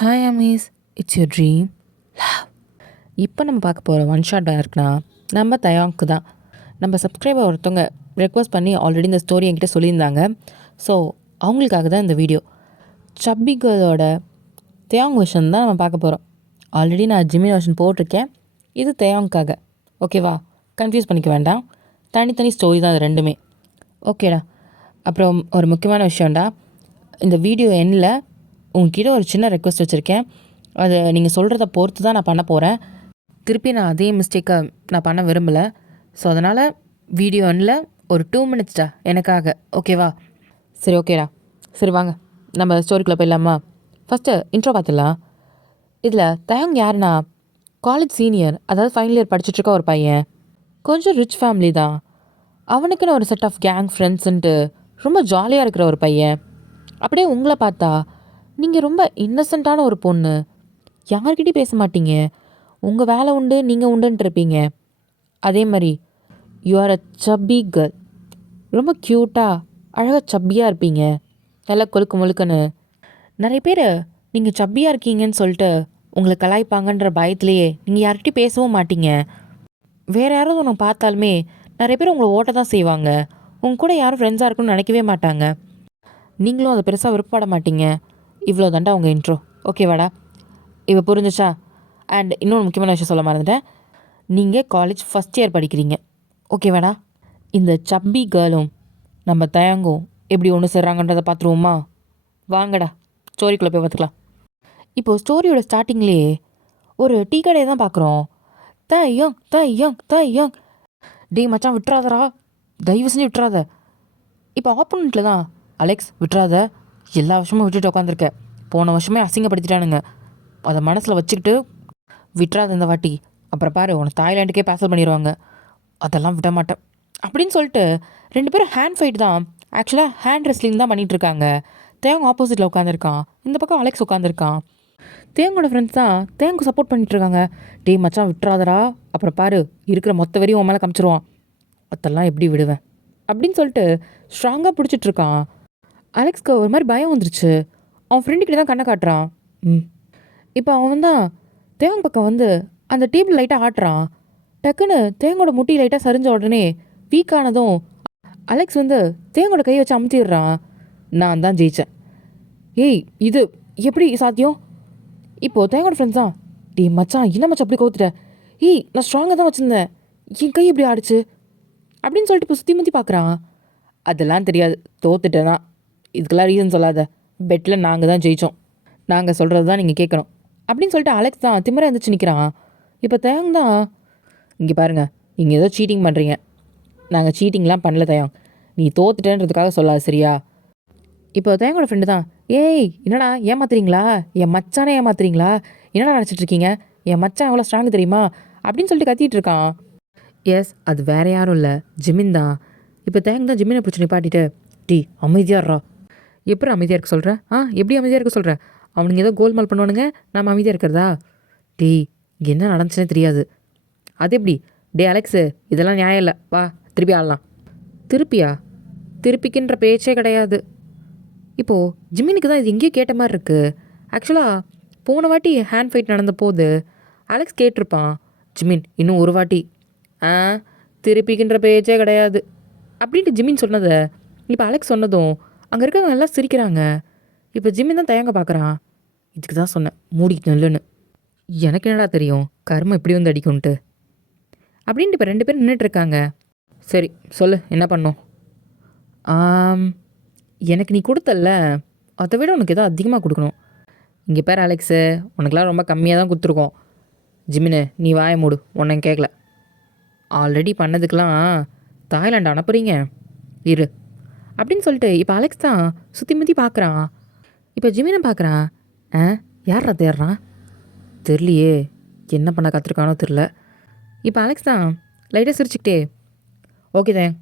Hi அமீஸ், it's your dream. இப்போ நம்ம பார்க்க போகிற ஒன் ஷாட் இருக்குன்னா நம்ம தயாங்க்கு தான். நம்ம சப்ஸ்கிரைபர் ஒருத்தவங்க ரெக்வஸ்ட் பண்ணி ஆல்ரெடி இந்த ஸ்டோரி என்கிட்ட சொல்லியிருந்தாங்க. ஸோ அவங்களுக்காக தான் இந்த வீடியோ. சப்பி கேர்ளோட தயாங் வெர்ஷன் தான் நம்ம பார்க்க போகிறோம். ஆல்ரெடி நான் ஜிமின் வெர்ஷன் போட்டிருக்கேன். இது தயாங்க்காக. ஓகேவா? கன்ஃபியூஸ் பண்ணிக்க வேண்டாம். தனித்தனி ஸ்டோரி தான் அது ரெண்டுமே. ஓகேடா. அப்புறம் ஒரு முக்கியமான விஷயம்டா, இந்த வீடியோ எண்ணில் உங்ககிட்ட ஒரு சின்ன ரெக்வஸ்ட் வச்சுருக்கேன். அது நீங்கள் சொல்கிறத பொறுத்து தான் நான் பண்ண போகிறேன். திருப்பி நான் அதே மிஸ்டேக்கை நான் பண்ண விரும்பலை. ஸோ அதனால் வீடியோ எண்ணில் ஒரு 2 மினிட்ஸ்டா எனக்காக. ஓகேவா? சரி, ஓகேடா. சரி வாங்க நம்ம ஸ்டோரிக்குள்ளே போயிடலாமா? ஃபஸ்ட்டு இன்ட்ரோ பார்த்துடலாம். இதில் தயாங் யாருன்னா காலேஜ் சீனியர், அதாவது ஃபைனல் இயர் படிச்சுட்ருக்க ஒரு பையன். கொஞ்சம் ரிச் ஃபேமிலி தான். அவனுக்குன்னு ஒரு செட் ஆஃப் கேங் ஃப்ரெண்ட்ஸுன்ட்டு ரொம்ப ஜாலியாக இருக்கிற ஒரு பையன். அப்படியே உங்களை பார்த்தா நீங்கள் ரொம்ப இன்னசென்ட்டான ஒரு பொண்ணு. யார்கிட்டையும் பேச மாட்டீங்க. உங்கள் வேலை உண்டு, நீங்கள் உண்டுன்ட்டு இருப்பீங்க. அதே மாதிரி யூ ஆர் அ சப்பி கேர்ள். ரொம்ப க்யூட்டாக அழகாக சப்பியாக இருப்பீங்க. நல்லா கொழுக்கு முழுக்குன்னு. நிறைய பேர் நீங்கள் சப்பியாக இருக்கீங்கன்னு சொல்லிட்டு உங்களை கலாய்ப்பாங்கன்ற பயத்துலேயே நீங்கள் யார்கிட்டையும் பேசவும் மாட்டீங்க. வேறு யாராவது ஒன்று பார்த்தாலுமே நிறைய பேர் உங்களை ஓட்ட தான் செய்வாங்க. உங்க கூட யாரும் ஃப்ரெண்ட்ஸாக இருக்குன்னு நினைக்கவே மாட்டாங்க. நீங்களும் அதை பெருசாக விருப்பப்பட மாட்டீங்க. இவ்வளோ தாண்டா உங்கள் இன்ட்ரோ. ஓகேவாடா? இப்போ புரிஞ்சிச்சா? அண்ட் இன்னொன்று முக்கியமான விஷயம் சொல்ல மறந்துட்டேன். நீங்கள் காலேஜ் ஃபஸ்ட் இயர் படிக்கிறீங்க. ஓகேவாடா? இந்த சப்பி கேர்ளும் நம்ம தயங்கும் எப்படி ஒன்று சேர்றாங்கன்றதை பார்த்துருவோமா? வாங்கடா, ஸ்டோரிக்குள்ளே போய் பார்த்துக்கலாம். இப்போது ஸ்டோரியோட ஸ்டார்டிங்லேயே ஒரு டீ கடையை தான் பார்க்குறோம். தையோங் தையோங் தையோங். டே மச்சான், விட்டுறாதரா, தயவு செஞ்சு விட்டுறாத. இப்போ ஆப்போனண்ட்டில் தான் அலெக்ஸ், விட்டுறாத, எல்லா வருஷமும் விட்டுட்டு உட்காந்துருக்க, போன வருஷமே அசிங்கப்படுத்திட்டானுங்க, அதை மனசில் வச்சுக்கிட்டு விட்டுறாத இந்த வாட்டி, அப்புறம் பாரு உனக்கு தாய்லாண்டுக்கே பார்சல் பண்ணிடுவாங்க, அதெல்லாம் விட மாட்டேன் அப்படின்னு சொல்லிட்டு 2 பேரும் ஹேண்ட் ஃபைட் தான். ஆக்சுவலாக ஹேண்ட் ரெஸ்லிங் தான் பண்ணிகிட்ருக்காங்க. தேவங்க ஆப்போசிட்டில் உட்காந்துருக்கான், இந்த பக்கம் அலெக்ஸ் உட்காந்துருக்கான். தேங்கோட ஃப்ரெண்ட்ஸ் தான் தேங்கு சப்போர்ட் பண்ணிகிட்ருக்காங்க. டே மச்சான் விட்டுறாதரா, அப்புறம் பாரு இருக்கிற மொத்த வரையும் உன் மேலே காமிச்சிருவான், அதெல்லாம் எப்படி விடுவேன் அப்படின்னு சொல்லிட்டு ஸ்ட்ராங்காக பிடிச்சிட்ருக்கான். அலெக்ஸ்க்கு ஒரு மாதிரி பயம் வந்துருச்சு. அவன் ஃப்ரெண்டுக்கிட்ட தான் கண்ணை காட்டுறான். இப்போ அவன் தான் தேவங்க பக்கம் வந்து அந்த டேபிள் லைட்டாக ஆட்டுறான். டக்குன்னு தேங்கோட முட்டி லைட்டாக சரிஞ்ச உடனே வீக்கானதும் அலெக்ஸ் வந்து தேங்கோட கையை வச்சு அமுத்திடுறான். நான் தான் ஜெயித்தேன். ஏய், இது எப்படி சாத்தியம்? இப்போது தேங்கோட ஃப்ரெண்ட்ஸ் தான், டே மச்சான் என்ன மச்சான் அப்படி கவுத்துட்ட, ஏய் நான் ஸ்ட்ராங்காக தான் வச்சுருந்தேன், என் கை எப்படி ஆடிச்சு அப்படின்னு சொல்லிட்டு இப்போ சுற்றி முற்றி பார்க்குறான். அதெல்லாம் தெரியாது, தோத்துட்டேன்னா இதுக்கெல்லாம் ரீசன் சொல்லாத, பெட்டில் நாங்கள் தான் ஜெயித்தோம், நாங்கள் சொல்கிறது தான் நீங்கள் கேட்கணும் அப்படின்னு சொல்லிட்டு அலெக்ஸ் தான் திமிர எழுந்திரிச்சு நிற்கிறான். இப்போ தேங் தான், இங்கே பாருங்கள், நீங்கள் ஏதோ சீட்டிங் பண்ணுறீங்க, நாங்கள் சீட்டிங்லாம் பண்ணல தயாங், நீ தோத்துட்டேன்றதுக்காக சொல்லாது சரியா? இப்போ தேங்கோட ஃப்ரெண்டு தான், ஏய் என்னடா ஏமாத்துறீங்களா, என் மச்சானே ஏமாத்துறீங்களா, என்னடா நினச்சிட்ருக்கீங்க, என் மச்சான் எவ்வளோ ஸ்ட்ராங்கு தெரியுமா அப்படின்னு சொல்லிட்டு கத்திட்டு இருக்கான். எஸ், அது வேறு யாரும் இல்லை, ஜிமின் தான். இப்போ தேங் தான் ஜிமினை பிடிச்சி நிப்பாட்டிட்டு, டீ அமைதியாடுறா, எப்படி அமைதியாக இருக்க சொல்கிற, எப்படி அமைதியாக இருக்க சொல்கிற, அவனுங்க ஏதோ கோல்மால் பண்ணுவானுங்க, நம்ம அமைதியாக இருக்கிறதா, டீ என்ன நடந்துச்சுன்னே தெரியாது, அது எப்படி, டே அலெக்ஸு இதெல்லாம் நியாயம் இல்லை, வா திருப்பி ஆடலாம். திருப்பியா? திருப்பிக்கின்ற பேச்சே கிடையாது. இப்போது ஜிமினுக்கு தான் இது எங்கேயோ கேட்ட மாதிரி இருக்குது. ஆக்சுவலாக போன வாட்டி ஹேண்ட் ஃபைட் நடந்த போது அலெக்ஸ் கேட்டிருப்பான், ஜிமின் இன்னும் ஒரு வாட்டி, திருப்பிக்கின்ற பேச்சே கிடையாது அப்படின்ட்டு ஜிமின் சொன்னதை இப்போ அலெக்ஸ் சொன்னதும் அங்கே இருக்கவங்க எல்லாம் சிரிக்கிறாங்க. இப்போ ஜிமின் தான் தயங்க பார்க்குறான். இதுக்கு தான் சொன்னேன் மூடிக்கிட்டு நல்லுன்னு, எனக்கு என்னடா தெரியும் கர்மம் இப்படி வந்து அடிக்கும்ன்ட்டு அப்படின்ட்டு இப்போ 2 பேரும் நின்றுட்டுருக்காங்க. சரி சொல்லு என்ன பண்ணோம்? எனக்கு நீ கொடுத்தல்ல, அதை விட உனக்கு ஏதோ அதிகமாக கொடுக்கணும். இங்கே பேர் அலெக்ஸு, உனக்கெலாம் ரொம்ப கம்மியாக தான் கொடுத்துருக்கோம். ஜிமினு நீ வாய மூடு, உன்னை கேட்கல. ஆல்ரெடி பண்ணதுக்கெலாம் தாய்லாண்டு அனுப்புகிறீங்க இரு அப்படின்னு சொல்லிட்டு இப்போ அலெக்ஸ் தான் சுற்றி முற்றி பார்க்குறான். இப்போ ஜிமினை பார்க்குறான். யாரா தேடுறான் தெரியலையே, என்ன பண்ண காத்திருக்கானோ தெரில. இப்போ அலெக்ஸ் தான் லைட்டாக சிரிச்சுக்கிட்டே, ஓகே தான்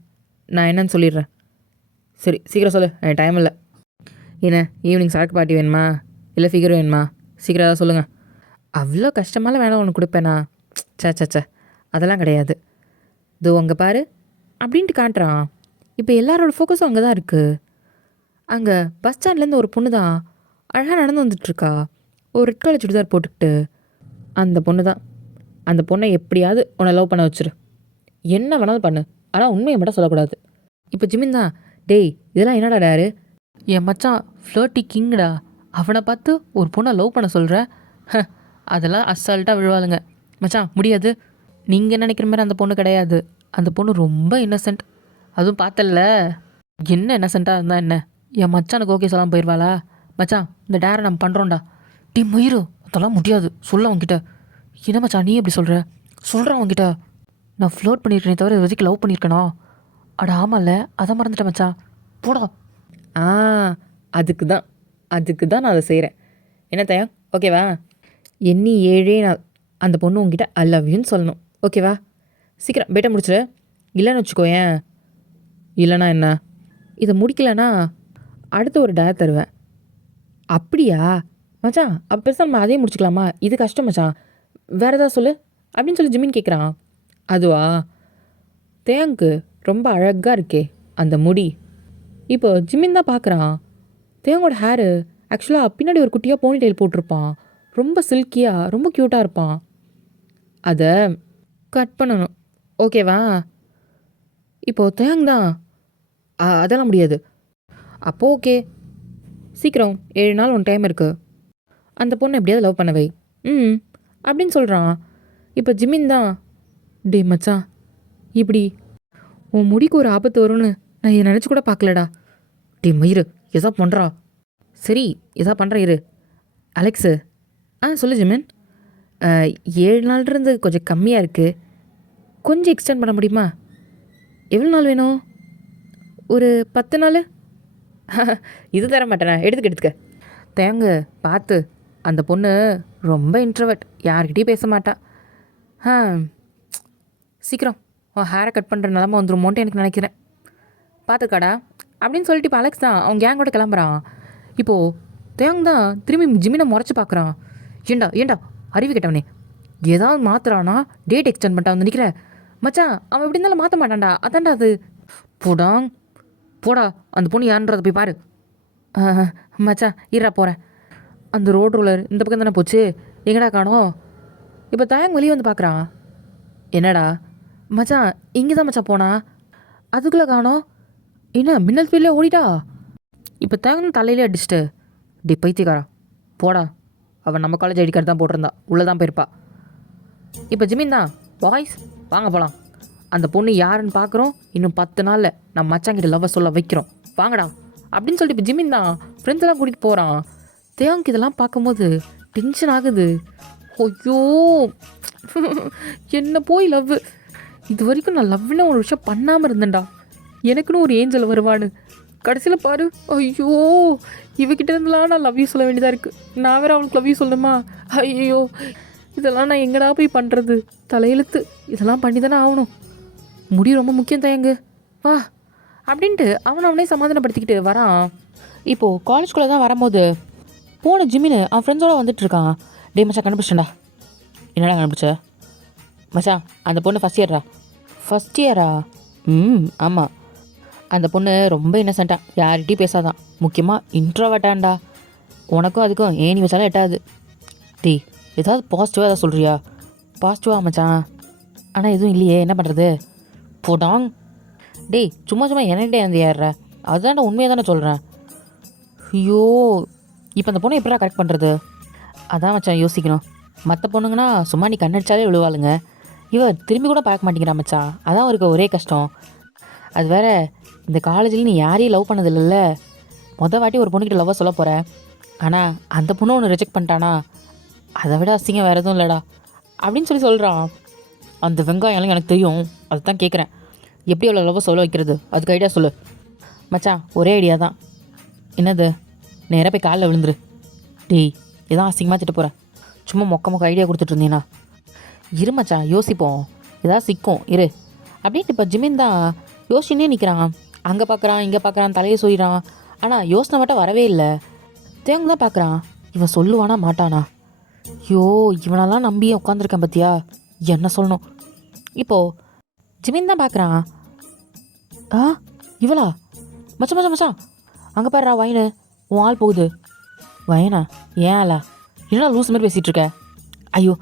நான் என்னன்னு சொல்லிடுறேன், சரி சீக்கிரம் சொல்லு, எனக்கு டைம் இல்லை. என்ன ஈவினிங் சரக்கு பார்ட்டி வேணுமா இல்லை ஃபிகர் வேணுமா, சீக்கிரம் ஏதாவது சொல்லுங்கள். அவ்வளோ கஷ்டமாலாம் வேணாம் ஒன்று கொடுப்பேனா, சே அதெல்லாம் கிடையாது, இதோ அங்கே பாரு அப்படின்ட்டு காட்டுறான். இப்போ எல்லாரோட ஃபோக்கஸும் அங்கே தான் இருக்குது. அங்கே பஸ் ஸ்டாண்ட்லேருந்து ஒரு பொண்ணு தான் அழகாக நடந்து வந்துட்டுருக்கா. ஒரு ரெட் கலர் சுடிதார் போட்டுக்கிட்டு அந்த பொண்ணு தான். அந்த பொண்ணை எப்படியாவது உன்னை லவ் பண்ண வச்சிரு, என்ன வேணாலும் பண்ணு, ஆனால் உண்மையை மட்டும் சொல்லக்கூடாது. இப்போ ஜிமின் தான், டேய் இதெல்லாம் என்னடா டேரு, என் மச்சான் ஃப்ளர்ட்டி கிங்கடா, அவனை பார்த்து ஒரு பொண்ணை லவ் பண்ண சொல்கிற, அதெல்லாம் அசால்ட்டாக விழுவாளுங்க மச்சான், முடியாது. நீங்கள் நினைக்கிற மாதிரி அந்த பொண்ணு கிடையாது. அந்த பொண்ணு ரொம்ப இன்னசென்ட். அதுவும் பார்த்தல, என்ன இன்னசென்ட்டாக இருந்தால் என்ன, என் மச்சானுக்கு ஓகே சொல்லாமல் போயிடுவாளா? மச்சான் இந்த டேரை நம்ம பண்ணுறோம்டா. டீ மயிரு, அதெல்லாம் முடியாது, சொல்ல அவங்ககிட்ட. என்ன மச்சான் நீ எப்படி சொல்கிற? சொல்கிறேன் அவங்ககிட்ட. நான் ஃப்ளோட் பண்ணியிருக்கேனே தவிர இது வரைக்கும் லவ் பண்ணியிருக்கேனா? அட ஆமாம்ல, அதை மறந்துட்டேன் மச்சான், போடா. ஆ அதுக்கு தான் நான் அதை செய்கிறேன். என்ன தயம், ஓகேவா? எண்ணி 7 நாள் அந்த பொண்ணு உங்ககிட்ட ஐ லவ் யூன்னு சொல்லணும், ஓகேவா? சீக்கிரம் பேட்டை முடிச்சிடு, இல்லைன்னு வச்சுக்கோயேன். இல்லைனா என்ன, இதை முடிக்கலைன்னா அடுத்த ஒரு டேர் தருவேன். அப்படியா மச்சான், அப்போ பெருசாக நம்ம அதையும் முடிச்சுக்கலாமா? இது கஷ்டம் மச்சான், வேறு ஏதாவது சொல்லு அப்படின்னு சொல்லி ஜிமின் கேட்குறான். அதுவா, தேங்க்கு ரொம்ப அழகாக இருக்கே அந்த முடி. இப்போ ஜிமின் தான் பார்க்குறான், தேங்கோட ஹேரு ஆக்சுவலாக பின்னாடி ஒரு குட்டியாக போனி டெயில் போட்டிருப்பான், ரொம்ப சில்கியாக ரொம்ப க்யூட்டாக இருப்பான். அதை கட் பண்ணணும், ஓகேவா? இப்போது தேங் தான், அதெல்லாம் முடியாது. அப்போது ஓகே, சீக்கிரம் 7 நாள் ஒன் டைம் இருக்குது, அந்த பொண்ணை எப்படியாவது லவ் பண்ணவை அப்படின்னு சொல்கிறான். இப்போ ஜிமின் தான், டே மச்சான், இப்படி உன் முடிக்கு ஒரு ஆபத்து வரும்னு நான் இதை நினச்சி கூட பார்க்கலடா. டே மயிரு, எதா பண்ணுறா? சரி எதா பண்ணுறேன் இரு. அலெக்ஸு, சொல்லு ஜிமின். 7 நாள்ன்றது கொஞ்சம் கம்மியாக இருக்குது, கொஞ்சம் எக்ஸ்டெண்ட் பண்ண முடியுமா? எவ்வளோ நாள் வேணும்? ஒரு 10 நாள். இது தர மாட்டேனா, எடுத்துக்க. தேங்க பார்த்து, அந்த பொண்ணு ரொம்ப இன்ட்ரவர்ட், யார்கிட்டையும் பேச மாட்டா. சீக்கிரம் அவன் ஹேரை கட் பண்ணுற நிலமை வந்துருமோன்ட்டு எனக்கு நினைக்கிறேன், பார்த்துக்காடா அப்படின்னு சொல்லிட்டு இப்போ அலெக்ஸ் தான் அவன் கேங்கோட கிளம்புறான். இப்போது தேங் தான் திரும்பி ஜிமினை முறைச்சி பார்க்குறான். ஏண்டா அறிவு கேட்டவனே, ஏதாவது மாத்துறானா டேட் எக்ஸ்டெண்ட் பண்ணிட்டா வந்து நிற்கிற மச்சான், அவன் எப்படி இருந்தாலும் மாற்ற மாட்டான்டா, அதான்டா அது. போடா அந்த பொண்ணு யாருன்றதை போய் பாரு. மச்சான் ஈரா போகிறேன். அந்த ரோட் ரோலர் இந்த பக்கம் தானே போச்சு, எங்கடா காணோம்? இப்போ தயங்க வெளியே வந்து பார்க்குறான். என்னடா மச்சான், இங்கே தான் மச்சான் போனா, அதுக்குள்ளே காணோம். என்ன மின்னல் ஸ்பீட்லேயே ஓடிட்டா? இப்போ தயங்க தலையிலே அடிச்சிட்டு, டி பைத்தியக்காரா போடா, அவன் நம்ம காலேஜ் ஐடி கார்டு தான் போட்டிருந்தா, உள்ளே தான் போயிருப்பா. இப்போ ஜிமின் தான், பாய்ஸ் வாங்க போகலாம், அந்த பொண்ணு யாருன்னு பார்க்குறோம், இன்னும் 10 நாளில் நம்ம மச்சாங்கிட்ட லவ்வை சொல்ல வைக்கிறோம், வாங்கடா அப்படின்னு சொல்லிட்டு இப்போ ஜிமின் தான் ஃப்ரெண்ட்ஸ் எல்லாம் கூட்டிகிட்டு போகிறான். தேவங்க்கு இதெல்லாம் பார்க்கும்போது டென்ஷன் ஆகுது. ஐயோ என்ன போய் லவ், இது வரைக்கும் நான் லவ்னு ஒரு விஷயம் பண்ணாமல் இருந்தேன்டா, எனக்குன்னு ஒரு ஏஞ்சல் வருவான்னு. கடைசியில் பாரு, ஐயோ இவகிட்ட இருந்தெல்லாம் நான் லவ் யூ சொல்ல வேண்டியதாக இருக்குது, நான் வேறு அவளுக்கு லவ் யூ சொல்லணுமா? ஐயோ இதெல்லாம் நான் எங்கடா போய் பண்ணுறது, தலையெழுத்து, இதெல்லாம் பண்ணி தானே ஆகணும், முடி ரொம்ப முக்கியம் தயங்கு வா அப்படின்ட்டு அவனே சமாதானப்படுத்திக்கிட்டு வரான். இப்போது காலேஜ்குள்ளே தான் வரும்போது போன ஜிமின்னு அவன் ஃப்ரெண்ட்ஸோடு வந்துட்டு இருக்கான். டே மச்சான் கண்டுபிடிச்சேன்டா. என்னடா கண்டுபிடிச்ச? மச்சான் அந்த பொண்ணு ஃபஸ்ட் இயரா? ஆமாம், அந்த பொண்ணு ரொம்ப இன்னசென்ட்டாக, யார்கிட்டையும் பேசாதான், முக்கியமாக இன்ட்ரோவர்ட்டான்டா. உனக்கும் அதுக்கும் ஏணி வச்சாலும் எட்டாது. டே ஏதாவது பாசிட்டிவாக ஏதாவது சொல்கிறியா? பாசிட்டிவாக மச்சான், ஆனால் எதுவும் இல்லையே, என்ன பண்ணுறது? போடாங். டேய் சும்மா என்கிட்ட இருந்து ஏறுற, அதுதான்டா உண்மையாக தானே சொல்கிறேன். ஐயோ இப்போ அந்த பொண்ணை எப்படா கரெக்ட் பண்ணுறது? அதான் மச்சான் யோசிக்கணும். மற்ற பொண்ணுங்கன்னா சும்மா நீ கண்ணடிச்சாலே விழுவாளுங்க, இவன் திரும்பி கூட பார்க்க மாட்டேங்கிறா மச்சான், அதான் அவருக்கு ஒரே கஷ்டம். அது வேற இந்த காலேஜில் நீ யாரையும் லவ் பண்ணது இல்லைல்ல, வாட்டி ஒரு பொண்ணுக்கிட்ட லவ்வாக சொல்ல போகிற, ஆனால் அந்த பொண்ணு ஒன்று ரிஜெக்ட் பண்ணிட்டானா, அதை விட அசிங்கம் வேறு எதுவும் இல்லைடா அப்படின்னு சொல்கிறான். அந்த வெங்காயம்லாம் எனக்கு தெரியும், அதை தான் கேட்குறேன், எப்படி அவ்வளோ லவ்வாக சொல்ல வைக்கிறது, அதுக்கு ஐடியா சொல்லு. மச்சான் ஒரே ஐடியா தான். என்னது? நேராக போய் காலில் விழுந்துரு. டேய் எதான் அசிங்கமாக திட்டு போகிறேன், சும்மா மொக்க ஐடியா கொடுத்துட்டு இருந்தீங்கன்னா. இரு மச்சான் யோசிப்போம், ஏதாவது சிக்கும் இரு அப்படின்ட்டு. இப்போ ஜிமின் தான் யோசிச்சுன்னே நிற்கிறான், அங்கே பார்க்குறான் இங்கே பார்க்குறான், தலையை சொல்லிடுறான், ஆனால் யோசனை மட்டும் வரவே இல்லை. தேங்க தான் பார்க்குறான், இவன் சொல்லுவானா மாட்டானா? ஐயோ இவனெல்லாம் நம்பியே உட்காந்துருக்கேன் பார்த்தியா, என்ன சொல்லணும்? இப்போது ஜிமின் தான் பார்க்குறான். இவளா? மச்சான் அங்கே பாடுறா, வயனு உன் ஆள் போகுது. வயனா? ஏன் ஆளா? என்ன லூஸ் மாதிரி பேசிகிட்டு இருக்க? ஐயோ,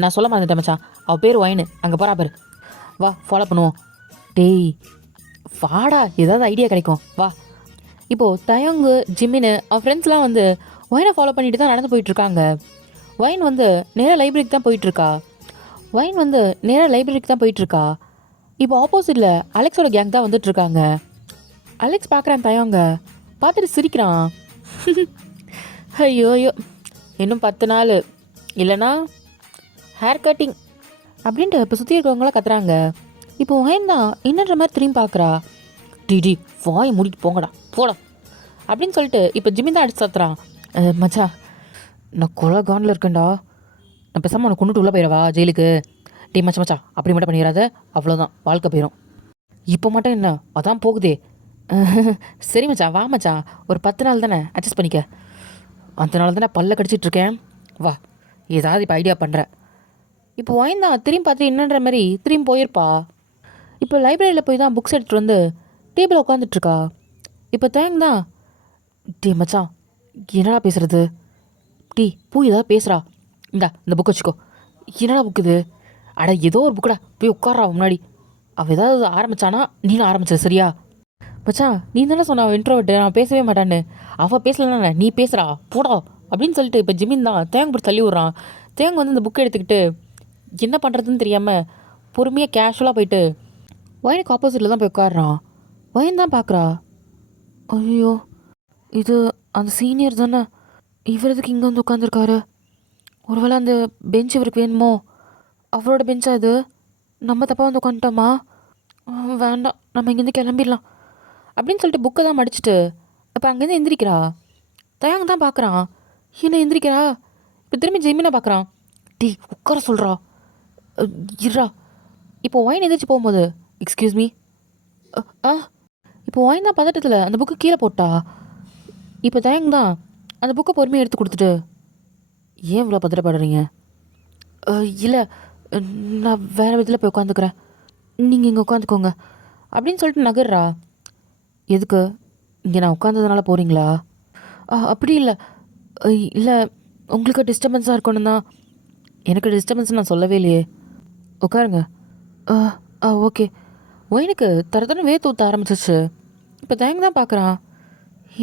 நான் சொல்ல மறந்துட்டேன் மச்சான். அவள் பேர் ஒயினு. அங்கே போகிறா பேர். வா ஃபாலோ பண்ணுவோம். டேய் வாடா, ஏதாவது ஐடியா கிடைக்கும் வா. இப்போது தயங்கு ஜிம்மின்னு அவன் ஃப்ரெண்ட்ஸ்லாம் வந்து ஒயினை ஃபாலோ பண்ணிட்டு தான் நடந்து போயிட்டுருக்காங்க. ஒயின் வந்து நேராக லைப்ரரிக்கு தான் போயிட்டுருக்கா. இப்போ ஆப்போசிட்டில் அலெக்ஸோட கேங் தான் வந்துட்டுருக்காங்க. அலெக்ஸ் பார்க்குறான் தயங்க, பார்த்துட்டு சிரிக்கிறான். ஐயோ ஐயோ, இன்னும் 10 நாள் இல்லைனா ஹேர் கட்டிங் அப்படின்ட்டு இப்போ சுற்றி இருக்கிறவங்களாம் கத்துறாங்க. இப்போ ஒயின் தான் என்னன்ற மாதிரி திரும்பி பார்க்குறா. டிடி வாயை மூடிட்டு போங்கடா போடா அப்படின்னு சொல்லிட்டு இப்போ ஜிம்மி தான் அடிச்சு சாத்துறான். மச்சா, நான் கொலை காண்டில் இருக்கேன்டா. நான் பேசாமல் உனக்கு கொண்டுட்டு உள்ளே போயிடவா ஜெயிலுக்கு? டீ மச்சா அப்படி மட்டும் பண்ணிடாத, அவ்வளோதான் வாழ்க்கை போயிடும். இப்போ மட்டும் என்ன அதான் போகுதே. சரி மச்சா வா மச்சா, ஒரு 10 நாள் தானே அட்ஜஸ்ட் பண்ணிக்க. அந்த நாள் தானே பல்ல கடிச்சிட்டு இருக்கேன். வா ஏதாவது இப்போ ஐடியா பண்ணுறேன். இப்போ ஒயின் தான் திரும்பி பார்த்து என்னன்ற மாதிரி திரும்பி போயிருப்பா. இப்போ லைப்ரரியில் போய் தான் புக்ஸ் எடுத்துகிட்டு வந்து டேபிளில் உட்காந்துட்ருக்கா. இப்போ தேங்க தான், டே மச்சான் என்னடா பேசுகிறது? டீ பூ ஏதாவது பேசுகிறா. இந்த புக் வச்சுக்கோ. என்னடா புக் இது? அட ஏதோ ஒரு புக்கடா, போய் உட்கார்றா முன்னாடி. அவள் ஏதாவது ஆரம்பித்தானா நீனும் ஆரம்பிச்ச சரியா? மச்சான் நீ தானே சொன்ன அவள் இன்ட்ரோவர்ட்டு, நான் பேசவே மாட்டான்னு. அவள் பேசலன்னா நீ பேசுகிறா போடா அப்படின்னு சொல்லிட்டு இப்போ ஜிமின் தான் தேங்க போட்டு தள்ளி விட்றான். தேங்க வந்து இந்த புக்கை எடுத்துக்கிட்டு என்ன பண்ணுறதுன்னு தெரியாமல் பொறுமையாக கேஷுவலாக போயிட்டு ஒயினுக்கு ஆப்போசிட்டில் தான் போய் உட்காடுறான். ஒயின் தான் பார்க்குறா. ஐயோ, இது அந்த சீனியர் தானே, இவரதுக்கு இங்கே வந்து உட்காந்துருக்காரு. ஒருவேளை அந்த பெஞ்ச் இவருக்கு வேணுமோ? அவரோட பெஞ்சா இது? நம்ம தப்பாக வந்து உட்காந்துட்டோமா? வேண்டாம், நம்ம இங்கேருந்து கிளம்பிடலாம் அப்படின்னு சொல்லிட்டு புக்கை தான் மடிச்சுட்டு இப்போ அங்கேருந்து எந்திரிக்கிறா. தயாங்க தான் பார்க்குறான். என்ன எந்திரிக்கிறா? இப்போ திரும்பி ஜெய்மினா பார்க்குறான். டீ உட்கார சொல்கிறா இருறா. இப்போ ஒயின் எந்திரிச்சு போகும்போது எக்ஸ்கியூஸ் மீ. இப்போ ஒயின் தான் பதட்டத்தில் அந்த புக்கு கீழே போட்டா. இப்போ தயங்க தான் அந்த புக்கை பொறுமையாக எடுத்து கொடுத்துட்டு, ஏன் இவ்வளோ பதட்டப்படுறீங்க? இல்லை, நான் வேறு விதத்தில் போய் உட்காந்துக்கிறேன், நீங்கள் இங்கே உட்காந்துக்கோங்க அப்படின்னு சொல்லிட்டு நகர்றா. எதுக்கு? இங்கே நான் உட்காந்ததுனால போகிறீங்களா? அப்படி இல்லை. இல்லை, உங்களுக்கு டிஸ்டர்பன்ஸாக இருக்கணும் தான். எனக்கு டிஸ்டர்பன்ஸ் நான் சொல்லவே இல்லையே. உட்காருங்க. ஓகே. ஒயினுக்கு தரத்தன வேத்து ஊற்ற ஆரம்பிச்சிச்சு. இப்போ தயங்க தான் பார்க்குறான்.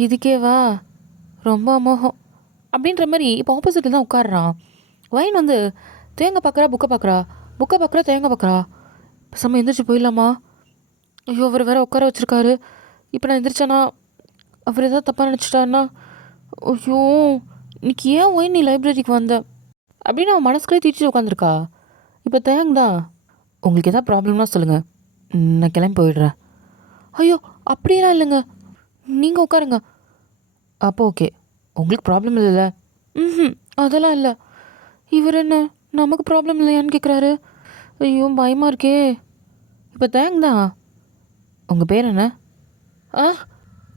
இதுக்கேவா ரொம்ப அமோகம் அப்படின்ற மாதிரி இப்போ ஆப்போசிட்டில் தான் உட்காடுறான். ஒயின் வந்து தேங்க பார்க்குறா, புக்கை பார்க்குறா, தேங்க பார்க்குறா. பேசாமல் எந்திரிச்சு போயிடலாமா? ஐயோ, அவர் வேறு உட்கார வச்சுருக்காரு. இப்போ நான் எந்திரிச்சானா அவர் எதாவது தப்பாக நினச்சிட்டாருன்னா, ஐயோ இன்னைக்கு ஏன் ஒயின் நீ லைப்ரரிக்கு வந்த அப்படின்னு அவன் மனசுக்குள்ளே தீச்சு உட்காந்துருக்கா. இப்போ தேங்க தான், உங்களுக்கு எதாவது ப்ராப்ளம்னா சொல்லுங்கள், நான் கிளம்பி போயிடுறேன். ஐயோ அப்படியெல்லாம் இல்லைங்க, நீங்கள் உட்காருங்க. அப்போ ஓகே, உங்களுக்கு ப்ராப்ளம் இல்லைல்ல? அதெல்லாம் இல்லை. இவர் என்ன நமக்கு ப்ராப்ளம் இல்லையான்னு கேட்குறாரு. ஐயோ பயமாக இருக்கே. இப்போ தேங்க தான், உங்கள் பேர் என்ன?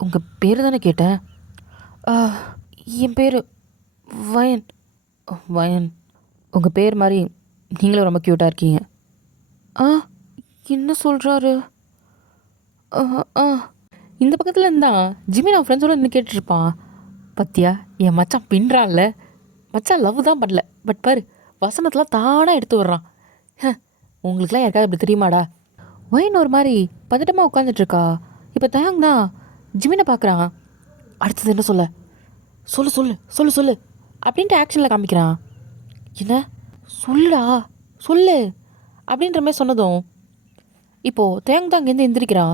உங்கள் பேர் தானே கேட்டேன். என் பேர் வயன். வயன், உங்கள் பேர் மாதிரி நீங்களும் ரொம்ப க்யூட்டாக இருக்கீங்க. என்ன சொல்கிறாரு? இந்த பக்கத்தில் இருந்தால் ஜிம்மி நான் ஃப்ரெண்ட்ஸோடு நின்று கேட்டுருப்பான். பத்தியா என் மச்சான் பின்றான்ல, மச்சான் லவ் தான் பண்ணல, பட் பாரு வசனத்தெலாம் தானாக எடுத்து விட்றான். உங்களுக்குலாம் யாருக்காவது இப்படி தெரியுமாடா? ஒயின் ஒரு மாதிரி பதட்டமாக உட்காந்துட்ருக்கா. இப்போ தேங்க தான் ஜிம்மினை பார்க்குறான். அடுத்தது என்ன சொல்ல? சொல்லு சொல்லு சொல்லு சொல்லு அப்படின்ட்டு ஆக்ஷனில் காமிக்கிறான். என்ன சொல்லுடா சொல்லு அப்படின்ற மாதிரி சொன்னதும் இப்போது தேங்க தான் அங்கேருந்து எந்திரிக்கிறா.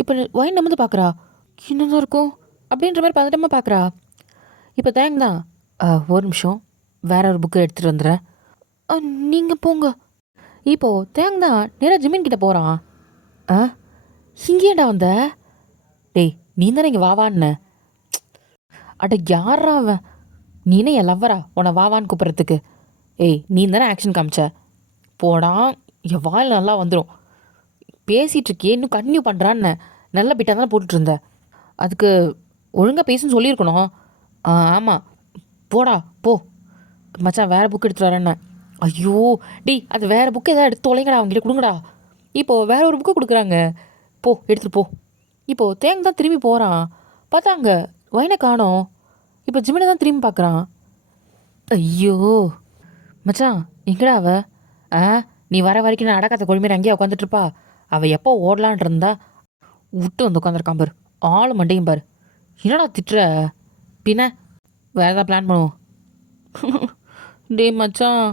இப்போ ஒயின் நம்ம பார்க்குறா. என்னதான் இருக்கும் அப்படின்ற மாதிரி பதட்டமாக பார்க்குறா. இப்போ தேங்க தான், ஒரு நிமிஷம் வேற ஒரு புக்கு எடுத்துகிட்டு வந்துடுறேன், நீங்கள் போங்க. இப்போது தேங்க தான் நேராக ஜிமின் கிட்டே போகிறான். இங்கேடா வந்த? டேய் நீ தானே இங்கே வாவான்னு. அட யாரா அவன்? நீனே என் லவ்வரா உன்னை வாவான்னு கூப்பிட்றதுக்கு? ஏய் நீ தானே ஆக்ஷன் காமிச்ச. போடா, என் வாயில் நல்லா வந்துடும். பேசிகிட்டு இருக்கே, இன்னும் கன்டினியூ பண்ணுறான்னு நல்ல பிட்டாக தானே போட்டுட்டு இருந்த. அதுக்கு ஒழுங்காக பேசுன்னு சொல்லியிருக்கணும். ஆமாம், போடா போ. மச்சான் வேறு புக் எடுத்துகிட்டு வரேன்னு. ஐயோ டி, அது வேறு புக்கு எதாவது எடுத்து தொலைங்கடா, அவங்ககிட்ட கொடுங்கடா. இப்போது வேற ஒரு புக்கு கொடுக்குறாங்க, போ எடுத்துகிட்டு போ. இப்போது தேங்க தான் திரும்பி போகிறான். பார்த்தா அங்கே ஒயினை காணோம். இப்போ ஜிமினை தான் திரும்பி பார்க்குறான். ஐயோ மச்சான், எங்கடா அவ? ஆ, நீ வர வரைக்கும் நான் அடக்காத்த கொழுமேரி அங்கேயே உட்காந்துட்டு இருப்பா. அவள் எப்போ ஓடலான் இருந்தா விட்டு வந்து உட்காந்துருக்கான் பாரு. ஆள் மண்டையும் பாரு. என்னடா திட்டுற? பின்ன வேற ஏதாவது பிளான் பண்ணுவோம். டேய் மச்சான்,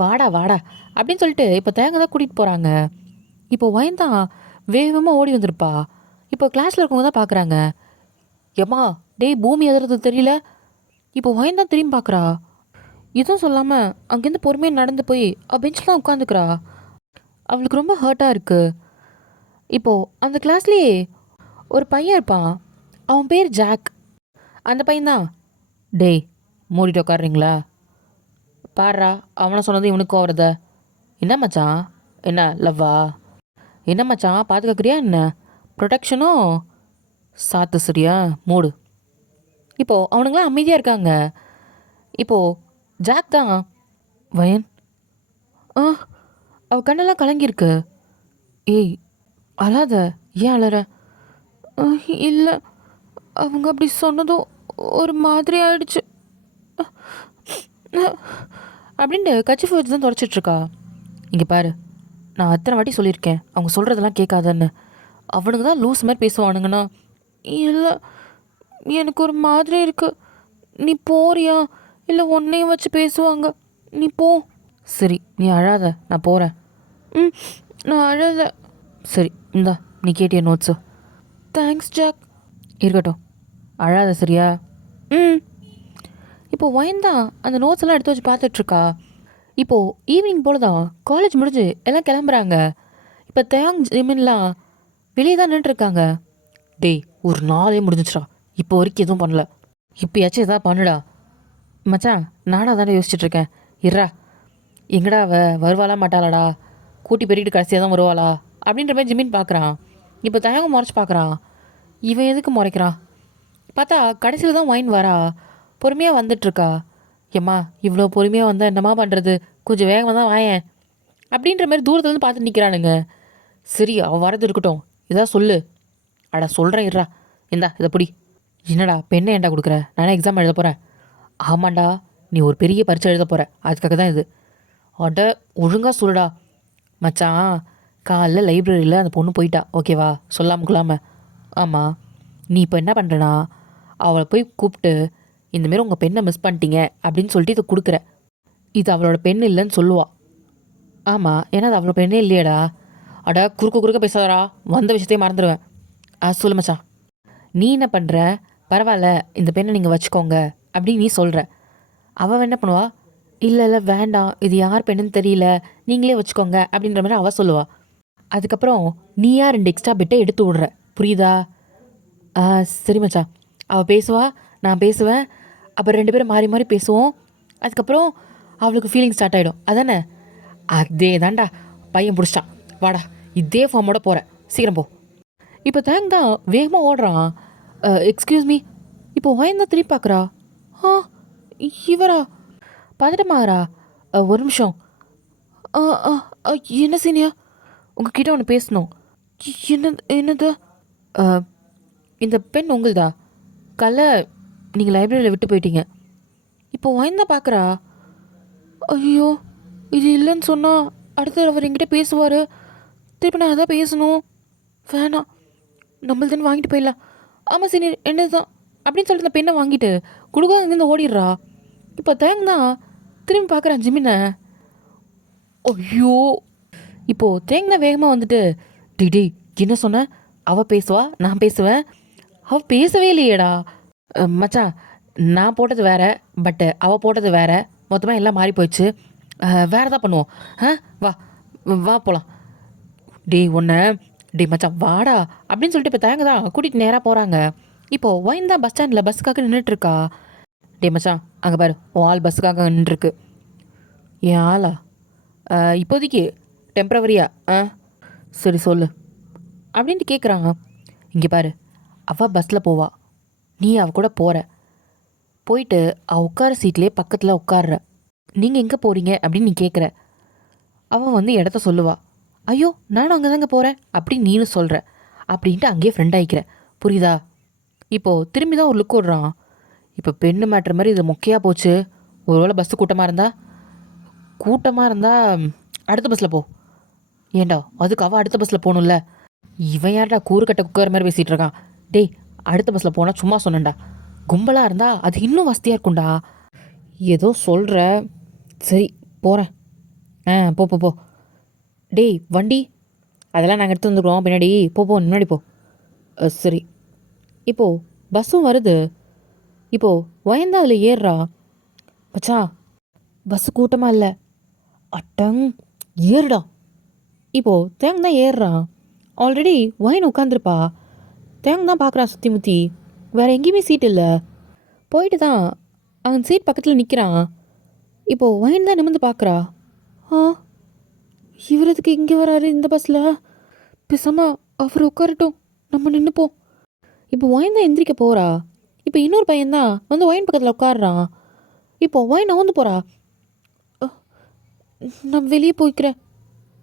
வாடா வாடா அப்படின்னு சொல்லிட்டு இப்போ தேங்க தான் கூட்டிகிட்டு போகிறாங்க. இப்போ வயந்தான் வேகமாக ஓடி வந்திருப்பா. இப்போ கிளாஸில் இருக்கவங்க தான் பார்க்குறாங்க. ஏம்மா, டேய் பூமி எதிர்த்து தெரியல. இப்போ வயந்தான் திரும்பி பார்க்குறா. எதுவும் சொல்லாமல் அங்கேருந்து பொறுமையாக நடந்து போய் பெஞ்சில் தான் உட்காந்துக்கிறா. அவளுக்கு ரொம்ப ஹர்ட்டாக இருக்குது. இப்போது அந்த கிளாஸ்லேயே ஒரு பையன் இருப்பான். அவன் பேர் ஜாக். அந்த பையன்தான். டேய், மூடிட்டு உட்காடுறீங்களா? பாடுறா, அவனை சொன்னது இவனுக்கும் வருத. என்ன மச்சான்? என்ன லவ்வா? என்ன மச்சான் பார்த்துக்கறியா என்ன? ப்ரொடெக்ஷனும் சாத்து சரியா? மூடு. இப்போது அவனுங்களாம் அமைதியாக இருக்காங்க. இப்போது ஜாக் தான். வயன், ஆ, அவ கண்ணெல்லாம் கலங்கியிருக்கு. ஏய், அழாத. ஏன் அழற? இல்லை, அவங்க அப்படி சொன்னதும் ஒரு மாதிரி ஆயிடுச்சு அப்படின்ட்டு கச்சிஃப் வச்சு தான் தொடச்சிட்ருக்கா. இங்கே பாரு, நான் அத்தனை வாட்டி சொல்லியிருக்கேன் அவங்க சொல்கிறதெல்லாம் கேட்காதன்னு. அவனுங்க தான் லூஸ் மாதிரி பேசுவானுங்கண்ணா. இல்லை, எனக்கு ஒரு மாதிரி இருக்கு. நீ போறியா? இல்லை உன்னையும் வச்சு பேசுவாங்க. நீ போ. சரி, நீ அழாத, நான் போகிறேன். ம், நான் அழாத. சரி, இந்தா நீ கேட்டிய நோட்ஸு. Thanks jack. இருக்கட்டும், அழாத சரியா? ம். இப்போது வயந்தான் அந்த நோட்ஸ் எல்லாம் எடுத்து வச்சு பார்த்துட்ருக்கா. இப்போது ஈவினிங் போல தான் காலேஜ் முடிஞ்சு எல்லாம் கிளம்புறாங்க. இப்போ தேங் ஜிமின்லாம் வெளியே தான் நின்றுருக்காங்க. டேய், ஒரு நாளே முடிஞ்சிச்சுடா, இப்போ வரைக்கும் எதுவும் பண்ணல. இப்போயாச்சும் எதாவது பண்ணுடா. மச்சான், நானாக தானே யோசிச்சுட்ருக்கேன். இர்றா, எங்கடா வருவாளா மாட்டாளாடா? கூட்டி பெருகிட்டு கடைசியாக தான் வருவாளா அப்படின்ற மாதிரி ஜிமின் பார்க்குறான். இப்போ தயங்கம் முறைச்சி பார்க்குறான். இவன் எதுக்கு முறைக்கிறான்? பார்த்தா கடைசியில் தான் வைன் வரா. பொறுமையாக வந்துட்டுருக்கா. ஏம்மா, இவ்வளோ பொறுமையாக வந்தால் என்னம்மா பண்ணுறது? கொஞ்சம் வேகமாக தான் வாயேன் அப்படின்ற மாதிரி தூரத்துலேருந்து பார்த்துட்டு நிற்கிறானுங்க. சரி, அவள் வரது இருக்கட்டும், இதான் சொல்லு. அடா சொல்கிறேன் இருறா. இந்தா இதை பிடி. என்னடா பெண்ணை ஏன்டா கொடுக்குற? நானே எக்ஸாம் எழுத போகிறேன். ஆமாண்டா, நீ ஒரு பெரிய பரீட்சை எழுத போகிற, அதுக்காக தான் இது. அட ஒழுங்காக சொல்லுடா. மச்சான், காலைல லைப்ரரியில் அந்த பொண்ணு போயிட்டா, ஓகேவா? சொல்லாமல் கொள்ளாமல். ஆமாம். நீ இப்போ என்ன பண்ணுறனா, அவளை போய் கூப்பிட்டு இந்தமாரி உங்கள் பெண்ணை மிஸ் பண்ணிட்டீங்க அப்படின்னு சொல்லிட்டு இதை கொடுக்குற. இது அவளோட பெண் இல்லைன்னு சொல்லுவா. ஆமாம், ஏன்னா அது அவளோட பெண்ணே இல்லையடா. அட குறுக்க பேசாதடா, வந்த விஷயத்தையும் மறந்துடுவேன். சொல்லு மச்சான். நீ என்ன பண்ணுற? பரவாயில்ல, இந்த பெண்ணை நீங்கள் வச்சுக்கோங்க அப்படின்னு நீ சொல்கிற. அவள் என்ன பண்ணுவா? இல்லை வேண்டாம், இது யார் பெண்ணுன்னு தெரியல, நீங்களே வச்சுக்கோங்க அப்படின்ற மாதிரி அவள் சொல்லுவா. அதுக்கப்புறம் நீயா 2 எக்ஸ்ட்ரா பிட்டை எடுத்து விடுற, புரியுதா? சரி மச்சான். அவள் பேசுவா, நான் பேசுவேன், அப்புறம் 2 பேரும் மாறி மாறி பேசுவோம். அதுக்கப்புறம் அவளுக்கு ஃபீலிங் ஸ்டார்ட் ஆகிடும், அதானே? அதே தான்டா, பையன் பிடிச்சிட்டான். வாடா, இதே ஃபார்மோட போகிறேன், சீக்கிரம் போ. இப்போ தேங்க் தான் வேகமாக ஓடுறான். Excuse me. இப்போ வயந்தான் திரும்பி பார்க்குறா. ஆ, இவரா? பதட்டமாகறா. ஒரு நிமிஷம். என்ன சீனியா? உங்ககிட்ட ஒன்று பேசணும். என்னது? இந்த பெண் உங்களுதா? கலை நீங்கள் லைப்ரரியில் விட்டு போயிட்டீங்க. இப்போ வயந்தான் பார்க்குறா. ஐயோ, இது இல்லைன்னு சொன்னால் அடுத்து அவர் என்கிட்ட பேசுவார். திருப்பி நான் அதான் பேசணும். வேணாம், நம்மள்துன்னு வாங்கிட்டு போயிடலாம். ஆமாம் சீனியர், என்னது தான் அப்படின்னு சொல்லிட்டு அந்த பெண்ணை வாங்கிட்டு குடுக்க இங்கேருந்து ஓடிடுறா. இப்போ தேங்க தான் திரும்பி பார்க்குறான் ஜிமினை. ஐயோ! இப்போது தேங்கினா வேகமாக வந்துட்டு, டிடி என்ன சொன்ன? அவள் பேசுவா, நான் பேசுவேன். அவள் பேசவே இல்லையேடா. மச்சான், நான் போட்டது வேற, பட்டு அவள் போட்டது வேற. மொத்தமாக எல்லாம் மாறி போயிடுச்சு. வேறு தான் பண்ணுவோம். வா வா போகலாம். டே மச்சான் வாடா அப்படின்னு சொல்லிட்டு இப்போ தேங்க தான் கூட்டிகிட்டு நேராக போகிறாங்க. இப்போது வைன் தான் பஸ் ஸ்டாண்டில் பஸ்ஸுக்காக நின்றுட்டுருக்கா. டே மச்சான், அங்கே பாரு, உன் ஆள் பஸ்ஸுக்காக நின்றுருக்கு. என் ஆளா? இப்போதைக்கு டெம்ப்ரவரியா? சரி சொல்லு அப்படின்ட்டு கேட்குறாங்க. இங்கே பாரு, அவள் பஸ்ஸில் போவா, நீ அவள் கூட போகிற. போயிட்டு அவள் உட்கார சீட்லேயே பக்கத்தில் உட்கார்ற. நீங்கள் எங்கே போகிறீங்க அப்படின்னு நீ கேட்குற. அவள் வந்து இடத்த சொல்லுவா. ஐயோ, நானும் அங்கே தாங்க போகிறேன் அப்படின்னு நீனும் சொல்கிற. அப்படின்ட்டு அங்கேயே ஃப்ரெண்ட் ஆகிக்கிற, புரியுதா? இப்போது திரும்பி தான் ஒரு லுக் விடுறான். இப்போ பெண்ணு மாட்டுற மாதிரி இது மொக்கையாக போச்சு, ஒருவேளை பஸ்ஸு கூட்டமாக இருந்தால் அடுத்த பஸ்ஸில் போ. ஏண்டா அதுக்கு அவள் அடுத்த பஸ்ஸில் போகணும்ல. இவன் யார்டா கூறுக்கட்ட குக்கர் மாதிரி பேசிகிட்டு இருக்கான். டேய், அடுத்த பஸ்ஸில் போனால் சும்மா சொன்னேன்டா. கும்பலாக இருந்தால் அது இன்னும் வசதியாக இருக்கும்டா. ஏதோ சொல்கிற. சரி போகிறேன். போ போ போ. டேய் வண்டி அதெல்லாம் நாங்கள் எடுத்து வந்துக்கிறோம் பின்னாடி. போ முன்னாடி போ. சரி. இப்போது பஸ்ஸும் வருது. இப்போது வயந்தா அதில் ஏறுறா. பச்சா பஸ்ஸு கூட்டமாக இல்லை. அட்டங் ஏறுடா. இப்போது தேங்க தான் ஏறுறான். ஆல்ரெடி வயன் உட்காந்துருப்பா. தேங்க தான் பார்க்குறான் சுற்றி முற்றி. வேறு எங்கேயுமே சீட் இல்லை. போயிட்டு தான் அவன் சீட் பக்கத்தில் நிற்கிறான். இப்போது வயன் தான் நிமிர்ந்து பார்க்குறா. இவரதுக்கு இங்கே வராரு இந்த பஸ்ஸில்? பேசாமல் அவர் உட்காரட்டும், நம்ம நின்றுப்போம். இப்போ வயன் தான் எந்திரிக்க போகிறா. இப்போ இன்னொரு பையன்தான் வந்து வயன் பக்கத்தில் உட்காடுறான். இப்போது வயன் நகர்ந்து போகிறா. நான் வெளியே போய்க்கிறேன்.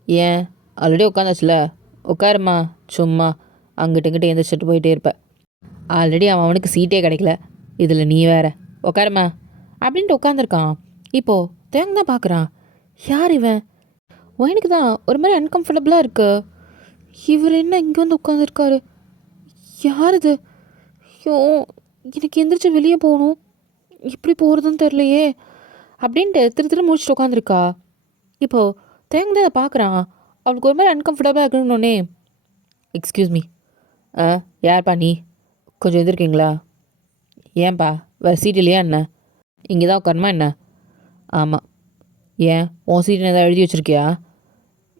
ஏன் ஆல்ரெடி உட்காந்தாச்சுல, உட்காருமா. சும்மா அங்கிட்ட இங்கிட்ட எந்திரிச்சிட்டு போயிட்டே இருப்பேன். ஆல்ரெடி அவனுக்கு சீட்டே கிடைக்கல, இதில் நீ வேற. உட்காருமா அப்படின்ட்டு உட்காந்துருக்கான். இப்போது தேங்க தான் பார்க்குறான். யார் இவன்? வயனுக்கு தான் ஒரு மாதிரி அன்கம்ஃபர்டபுளாக இருக்கு. இவர் என்ன இங்கே வந்து உட்காந்துருக்காரு? யார் இது? ஐயோ, எனக்கு எந்திரிச்சு வெளியே போகணும். எப்படி போகிறதுன்னு தெரிலையே அப்படின்ட்டு திரு முடிச்சுட்டு உட்காந்துருக்கா. இப்போது தேங்க தான் அதை பார்க்குறான். அவளுக்கு ஒரு மாதிரி அன்கம்ஃபர்டபுளாக இருக்கணுன்னே, எக்ஸ்கியூஸ் மீ. யார்ப்பா நீ? கொஞ்சம் எதிர்க்கீங்களா? ஏன்பா வேறு சீட் இல்லையா என்ன? இங்கே தான் உட்காரணுமா என்ன? ஆமாம். ஏன் உன் சீட்டுன்னு எதாவது எழுதி வச்சுருக்கியா?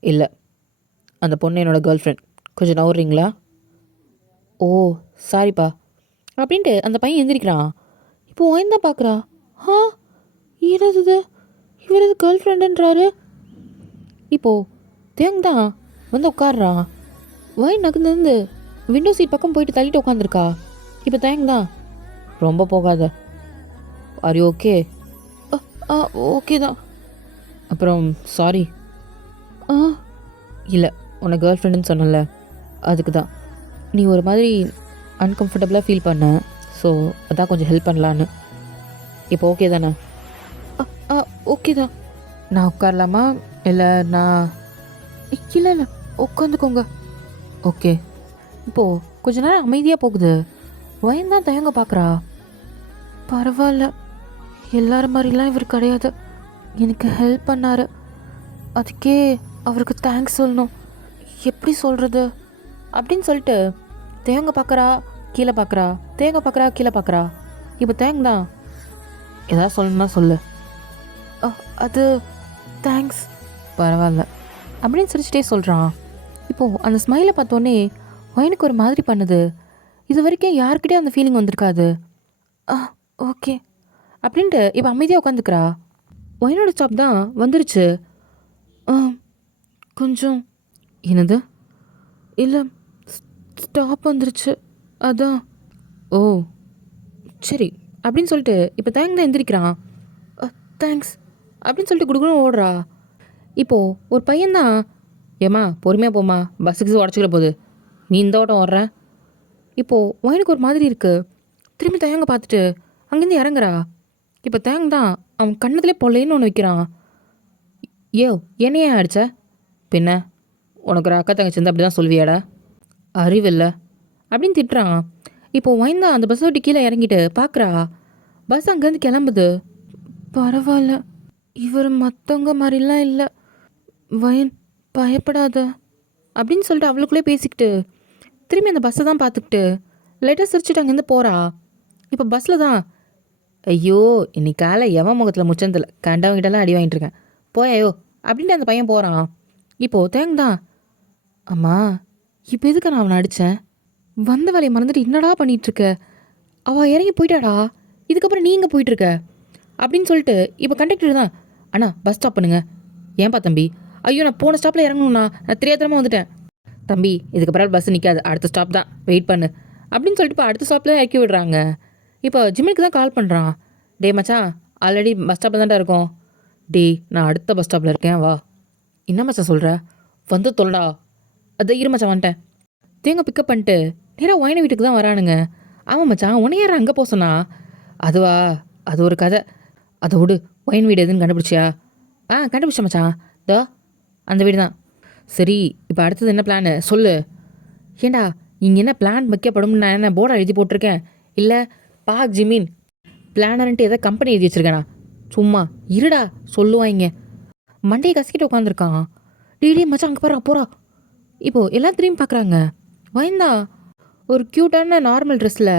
இல்லை, அந்த பொண்ணு என்னோடய கேர்ள் ஃப்ரெண்ட். கொஞ்சம் நவுறீங்களா? ஓ சாரிப்பா அப்படின்ட்டு அந்த பையன் எந்திரிக்கிறான். இப்போ வயன் தான் பார்க்குறா. என்னது இவரது கேர்ள் ஃப்ரெண்டுன்றாரு. இப்போது தேங்க தான் வந்து உட்காடுறான். வயன் நகர்ந்து விண்டோ சீட் பக்கம் போயிட்டு தள்ளிட்டு உட்காந்துருக்கா. இப்போ தேங்க தான், ரொம்ப போகாத. Are you okay? ஓகே தான். அப்புறம் சாரி. இல்லை, உன்னை கேர்ள் ஃப்ரெண்டுன்னு சொன்னல, அதுக்கு தான். நீ ஒரு மாதிரி அன்கம்ஃபர்டபுளாக ஃபீல் பண்ண, ஸோ அதான் கொஞ்சம் ஹெல்ப் பண்ணலான்னு. இப்போ ஓகே தானே? ஓகே தான். நான் உட்காரலாமா? இல்லை நான் இல்லை உட்காந்துக்கோங்க. ஓகே. இப்போது கொஞ்ச நேரம் அமைதியாக போகுது. வயந்தான் தயங்க பார்க்குறா. பரவாயில்ல, எல்லாரும் மாதிரிலாம் இவர் கிடையாது. எனக்கு ஹெல்ப் பண்ணார், அதுக்கே அவருக்கு தேங்க்ஸ் சொல்லணும். எப்படி சொல்கிறது அப்படின்னு சொல்லிட்டு தேங்க பார்க்குறா, கீழே பார்க்குறா, தேங்க பார்க்குறா, கீழே பார்க்குறா. இப்போ தேங்க தான், ஏதாவது சொல்லணும்னா சொல்லு. அது தேங்க்ஸ். பரவாயில்ல அப்படின்னு சிரிச்சிட்டே சொல்கிறான். இப்போது அந்த ஸ்மைலை பார்த்தோன்னே வயனுக்கு ஒரு மாதிரி பண்ணுது. இது வரைக்கும் யாருக்கிட்டே அந்த ஃபீலிங் வந்திருக்காது. ஓகே அப்படின்ட்டு இப்போ அமைதியாக உட்காந்துக்கிறா. வயனோட ஸ்டாப் தான் வந்துருச்சு. கொஞ்சம் என்னது? இல்லை, ஸ்டாப் வந்துருச்சு அதான். ஓ சரி அப்படின்னு சொல்லிட்டு இப்போ தேங்க் தான் எந்திரிக்கிறான். தேங்க்ஸ் அப்படின்னு சொல்லிட்டு குடுக்குன்னு ஓடுறா. இப்போது ஒரு பையன்தான், ஏம்மா பொறுமையாக போம்மா, பஸ்ஸுக்கு உடச்சிக்கிற போகுது, நீ இந்த ஓட்டம் ஓடுற. இப்போது வயனுக்கு ஒரு மாதிரி இருக்குது. திரும்பி தேங்க பார்த்துட்டு அங்கேருந்து இறங்குறா. இப்போ தேங்க தான் அவன் கண்ணத்துலேயே பொல்லைன்னு ஒன்று வைக்கிறான். என்னையே அடிச்ச? பின்ன உனக்கு ஒரு அக்கா தங்கச்சி அப்படி தான் சொல்வியாடா? அறிவில்லை அப்படின்னு திட்டுறான். இப்போது வயன் தான் அந்த பஸ்ஸை விட்டு கீழே இறங்கிட்டு பார்க்குறா. பஸ் அங்கேருந்து கிளம்புது. பரவாயில்ல, இவர் மற்றவங்க மாதிரிலாம் இல்லை. வயன் பயப்படாத அப்படின்னு சொல்லிட்டு அவளுக்குள்ளே பேசிக்கிட்டு திரும்பி அந்த பஸ்ஸை தான் பார்த்துக்கிட்டு லைட்டாக சிரிச்சுட்டு அங்கேருந்து போகிறா. இப்போ பஸ்ஸில் தான், ஐயோ இன்னைக்கு காலை எவன் முகத்தில் முச்சந்தில் கண்டவங்கிட்டலாம் அடி வாங்கிட்டு இருக்கேன் போயோ அப்படின்ட்டு அந்த பையன் போகிறான். இப்போது தேங்க தான், அம்மா இப்போ எதுக்கு நான் அவனை அடித்தேன்? வந்த வேலையை மறந்துட்டு என்னடா பண்ணிகிட்ருக்க? அவள் இறங்கி போயிட்டாடா, இதுக்கப்புறம் நீ இங்கே போயிட்டுருக்க அப்படின்னு சொல்லிட்டு இப்போ கண்டக்டர் தான், அண்ணா பஸ் ஸ்டாப் பண்ணுங்க. ஏன்பா தம்பி? ஐயோ நான் போன ஸ்டாப்பில் இறங்கணுண்ணா, நான் தெரியாதனமாக வந்துட்டேன். தம்பி இதுக்கப்புறம் பஸ் நிற்காது, அடுத்த ஸ்டாப் தான், வெயிட் பண்ணு அப்படின்னு சொல்லிட்டு இப்போ அடுத்த ஸ்டாப்பில் இறக்கி விடுறாங்க. இப்போ ஜிம்முக்கு தான் கால் பண்ணுறான். டே மச்சான், ஆல்ரெடி பஸ் ஸ்டாப்பில் தான்டா இருக்கோம். டே நான் அடுத்த பஸ் ஸ்டாப்பில் இருக்கேன், வா. என்ன மச்சான் சொல்கிற? வந்து தொல்லடா. அதை இரு மச்சான் வந்துட்டேன். தேங்க பிக்கப் பண்ணிட்டு நேராக ஒயின வீட்டுக்கு தான் வரானுங்க. ஆமாம் மச்சான், உன்னை யார் அங்கே போக சொன்னா? அதுவா, அது ஒரு கதை. அதோடு ஒயின் வீடு எதுன்னு கண்டுபிடிச்சியா? கண்டுபிடிச்ச மச்சான். தோ அந்த வீடு தான். சரி, இப்போ அடுத்தது என்ன பிளானு சொல்லு. ஏண்டா இங்கே என்ன பிளான் வைக்கப்படும்? நான் என்ன போர்டை எழுதி போட்டிருக்கேன்? இல்லை பாக் ஜிமீன் பிளானர்ன்ட்டு எதாவது கம்பெனி எழுதி வச்சிருக்கேனா? சும்மா இருடா சொல்லுவாங்க. மண்டையை கசிக்கிட்டு உட்காந்துருக்கான். டெய்லி மச்சான் அங்கே போகிறா போகிறா. இப்போது எல்லாம் திரும்பி பார்க்குறாங்க. வயந்தா ஒரு க்யூட்டான நார்மல் ட்ரெஸ்ஸில்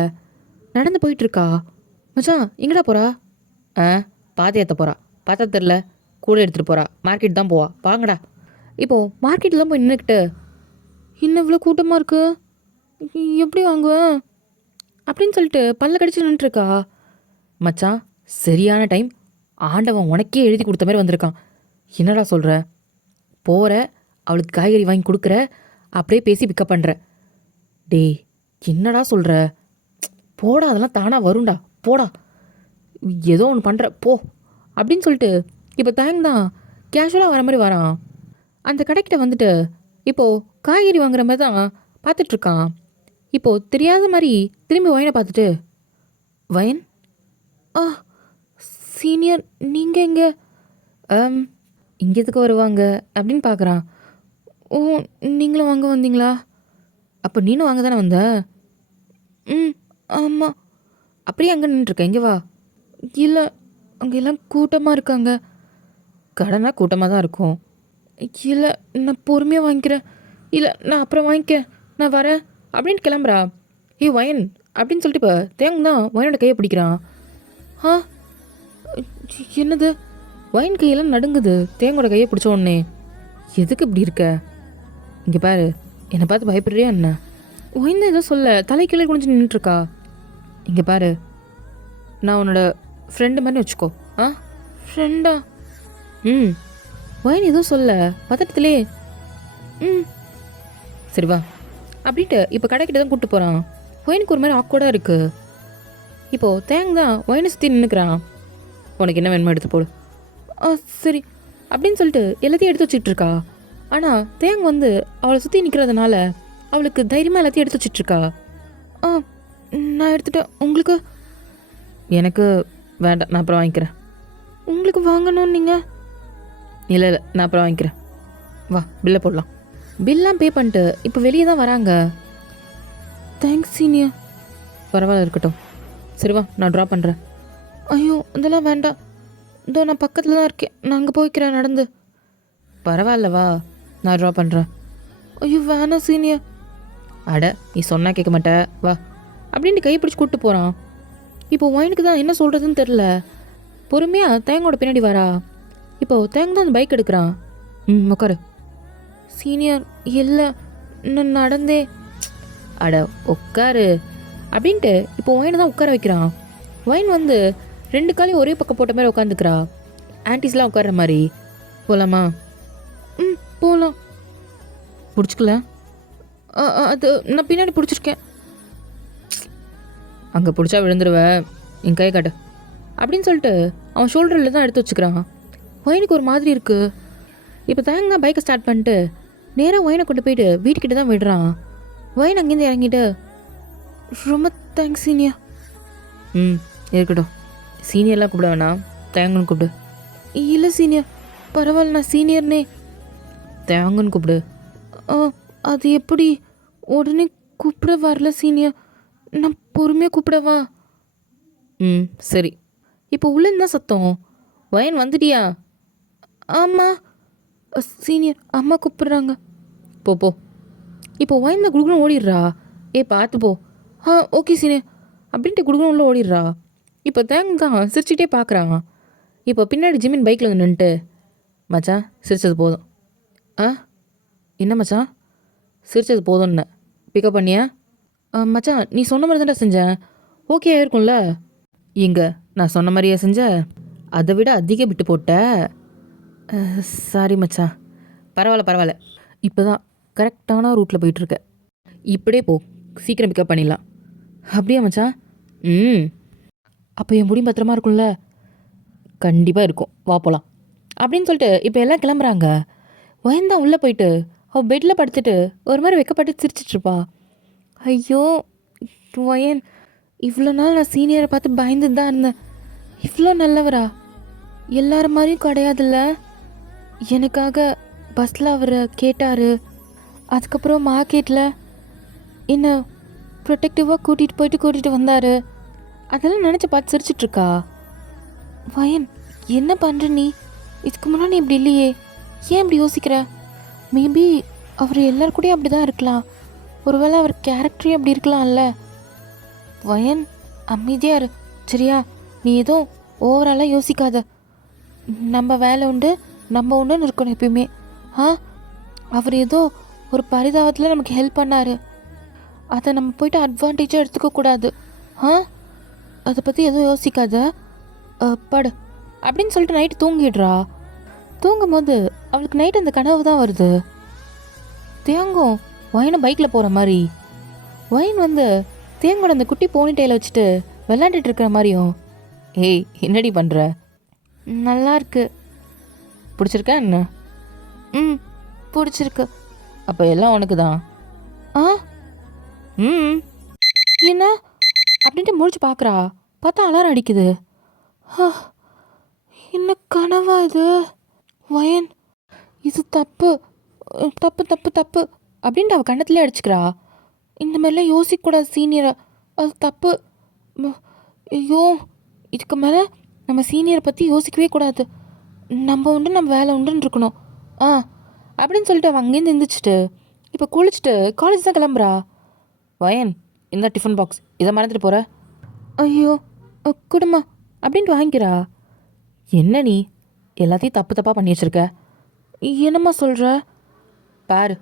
நடந்து போயிட்டுருக்கா. மச்சான் எங்கடா போகிறா? பாத்தி ஏற்ற போகிறா. பார்த்தா தெரில, கூட எடுத்துகிட்டு போகிறா. மார்க்கெட் தான் போவா. வாங்கடா. இப்போது மார்க்கெட்டில் தான் போய் நின்றுக்கிட்டு, இன்னும் இவ்வளோ கூட்டமாக இருக்கு, எப்படி வாங்குவேன் அப்படின்னு சொல்லிட்டு பல்ல கடிச்சு நின்றுருக்கா. மச்சான் சரியான டைம். ஆண்டவன் உனக்கே எழுதி கொடுத்த மாதிரி வந்திருக்கான். என்னடா சொல்கிற? போகிற, அவளுக்கு காய்கறி வாங்கி கொடுக்குற, அப்படியே பேசி பிக்கப் பண்ணுற. டேய் என்னடா சொல்கிற? போடா, அதெல்லாம் தானாக வரும்டா, போடா, ஏதோ ஒன்று பண்ணுற போ அப்படின்னு சொல்லிட்டு இப்போ தேங்க் தான் கேஷுவலாக வர மாதிரி வரான். அந்த கடைக்கிட்ட வந்துட்டு இப்போது காய்கறி வாங்குற மாதிரி தான் பார்த்துட்ருக்கான். இப்போது தெரியாத மாதிரி திரும்பி வயனை பார்த்துட்டு, வயன் சீனியர் நீங்கள் எங்கே? இங்கே எதுக்கு வருவாங்க அப்படின்னு பார்க்குறான். ஓ, நீங்களும் வாங்க வந்தீங்களா? அப்போ நீனும் வாங்க தானே வந்த? ஆமாம். அப்படியே அங்கே நின்றுருக்க, இங்கே வா. இல்லை, அங்கே எல்லாம் கூட்டமாக இருக்காங்க. கடைனா கூட்டமாக தான் இருக்கும். இல்லை, நான் பொறுமையாக வாங்கிக்கிறேன். இல்லை, நான் அப்புறம் வாங்கிக்கிறேன், நான் வரேன் அப்படின்னு கிளம்புறா. வயன் அப்படின்னு சொல்லிட்டு இப்போ தேங்க தான் வயனோட கையை பிடிக்கிறான். என்னது? வயன் கையெல்லாம் நடுங்குது தேங்கோட கையை பிடிச்ச உடனே. எதுக்கு இப்படி இருக்க? இங்கே பாரு, என்னை பார்த்து பயப்படுறியா என்ன? வயன் தான் ஏதோ சொல்ல தலை கீழே குனிஞ்சு நின்றுட்டுருக்கா. இங்கே பாரு, நான் உன்னோட ஃப்ரெண்டு மாதிரி வச்சுக்கோ. ஃப்ரெண்டா? வயன் எதுவும் சொல்ல பதட்டத்திலே சரி வா அப்படின்ட்டு இப்போ கடைக்கிட்ட தான் கூப்பிட்டு போகிறான். வயனுக்கு ஒரு மாதிரி ஆக்வர்டாக இருக்குது. இப்போது தேங் தான் வயனை சுற்றி நின்றுக்கிறான். உனக்கு என்ன வேணுமோ எடுத்து போடு. சரி அப்படின்னு சொல்லிட்டு எல்லாத்தையும் எடுத்து வச்சிட்ருக்கா. ஆனால் தேங் வந்து அவளை சுற்றி நிற்கிறதுனால அவளுக்கு தைரியமாக எல்லாத்தையும் எடுத்து வச்சிட்ருக்கா. நான் எடுத்துட்டேன். உங்களுக்கு? எனக்கு வேண்டாம், நான் அப்புறம் வாங்கிக்கிறேன். உங்களுக்கு வாங்கணும்னு நீங்கள்? இல்லை, நான் அப்புறம் வாங்கிக்கிறேன். வா பில்லை போடலாம். பில்லாம் பே பண்ணிட்டு இப்போ வெளியே தான் வராங்க. Thanks senior. பரவாயில்ல, இருக்கட்டும். சரி வா, நான் ட்ராப் பண்ணுறேன். ஐயோ இதெல்லாம் வேண்டாம், இதோ நான் பக்கத்தில் தான் இருக்கேன், நான் அங்கே போய்க்கிறேன் நடந்து. பரவாயில்ல வா, நான் ட்ராப் பண்ணுறேன். ஐயோ வேணாம் சீனியர். அட நீ சொன்னால் கேட்க மாட்டே, வா அப்படின்ட்டு கையை பிடிச்சி கூப்பிட்டு போகிறான். இப்போ ஒயினுக்கு தான் என்ன சொல்கிறதுன்னு தெரில. பொறுமையாக தேங்கோட பின்னாடி வரா. இப்போது தேங்க தான் அந்த பைக் எடுக்கிறான். உட்காரு. சீனியர் இல்லை, நான் நடந்தே. அட உட்காரு அப்படின்ட்டு இப்போ ஒயினை தான் உட்கார வைக்கிறான். ஒயின் வந்து 2 காலையும் ஒரே பக்கம் போட்ட மாதிரி உட்காந்துக்கிறா. ஆன்டிஸ்லாம் உட்கார்ற மாதிரி. போகலாமா? போகலாம். பிடிச்சிக்கல? அது நான் பின்னாடி பிடிச்சிருக்கேன். அங்கே பிடிச்சா விழுந்துருவ, என் கையை காட்டு அப்படின்னு சொல்லிட்டு அவன் ஷோல்டரில் தான் எடுத்து வச்சுக்கிறான். ஒயினுக்கு ஒரு மாதிரி இருக்குது. இப்போ தேங்க தான் பைக்கை ஸ்டார்ட் பண்ணிட்டு நேராக ஒயினை கொண்டு போயிட்டு வீட்டுக்கிட்ட தான் விடுறான். ஒயின் அங்கேருந்து இறங்கிட்டு, ரொம்ப தேங்க்ஸ் சீனியர். இருக்கட்டும், சீனியர்லாம் கூப்பிட வேணாம், தேங்கன்னு கூப்பிடு. இல்லை சீனியர், பரவாயில்ல, நான் சீனியர்னே. தேங்கன்னு கூப்பிடு. அது எப்படி? உடனே கூப்பிட வரல சீனியர், நான் பொறுமையாக கூப்பிடவா? சரி. இப்போ உள்ளேருந்து தான் சத்தம். வயன் வந்துட்டியா? ஆமாம் சீனியர், அம்மா கூப்பிட்றாங்க. போ. இப்போ வயன் தான் குடுக்கணும் ஓடிடுறா. பார்த்து போ. ஓகே சீனியர் அப்படின்ட்டு குடுக்கணும் உள்ள ஓடிடுறா. இப்போ தேங்க தான் சிரிச்சுக்கிட்டே பார்க்குறாங்க. இப்போ பின்னாடி ஜிமின் பைக்கில் வந்து நின்றுட்டு, மச்சான் சிரிச்சது போதும். என்ன மச்சான்? சிரிச்சது போதும்னு பிக்கப் பண்ணியா? மச்சான் நீ சொன்ன மாதிரி தான்டா செஞ்சேன், ஓகே ஆயிருக்கும்ல? இங்கே நான் சொன்ன மாதிரியே செஞ்ச, அதை விட அதிக விட்டு போட்ட. சாரி மச்சான். பரவாயில்ல, இப்போ தான் கரெக்டான ரூட்டில் போயிட்டுருக்க. இப்படியே போ, சீக்கிரம் பிக்கப் பண்ணிடலாம். அப்படியா மச்சான்? அப்போ என் முடியும் பத்திரமா இருக்கும்ல? கண்டிப்பாக இருக்கும், வா போகலாம் அப்படின்னு சொல்லிட்டு இப்போ எல்லாம் கிளம்புறாங்க. வயந்தான் உள்ளே போயிட்டு அவள் பெட்டில் படுத்துட்டு ஒரு மாதிரி வெக்கப்பட்டு சிரிச்சிட்ருப்பா. ஐயோ வயன், இவ்வளோ நாள் நான் சீனியரை பார்த்து பயந்துட்டு தான் இருந்தேன், இவ்வளோ நல்லவரா? எல்லார மாதிரியும் கிடையாதுல்ல. எனக்காக பஸ்ஸில் அவர் கேட்டார். அதுக்கப்புறம் மார்க்கெட்டில் என்ன ப்ரொடெக்டிவாக கூட்டிகிட்டு வந்தார். அதெல்லாம் நினச்சி பார்த்து சிரிச்சிட்ருக்கா. வயன், என்ன பண்ணுற நீ? இதுக்கு முன்னாடி இப்படி இல்லையே, ஏன் இப்படி யோசிக்கிற? மேபி அவர் எல்லாருக்கூடயும் அப்படி தான் இருக்கலாம். ஒருவேளை அவர் கேரக்டரே அப்படி இருக்கலாம்ல. வயன், அமைதியாக இரு சரியா? நீ எதுவும் ஓவராலாக யோசிக்காத. நம்ம வேலை உண்டு, நம்ம உண்டுன்னு இருக்கணும் எப்பயுமே. அவர் ஏதோ ஒரு பரிதாபத்தில் நமக்கு ஹெல்ப் பண்ணார். அதை நம்ம போய்ட்டு அட்வான்டேஜாக எடுத்துக்கக்கூடாது. அதை பற்றி எதுவும் யோசிக்காத, படு அப்படின்னு சொல்லிட்டு நைட்டு தூங்கிடுறா. தூங்கும் போது அவளுக்கு நைட்டு அந்த கனவு தான் வருது. தேங்கும் வயனை பைக்கில் போகிற மாதிரி, வயன் தேங்கோட அந்த குட்டி போனிட்டையில் வச்சுட்டு விளாண்டுட்டு இருக்கிற மாதிரியும். ஏய், என்னடி பண்ணுற? நல்லா இருக்கு. பிடிச்சிருக்கா என்ன? பிடிச்சிருக்கு. அப்போ எல்லாம் உனக்கு தான். என்ன அப்படின்ட்டு முடிச்சு பார்க்குறா. பார்த்தா அலாரம் அடிக்குது. என்ன கனவா இது? வயன், இது தப்பு தப்பு தப்பு தப்பு அப்படின்ட்டு அவள் கண்ணத்துலேயே அடிச்சுக்கிறா. இந்த மாதிரிலாம் யோசிக்கக்கூடாது சீனியரை, அது தப்பு. ஐயோ, இதுக்கு மேலே நம்ம சீனியரை பற்றி யோசிக்கவே கூடாது. நம்ம உண்டு, நம்ம வேலை உண்டுன்னு இருக்கணும். அப்படின்னு சொல்லிட்டு அவன் அங்கேருந்து எழுந்திரிச்சிட்டு இப்போ குளிச்சுட்டு காலேஜ் தான் கிளம்புறா. வயன், இந்த டிஃபன் பாக்ஸ், இதை மறந்துட்டு போகிற? ஐயோ குடுமா அப்படின்ட்டு வாங்கிக்கிறா. என்ன நீ எல்லாத்தையும் தப்பு தப்பாக பண்ணி வச்சுருக்க? என்னம்மா சொல்கிற? பாரு,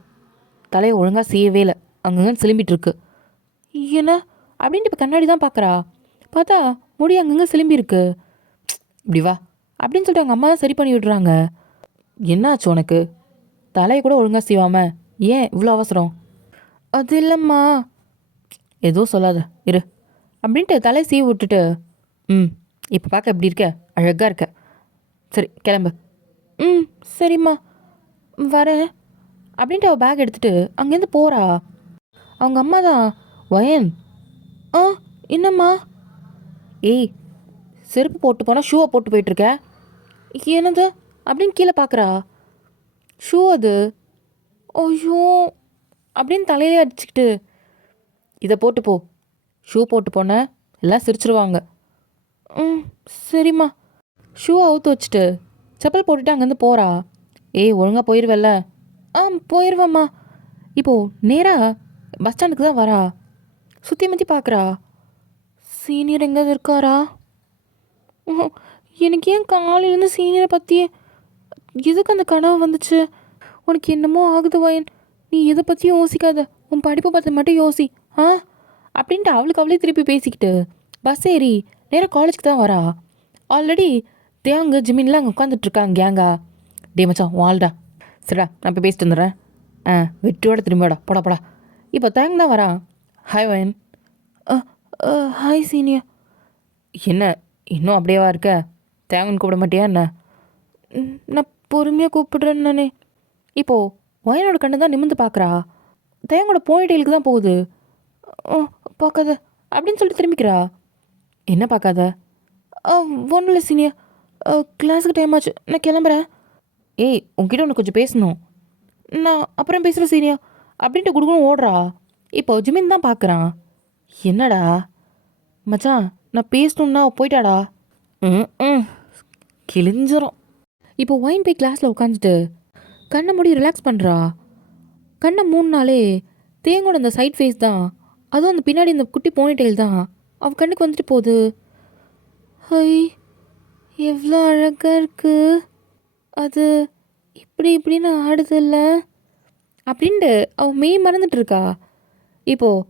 தலையை ஒழுங்காக செய்யவே இல்லை, அங்கங்கே சிலும்பிட்டு இருக்கு. என்ன அப்படின்ட்டு இப்போ கண்ணாடி தான் பார்க்குறா. பார்த்தா முடி அங்கங்கே சிலும்பி இருக்கு. இப்படி வா அப்படின்னு சொல்லிட்டு அவங்க அம்மா தான் சரி பண்ணி விடுறாங்க. என்னாச்சு உனக்கு? தலையை கூட ஒழுங்காக செய்வாமல் ஏன் இவ்வளோ அவசரம்? அது இல்லைம்மா. எதுவும் சொல்லாத இரு அப்படின்ட்டு தலையை சீவி விட்டுட்டு, இப்போ பார்க்க எப்படி இருக்க? அழகாக இருக்க. சரி கிளம்பு. சரிம்மா வரேன் அப்படின்ட்டு அவள் பேக் எடுத்துகிட்டு அங்கேருந்து போகிறா. அவங்க அம்மா தான், வயன் என்னம்மா? ஏய், செருப்பு போட்டு போனால் ஷூவை போட்டு போயிட்டுருக்க. என்னது அப்படின்னு கீழே பார்க்குறா. ஷூ அது. ஐயோ அப்படின்னு தலையிலே அடிச்சுக்கிட்டு, இதை போட்டு போ, ஷூ போட்டு போன எல்லாம் சிரிச்சிருவாங்க. சரிம்மா. ஷூவை அவுத்து வச்சுட்டு செப்பல் போட்டுட்டு அங்கேருந்து போகிறா. ஏய், ஒழுங்காக போயிடுவல்ல? போயிடுவேம்மா. இப்போது நேராக பஸ் ஸ்டாண்டுக்கு தான் வரா. சுற்றி முற்றி பார்க்குறா. சீனியர் எங்கேயாவது இருக்காரா? எனக்கு ஏன் காலையிலேருந்து சீனியரை பற்றியே எதுக்கு அந்த கனவு வந்துச்சு? உனக்கு என்னமோ ஆகுது வயன், நீ எதை பற்றியும் யோசிக்காத, உன் படிப்பை பற்றி மட்டும் யோசி. அப்படின்ட்டு அவளே திருப்பி பேசிக்கிட்டு பஸ் ஏறி நேராக காலேஜுக்கு தான் வரா. ஆல்ரெடி தேங்க ஜிமின்லாம் அங்கே உட்காந்துட்ருக்காங்க கேங்கா. டே மச்சான் வாழ்டா. சரிடா, நான் போய் பேசிட்டு வந்துடுறேன். வெற்றியோட திரும்பியோடா, போடா. இப்போ தேங்க தான் வரா. ஹாய் வயன். Hi senior. என்ன இன்னும் அப்படியேவா இருக்க? தேங்கன்னு கூப்பிட மாட்டியா என்ன? நான் பொறுமையாக கூப்பிடுறேன்னு நானே. இப்போது வயனோட கண்ணு தான் நிமிர்ந்து பார்க்குறா. தேங்கோட போனிடெயிலுக்கு தான் போகுது. பார்க்காத அப்படின்னு சொல்லிட்டு திரும்பிக்கிறா. என்ன பார்க்காத? ஒன்றும் இல்லை சீனியர், கிளாஸுக்கு டைம் ஆச்சு, நான் கிளம்புறேன். ஏய், உங்ககிட்ட ஒன்று கொஞ்சம் பேசணும். நான் அப்புறம் பேசுகிறேன் சீனியர் அப்படின்ட்டு குடுக்கணும் ஓடுறா. இப்போ ஜிமின் தான் பார்க்குறான். என்னடா மச்சான், நான் பேசணுன்னா போயிட்டாடா. கிழிஞ்சிரும். இப்போ ஒயின் போய் கிளாஸில் உட்காந்துட்டு கண்ணை மூடி ரிலாக்ஸ் பண்ணுறா. கண்ணை மூணுனாலே தேங்கோட அந்த சைட் ஃபேஸ் தான், அதுவும் அந்த பின்னாடி இந்த குட்டி போனிடெயில் தான் அவள் கண்ணுக்கு வந்துட்டு போகுது. ஹை, எவ்வளோ அழகாக இருக்குது அது, இப்படின்னு ஆடுது இல்லை அப்படின்ட்டு அவள் மெய் மறந்துட்டுருக்கா. இப்போது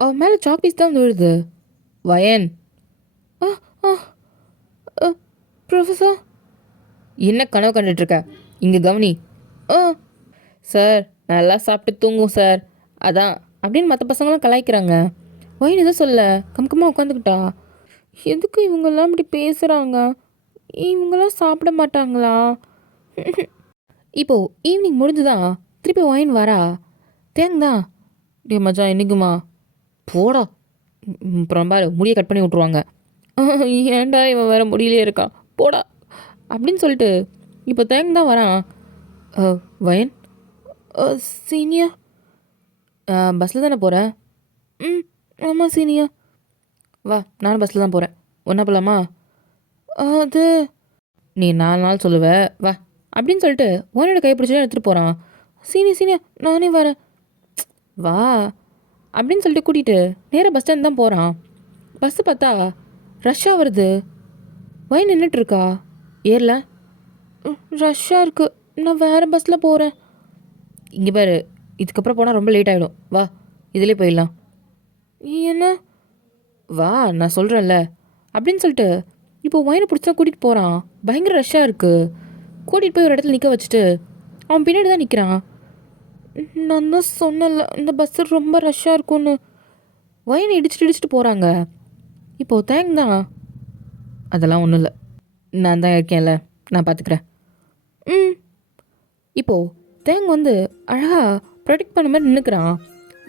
அவள் மேலே சாக் பீஸ் தான் விழுது. வயன். ப்ரொஃபஸர். என்ன கனவு கண்டுட்ருக்க? இங்கே கவனி. சார், நல்லா சாப்பிட்டு தூங்கும் சார், அதான் அப்படின்னு மற்ற பசங்களாம் கலாய்க்கிறாங்க. வயன் எதுவும் சொல்ல கம்கமாக உட்காந்துக்கிட்டா. எதுக்கு இவங்கெல்லாம் இப்படி பேசுகிறாங்க? இவங்களாம் சாப்பிட மாட்டாங்களா? இப்போது ஈவினிங் முடிஞ்சுதான் திருப்பி வயன் வரா. தேங்கதான். டே மச்சான், என்னைக்குமா? போடா. அப்புறம் பாரு, முடியை கட் பண்ணி விட்ருவாங்க. ஏன்டா இவன் வேறு முடியலே இருக்கான், போடா அப்படின்னு சொல்லிட்டு இப்போ தேங்க தான் வரான். வயன் சீனியர் பஸ்ஸில் தானே போகிறேன்? ம் ஆமாம் சீனியர். வா நானும் பஸ்ஸில் தான் போகிறேன், ஒன்றா போகலாமா? அது நீ 4 நாள் சொல்லுவ, வா அப்படின்னு சொல்லிட்டு உன்னோட கைப்பிடிச்சி எடுத்துகிட்டு போகிறான். சீனியர் நானே வரேன், வா அப்படின்னு சொல்லிட்டு கூட்டிகிட்டு நேராக பஸ் ஸ்டாண்ட் தான் போகிறான். பஸ்ஸு பார்த்தா ரஷ்ஷாக வருது. வயன் நின்றுட்டுருக்கா. ஏறல. ரஷ்ஷாக இருக்குது, நான் வேறு பஸ்ஸில் போகிறேன். இங்கே பாரு, இதுக்கப்புறம் போனால் ரொம்ப லேட் ஆகிடும், வா இதிலே போயிடலாம். என்ன? வா நான் சொல்கிறேன்ல அப்படின்னு சொல்லிட்டு இப்போ ஒயனை பிடிச்சா கூட்டிகிட்டு போகிறான். பயங்கர ரஷ்ஷாக இருக்குது. கூட்டிகிட்டு போய் ஒரு இடத்துல நிற்க வச்சுட்டு அவன் பின்னாடி தான் நிற்கிறான். நான் தான் சொன்னல இந்த பஸ்ஸு ரொம்ப ரஷ்ஷாக இருக்கும்னு. ஒயனை இடிச்சிட்டு போகிறாங்க. இப்போது தேங்க் தான், அதெல்லாம் ஒன்றும் இல்லை, நான் தான் இருக்கேன்ல, நான் பார்த்துக்கிறேன். இப்போது தேங்க வந்து அழகாக ப்ரொடெக்ட் பண்ண மாதிரி நின்றுக்கிறான்.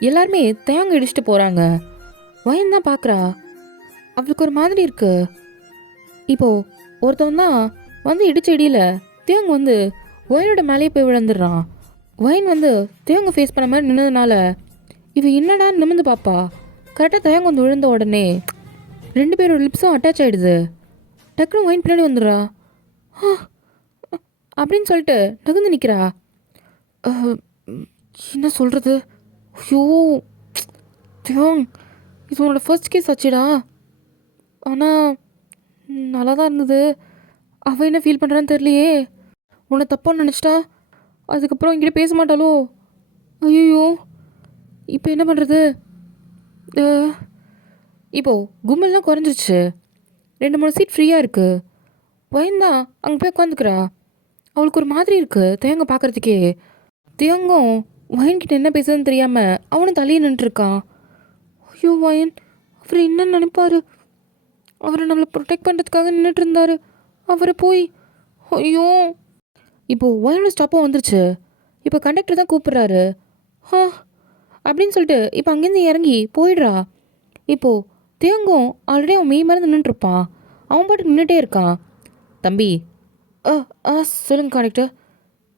எல்லாருமே தேங்க இடிச்சிட்டு போகிறாங்க. வயன் தான் பார்க்குறா. அவளுக்கு ஒரு மாதிரி இருக்கு. இப்போது ஒருத்தவன் தான் வந்து இடிச்ச இடியில் தேங்க வந்து வயனோட மேலேயே போய் விழுந்துடுறான். வயன் வந்து தேங்க ஃபேஸ் பண்ண மாதிரி நின்னதுனால இவ என்னடா நிமிந்து பாப்பா. கரெக்டாக தேங்க வந்து விழுந்த உடனே 2 பேரோட லிப்ஸும் அட்டாச் ஆகிடுது. டக்குனு வயன் பின்னாடி வந்துடுறா. அப்படின்னு சொல்லிட்டு நகுந்து நிற்கிறா. என்ன சொல்கிறது? ஐயோ தியோங், இது உன்னோட ஃபர்ஸ்ட் கேஸ் ஆச்சுடா. ஆனால் நல்லா தான் இருந்தது. அவள் என்ன ஃபீல் பண்ணுறான்னு தெரியலையே. உன்னை தப்பான்னு நினச்சிட்டா அதுக்கப்புறம் என்கிட்ட பேச மாட்டாளோ? ஐயோ இப்போ என்ன பண்ணுறது? இப்போது கும்பல்லாம் குறைஞ்சிருச்சு. 2-3 சீட் ஃப்ரீயாக இருக்குது. பயந்தான் அங்கே போய் உட்காந்துக்கிறா. அவளுக்கு ஒரு மாதிரி இருக்குது தேங்க பார்க்குறதுக்கே. தேங்கும் வயன்கிட்ட என்ன பேசுறதுன்னு தெரியாமல் அவனும் தலையை நின்றுருக்கான். ஐயோ வயன், அவர் என்ன நினைப்பார்? அவரை நம்மளை ப்ரொடெக்ட் பண்ணுறதுக்காக நின்றுட்டு இருந்தார். அவரை போய் ஐயோ. இப்போது வயனோட ஸ்டாப்பும் வந்துருச்சு. இப்போ கண்டக்டர் தான் கூப்பிட்றாரு. அப்படின்னு சொல்லிட்டு இப்போ அங்கேருந்து இறங்கி போயிடுறா. இப்போது தேங்கும் ஆல்ரெடி அவன் மெய் மறந்து நின்றுருப்பான். அவன் பாட்டுக்கு நின்றுட்டே இருக்கான். தம்பி சொல்லுங்க கண்டக்டர்,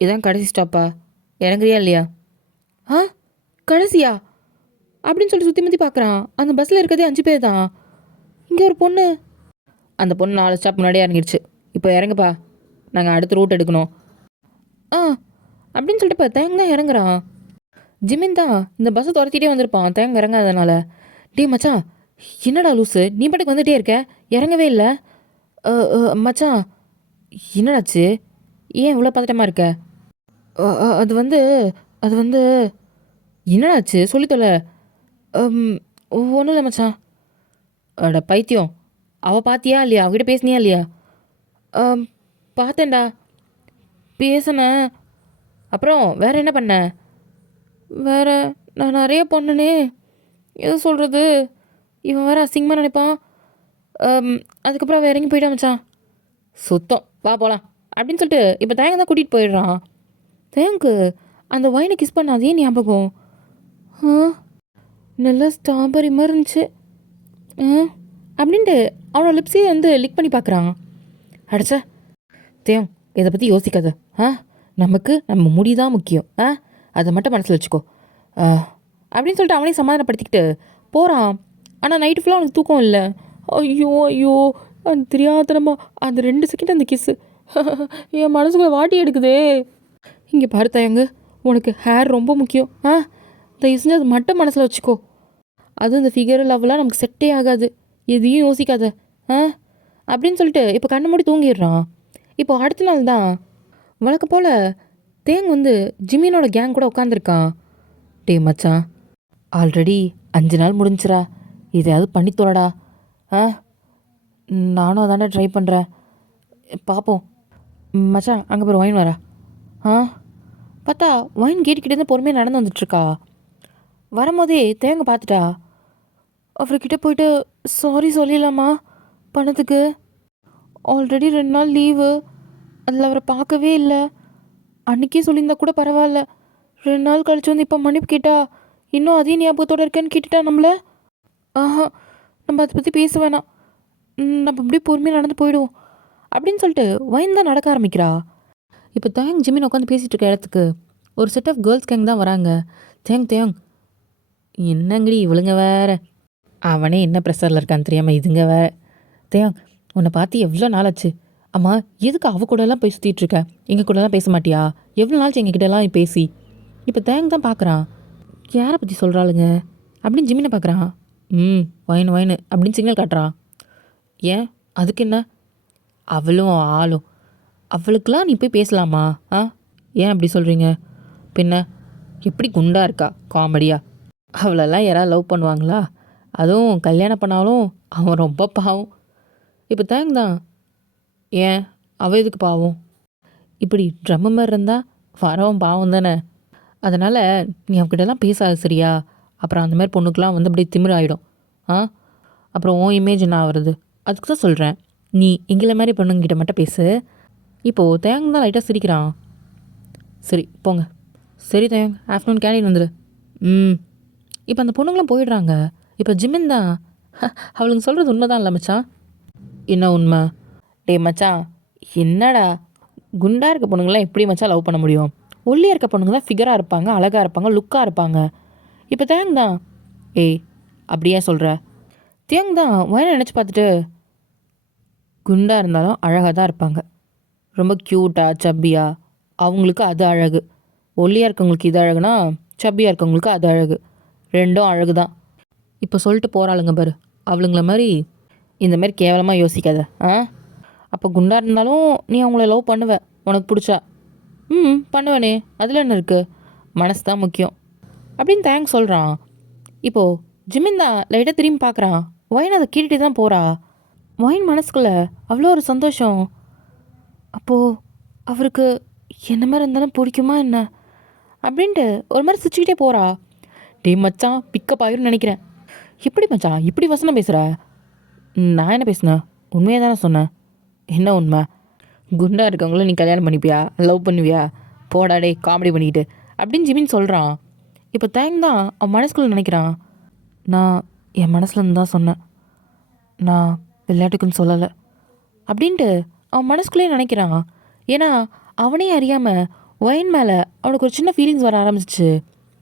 இதான் கடைசி ஸ்டாப்பா, இறங்குறியா இல்லையா? கடைசியா அப்படின்னு சொல்லிட்டு சுற்றி முற்றி பார்க்குறான். அந்த பஸ்ஸில் இருக்கிறதே 5 பேர் தான். இங்கே ஒரு பொண்ணு, அந்த பொண்ணு 4 ஸ்டாப் முன்னாடியே இறங்கிடுச்சு. இப்போ இறங்குப்பா, நாங்கள் அடுத்த ரூட் எடுக்கணும். அப்படின்னு சொல்லிட்டு இப்போ தேங்க தான் இறங்குறான். ஜிமின் தான் இந்த பஸ்ஸை துரத்திட்டே வந்திருப்பான் தேங்க இறங்காதனால. டே மச்சான், என்னடா லூஸு, நீ பாட்டுக்கு வந்துகிட்டே இருக்க, இறங்கவே இல்லை. மச்சான் என்னடாச்சு, ஏன் இவ்வளோ பதட்டமாக இருக்க? அது வந்து என்னடாச்சு சொல்லித்தொல. ஒன்றும் இல்லை மச்சான். அட பைத்தியம், அவள் பார்த்தியா இல்லையா? அவகிட்ட பேசினியா இல்லையா? பார்த்தேன்டா, பேசினேன். அப்புறம் வேறு என்ன பண்ண? வேறு நான் நிறைய பொண்ணுனே, எது சொல்கிறது, இவன் வேறு அசிங்கமாக நினைப்பான். அதுக்கப்புறம் அவள் இறங்கி போயிட்டான் மச்சான். சுத்தம், வா போகலாம் அப்படின்னு சொல்லிட்டு இப்போ தேங்க தான் கூட்டிகிட்டு போயிடுறான். தேங்க்கு அந்த ஒயினை கிஸ் பண்ண அதே ஞாபகம். நல்லா ஸ்ட்ராபெரி மாதிரி இருந்துச்சு அப்படின்ட்டு அவனோட லிப்ஸே வந்து லிக் பண்ணி பார்க்குறான். அடைச்சா தேங், இதை பற்றி யோசிக்காத. நமக்கு நம்ம முடி தான் முக்கியம். அதை மட்டும் மனசில் வச்சுக்கோ அப்படின்னு சொல்லிட்டு அவனையும் சமாதானப்படுத்திக்கிட்டு போகிறான். ஆனால் நைட்டு ஃபுல்லாக அவனுக்கு தூக்கம் இல்லை. ஐயோ அந்த தெரியாதனமா அந்த 2 செகண்ட் அந்த கிஸ்ஸு என் மனசுக்குள்ளே வாட்டி எடுக்குதே. இங்கே பாரு தயங்க, உனக்கு ஹேர் ரொம்ப முக்கியம். தயவு செஞ்சு அது மட்டும் மனசில் வச்சுக்கோ. அதுவும் இந்த ஃபிகர் லவ்லாம் நமக்கு செட்டே ஆகாது, எதையும் யோசிக்காத அப்படின்னு சொல்லிட்டு இப்போ கண்ணை மூடி தூங்கிடுறான். இப்போ அடுத்த நாள் தான் வழக்கம் போல் தேங் வந்து ஜிமினோட கேங் கூட உட்காந்துருக்கான். டே மச்சான், ஆல்ரெடி 5 நாள் முடிஞ்சிரா, இதையாவது பண்ணித்தோடா. நானும் அதானே ட்ரை பண்ணுறேன், பார்ப்போம். மச்சான் அங்கே போய் ஒயின் வரா. பார்த்தா ஒயின் கேட்டுக்கிட்டே பொறுமையாக நடந்து வந்துட்டுருக்கா. வரும்போதே தேங்க பார்த்துட்டா. அவர்கிட்ட போயிட்டு சாரி சொல்லிடலாமா பண்ணதுக்கு? ஆல்ரெடி 2 நாள் லீவு, அதில் அவரை பார்க்கவே இல்லை. அன்றைக்கே சொல்லியிருந்தா கூட பரவாயில்ல, 2 நாள் கழிச்சு வந்து இப்போ மன்னிப்பு கேட்டா இன்னும் அதே ஞாபகத்தோடு இருக்கேன்னு கேட்டுட்டா நம்மளை. நம்ம அதை பற்றி பேச வேணாம், நம்ம அப்படியே பொறுமையாக நடந்து போயிடுவோம் அப்படின்னு சொல்லிட்டு ஒயின் தான் நடக்க ஆரம்பிக்கிறா. இப்போ தேங் ஜிமின் உட்காந்து பேசிகிட்டு இருக்க இடத்துக்கு ஒரு செட் ஆஃப் கேர்ள்ஸ் கேங் தான் வராங்க. தேங் தேங் என்னங்கடி இவளுங்க வேற, அவனே என்ன ப்ரெஷரில் இருக்கான்னு தெரியாமல் இதுங்க வேற. தேங் உன்னை பார்த்து எவ்வளோ நாள் ஆச்சு. அம்மா எதுக்கு அவ கூடலாம் போய் சுற்றிட்டு இருக்க, எங்கள் கூடலாம் பேச மாட்டியா? எவ்வளோ நாள் எங்ககிட்டலாம் பேசி. இப்போ தேங் தான் பார்க்குறான், யாரை பற்றி சொல்கிறாளுங்க அப்படின்னு ஜிமினை பார்க்குறான். ஒயின் ஒயின் அப்படின்னு சிக்னல் காட்டுறான். ஏன் அதுக்கு என்ன, அவளும் ஆளும், அவளுக்கெல்லாம் நீ போய் பேசலாமா? ஏன் அப்படி சொல்கிறீங்க? பின்ன எப்படி குண்டா இருக்கா காமெடியா, அவளெல்லாம் யாராவது லவ் பண்ணுவாங்களா? அதுவும் கல்யாணம் பண்ணாலும் அவன் ரொம்ப பாவம். இப்போ தேங் தான், ஏன் அவள் எதுக்கு பாவம்? இப்படி ட்ரம்மு மாதிரி இருந்தால் வரவன் பாவம் தானே. அதனால் நீ அவகிட்டலாம் பேசாது சரியா? அப்புறம் அந்த மாதிரி பொண்ணுக்கெலாம் வந்து அப்படியே திமிராயிடும். அப்புறம் உன் இமேஜ் என்ன ஆகுறது? அதுக்கு தான் சொல்கிறேன், நீ எங்களை மாதிரி பொண்ணுங்கிட்ட மட்டும் பேசு. இப்போது தேங் தான் லைட்டாக சிரிக்கிறான். சரி போங்க. சரி தேங், ஆஃப்டர்நூன் கேண்டீன் வந்துடு. இப்போ அந்த பொண்ணுங்களும் போயிடுறாங்க. இப்போ ஜிமின் தான், அவளுங்க சொல்கிறது உண்மை தான் இல்லை மச்சான். என்ன உண்மை? டே மச்சான், என்னடா குண்டாக இருக்க பொண்ணுங்களாம் எப்படி மச்சான் லவ் பண்ண முடியும்? ஒல்லியாக இருக்க பொண்ணுங்க தான் ஃபிகராக இருப்பாங்க, அழகாக இருப்பாங்க, லுக்காக இருப்பாங்க. இப்போ தேங் தான், ஏய் அப்படியே சொல்கிற? தேங் தான் வயனை நினச்சி பார்த்துட்டு, குண்டாக இருந்தாலும் அழகாக தான் இருப்பாங்க, ரொம்ப க்யூட்டாக சப்பியாக, அவங்களுக்கு அது அழகு. ஒல்லியாக இருக்கவங்களுக்கு இது அழகுனா சப்பியாக இருக்கவங்களுக்கு அது அழகு, ரெண்டும் அழகு தான். இப்போ சொல்லிட்டு போகிறாளுங்க பாரு, அவளுங்கள மாதிரி இந்த மாதிரி கேவலமாக யோசிக்காத. அப்போ குண்டாக இருந்தாலும் நீ அவங்கள லவ் பண்ணுவ உனக்கு பிடிச்சா? பண்ணுவேனே, அதில் என்ன இருக்குது, மனசு தான் முக்கியம் அப்படின்னு தேங்க் சொல்கிறான். இப்போது ஜிமின் தான் லைட்டாக திரும்பி பார்க்குறான். ஒயின் அதை கேட்டுகிட்டே தான் போகிறா. ஒயின் மனசுக்குள்ளே அவ்வளோ ஒரு சந்தோஷம். அப்போது அவருக்கு என்ன மாதிரி இருந்தாலும் பிடிக்குமா என்ன அப்படின்ட்டு ஒரு மாதிரி சிரிச்சுக்கிட்டே போகிறா. டே மச்சான் பிக்கப் ஆகிரும்னு நினைக்கிறேன். எப்படி மச்சான் இப்படி வசனம் பேசுகிற? நான் என்ன பேசுனேன், உண்மையாக தானே சொன்னேன். என்ன உண்மை? குண்டா இருக்கவங்கள நீ கல்யாணம் பண்ணிப்பியா, லவ் பண்ணுவியா? போடாடே காமெடி பண்ணிக்கிட்டு அப்படின்னு ஜிமின் சொல்கிறான். இப்போ தேங் தான் அவன் மனசுக்குள்ளே நினைக்கிறான், நான் என் மனசில் இருந்து தான் சொன்னேன், நான் விளையாட்டுக்குன்னு சொல்லலை அப்படின்ட்டு அவன் மனசுக்குள்ளேயே நினைக்கிறான். ஏன்னா அவனே அறியாமல் ஒயின் மேலே அவனுக்கு ஒரு சின்ன ஃபீலிங்ஸ் வர ஆரம்பிச்சிச்சு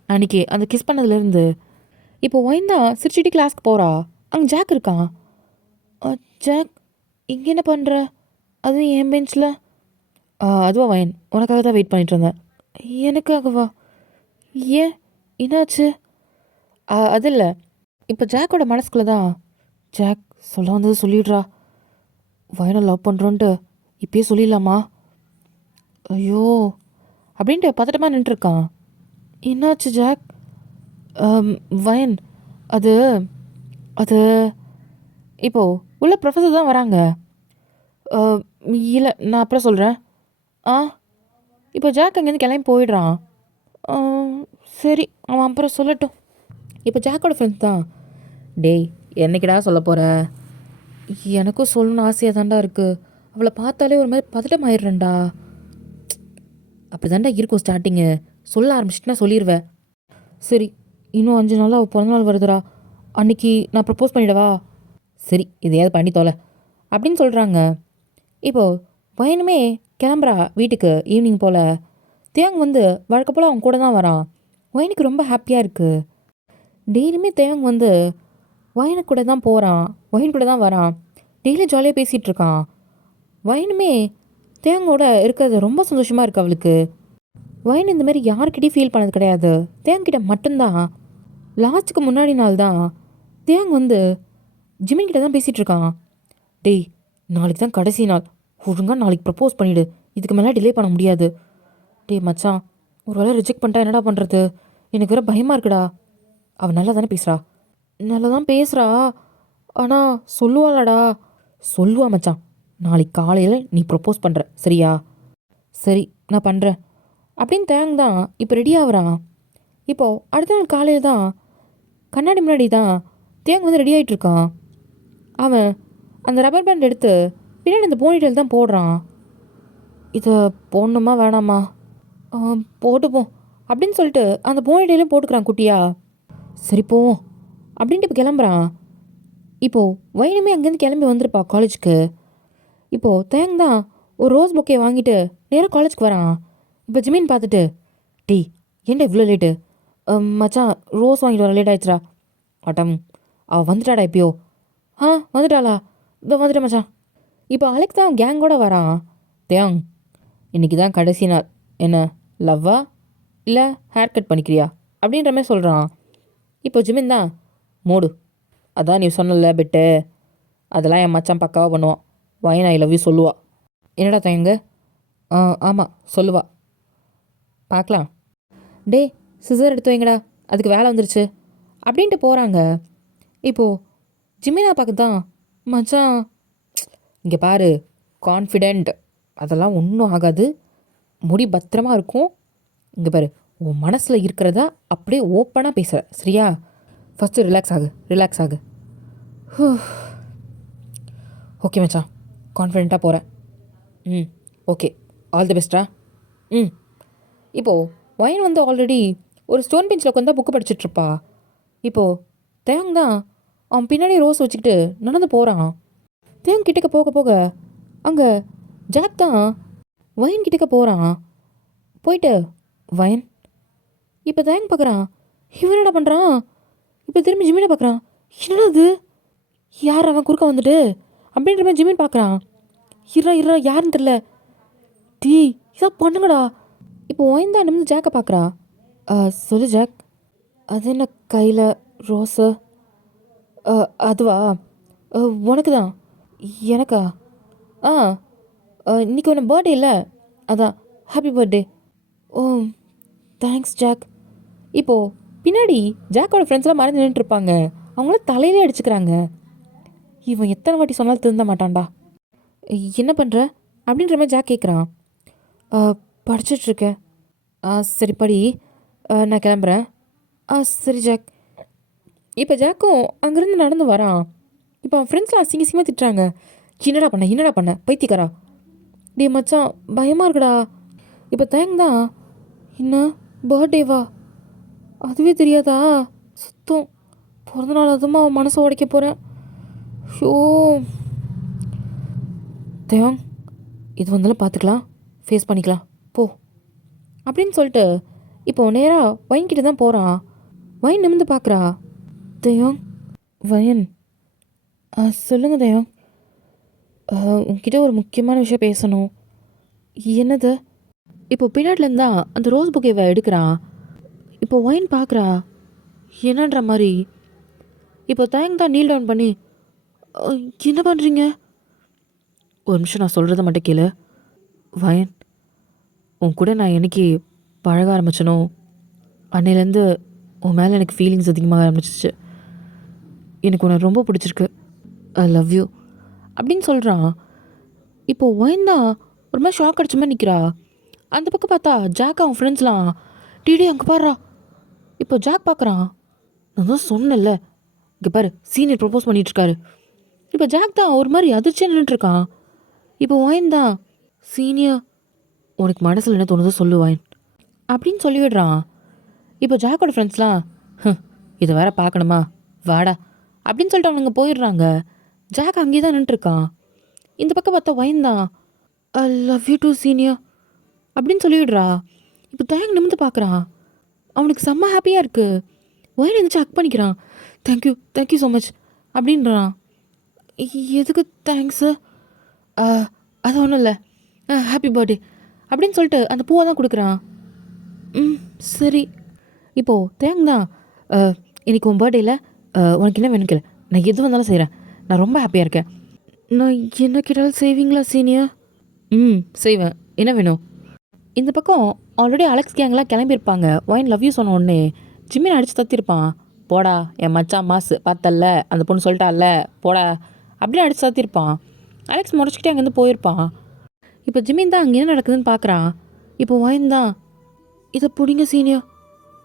அன்றைக்கி அந்த கிஸ் பண்ணதுலேருந்து. இப்போ ஒயின் தான் சிரிச்சிட்டு கிளாஸ்க்கு போகிறா. அங்கே ஜாக் இருக்கான். ஜாக் இங்கே என்ன பண்ணுற? அதுவும் என் பெஞ்சில். அதுவா ஒயின், உனக்காக தான் வெயிட் பண்ணிட்டு இருந்தேன். எனக்காகவா? ஏன் என்னாச்சு? அது இல்லை, இப்போ ஜாக்கோட மனசுக்குள்ளே தான், ஜாக் சொல்ல வந்தது சொல்லிடுறா, ஒயினை லவ் பண்ணுறோன்ட்டு இப்பயே சொல்லிடலாமா? ஐயோ அப்படின்ட்டு பதட்டமாக நின்றுருக்கான். என்னாச்சு ஜாக்? வயன் அது அது இப்போது உள்ள ப்ரொஃபஸர் தான் வராங்க. இல்லை நான் அப்புறம் சொல்கிறேன். இப்போ ஜாக் அங்கேருந்து கிளம்பி போயிடுறான். சரி அவன் அப்புறம் சொல்லட்டும். இப்போ ஜாக்கோட ஃப்ரெண்ட்ஸ் தான், டேய் என்னைக்கிடா சொல்ல போகிற? எனக்கும் சொல்லணும்னு ஆசையாக தாண்டா இருக்குது, அவளை பார்த்தாலே ஒரு மாதிரி பதட்டம் ஆயிடுறேன்டா. அப்படி தாண்டா இருக்கும் ஸ்டார்டிங்கு, சொல்ல ஆரம்பிச்சிட்டுனா சொல்லிடுவேன். சரி இன்னும் 5 நாள் அவள் பிறந்தநாள் வருதுடா, அன்றைக்கி நான் ப்ரப்போஸ் பண்ணிவிடவா? சரி இதையாவது பண்ணி தொலை அப்படின்னு சொல்கிறாங்க. இப்போது பையனுமே கிளம்புறா வீட்டுக்கு ஈவினிங் போல். தேங் வந்து வழக்க போல் அவன் கூட தான் வரான். ஒயினுக்கு ரொம்ப ஹாப்பியாக இருக்குது. டெய்லியுமே தேங் வந்து ஒயினு கூட தான் போகிறான், ஒயின் கூட தான் வரான், டெய்லி ஜாலியாக பேசிகிட்டு இருக்கான். ஒயினுமே தேங்கோட இருக்கிறது ரொம்ப சந்தோஷமாக இருக்குது அவளுக்கு. ஒயின் இந்த மாதிரி யாருக்கிட்டையும் ஃபீல் பண்ணது கிடையாது, தேங்கிட்ட மட்டும்தான். லாஸ்ட்டுக்கு முன்னாடி நாள் தான் தேங் வந்து ஜிமின் கிட்ட தான் பேசிகிட்டு இருக்கான். டேய் நாளைக்கு தான் கடைசி நாள், ஒழுங்காக நாளைக்கு ப்ரப்போஸ் பண்ணிவிடு, இதுக்கு மேலே டிலே பண்ண முடியாது. டேய் மச்சான், ஒரு வேளை ரிஜெக்ட் பண்ணிட்டா என்னடா பண்ணுறது, எனக்கு வேறு பயமாக இருக்குடா. அவள் நல்லா தானே பேசுகிறா? நல்லா தான் பேசுகிறா, ஆனால் சொல்லுவாளாடா? சொல்லுவா மச்சான், நாளைக்கு காலையில் நீ ப்ரப்போஸ் பண்ணுற சரியா? சரி நான் பண்ணுறேன் அப்படின்னு தேங் தான் இப்போ ரெடி ஆகுறான். இப்போது அடுத்த நாள் காலையில் தான் கண்ணாடி முன்னாடி தான் தேங் வந்து ரெடி ஆகிட்டுருக்கான். அவன் அந்த ரப்பர் பேண்ட் எடுத்து பின்னாடி அந்த போனிடெயில் தான் போடுறான். இதை போடணுமா வேணாமா? போட்டுப்போம் அப்படின்னு சொல்லிட்டு அந்த போனிடெயிலும் போட்டுக்கிறான் குட்டியா. சரி போவோம் அப்படின்ட்டு இப்போ கிளம்புறான். இப்போது வயனுமே அங்கேருந்து கிளம்பி வந்திருப்பா காலேஜுக்கு. இப்போது தேங் தான் ஒரு ரோஸ் பொக்கே வாங்கிட்டு நேராக காலேஜ்க்கு வரான். இப்போ ஜிமின் பார்த்துட்டு, டீ ஏன்டா இவ்வளோ லேட்டு? மச்சான் ரோஸ் வாங்கிட்டு வர லேட் ஆயிடுச்சுடா. அட்டம் அவள் வந்துட்டாடா எப்பயோ. வந்துட்டாளா? இதோ வந்துட்டேன் மச்சான். இப்போ அலெக்ஸ் தான் கேங்கோட வரான். தேங் இன்றைக்கி தான் கடைசி நாள், என்ன லவ்வா இல்லை ஹேர் கட் பண்ணிக்கிறியா அப்படின்ற மாதிரி சொல்கிறான். இப்போ ஜிமின் தான், மூடு, அதான் நீ சொன்னல பெட்டு, அதெல்லாம் என் மச்சான் பக்காவாக பண்ணுவான். வயன் ஐ லவ் யூ சொல்லுவா. என்னடா தயங்க? ஆமாம் சொல்லுவா, பார்க்கலாம். டே சிசர் எடுத்து வைங்கடா, அதுக்கு வேலை வந்துருச்சு அப்படின்ட்டு போகிறாங்க. இப்போது ஜிமினா பார்க்க தான், மச்சான் இங்கே பாரு, கான்ஃபிடென்ட், அதெல்லாம் ஒன்றும் ஆகாது, முடி பத்திரமா இருக்கும். இங்கே பாரு, உன் மனசில் இருக்கிறதா அப்படியே ஓப்பனாக பேசுகிற, சரியா? ஃபஸ்ட்டு ரிலாக்ஸ் ஆகு. ஓகே மச்சான், கான்ஃபிடெண்ட்டாக போகிறேன். ஓகே, ஆல் தி பெஸ்ட்டா. இப்போது வயன் வந்து ஆல்ரெடி ஒரு ஸ்டோன் பெஞ்சில் உட்காந்து புக்கு படிச்சுட்ருப்பா. இப்போது தேங் தான் அவன் பின்னாடி ரோஸ் வச்சுக்கிட்டு நடந்து போகிறான். தேங் கிட்டக்க போக போக அங்கே ஜாக் தான் வயன் கிட்டக்க போகிறான். போயிட்டு வயன், இப்போ தேங் பார்க்குறான், இவன் என்னடா பண்ணுறான்? இப்போ திரும்பி ஜிமினை பார்க்குறான், என்னடா அது, யார் அவன் குறுக்க வந்துட்டு அப்படின்ற மாதிரி ஜிமின் பார்க்குறான். இரா யாருன்னு தெரில. டீ இதான் பண்ணுங்கடா. இப்போ ஒயின் தான் நிமிந்து ஜாக்கை பார்க்குறா. சொல்லு ஜாக், அது என்ன கையில் ரோஸு? அதுவா, உனக்கு தான். எனக்கா? இன்றைக்கி ஒன்று பர்த்டே இல்லை, அதான் ஹாப்பி பர்த்டே. ஓ தேங்க்ஸ் ஜாக். இப்போது பின்னாடி ஜாக்கோட ஃப்ரெண்ட்ஸ்லாம் மறைஞ்சு நின்றுருப்பாங்க. அவங்கள தலையிலே அடிச்சுக்கிறாங்க. இவன் எத்தனை வாட்டி சொன்னாலும் திருந்த மாட்டான்டா. என்ன பண்ணுற அப்படின்ற மாதிரி ஜாக் கேட்குறான். படிச்சிட்ருக்கேன். சரி படி, நான் கிளம்புறேன். சரி ஜாக். இப்போ ஜாக்கும் அங்கேருந்து நடந்து வரான். இப்போ அவன் ஃப்ரெண்ட்ஸ்லாம் அசிங்கமாக திட்டுறாங்க. என்னடா பண்ண பைத்தியக்காரா? டே மச்சான் பயமாக இருக்குடா. இப்போ தேங் தான், என்ன பர்த்டேவா, அதுவே தெரியாதா? சுத்தம் பிறந்த நாள், அதுமா அவன் மனசை உடைக்க போகிறேன். ஷோ தேங், இது வந்தாலும் பார்த்துக்கலாம், ஃபேஸ் பண்ணிக்கலாம் போ அப்படின்னு சொல்லிட்டு இப்போது நேராக வயன்கிட்ட தான் போகிறான். வயன் நிமிந்து பார்க்குறா. தயோங். வயன், சொல்லுங்க தயோங், உங்ககிட்ட ஒரு முக்கியமான விஷயம் பேசணும். என்னது? இப்போ பின்னாடிலேருந்து தான் அந்த ரோஸ் புக்கேவை எடுக்கிறான். இப்போ வயன் பார்க்குறா, என்னன்ற மாதிரி. இப்போ தயங் தான் நீல் டவுன் பண்ணி, என்ன பண்ணுறீங்க? ஒரு நிமிஷம் நான் சொல்கிறத மட்டும் கேளு. வயன், உன் கூட நான் என்னைக்கு பழக ஆரம்பிச்சனோ அன்னையிலேருந்து உன் மேலே எனக்கு ஃபீலிங்ஸ் அதிகமாக ஆரம்பிச்சிச்சு. எனக்கு உன்னை ரொம்ப பிடிச்சிருக்கு. ஐ லவ் யூ அப்படின்னு சொல்கிறான். இப்போது ஒயின் தான் ஒரு மாதிரி ஷாக் அடிச்ச மாதிரி நிற்கிறா. அந்த பக்கம் பார்த்தா ஜாக் அவன் ஃப்ரெண்ட்ஸ்லாம், டீடே அங்கே பாடுறா. இப்போ ஜாக் பார்க்குறான். நான் தான் சொன்னேன்ல, இங்கே பாரு சீனியர் ப்ரப்போஸ் பண்ணிகிட்ருக்காரு. இப்போ ஜாக் தான் ஒரு மாதிரி அதிர்ச்சியாக நின்றுட்டுருக்கான். இப்போ ஒயின் தான், சீனியர் உனக்கு மனசில் என்ன தோணுதோ சொல்லு வயன் அப்படின்னு சொல்லிவிடுறான். இப்போ ஜாக்கோட ஃப்ரெண்ட்ஸ்லாம், இதை வேற பார்க்கணுமா, வாடா அப்படின்னு சொல்லிட்டு அவனுங்க போயிடுறாங்க. ஜாக் அங்கேயே தான் நின்றுருக்கான். இந்த பக்கம் பார்த்தா வயன் தான், I love you too senior அப்படின்னு சொல்லிவிடுறா. இப்போ தேங்க் நிமிந்து பார்க்குறான். அவனுக்கு செம்ம ஹாப்பியாக இருக்குது. வயன் எந்திரிச்சு ஹக் பண்ணிக்கிறான். தேங்க்யூ ஸோ மச் அப்படின்றான். எதுக்கு தேங்க்ஸு? அது ஒன்றும் இல்லை, ஹாப்பி பர்த்டே அப்படின்னு சொல்லிட்டு அந்த பூவை தான் கொடுக்குறான். சரி. இப்போது தேங்க் தான், இன்றைக்கி உன் பர்த்டேயில் உனக்கு என்ன வேணும் கேளு, நான் எது வந்தாலும் செய்கிறேன், நான் ரொம்ப ஹாப்பியாக இருக்கேன். நான் என்ன கேட்டாலும் செய்வீங்களா சீனியர்? செய்வேன், என்ன வேணும்? இந்த பக்கம் ஆல்ரெடி அலெக்ஸ் கேங்லாம் கிளம்பியிருப்பாங்க. ஒயின் லவ் யூ சொன்ன உடனே ஜிம்மின் அடித்து தத்திருப்பான். போடா என் மச்சான் மாசு பார்த்தல்ல, அந்த பொண்ணு சொல்லிட்டால போடா அப்படின்னு அடித்து தத்திருப்பான். அலெக்ஸ் முறைச்சிக்கிட்டே அங்கேருந்து போயிருப்பான். இப்போ ஜிம்மின் தான் அங்கே என்ன நடக்குதுன்னு பார்க்குறான். இப்போ ஒயின் தான், இதை பிடிங்க சீனியர்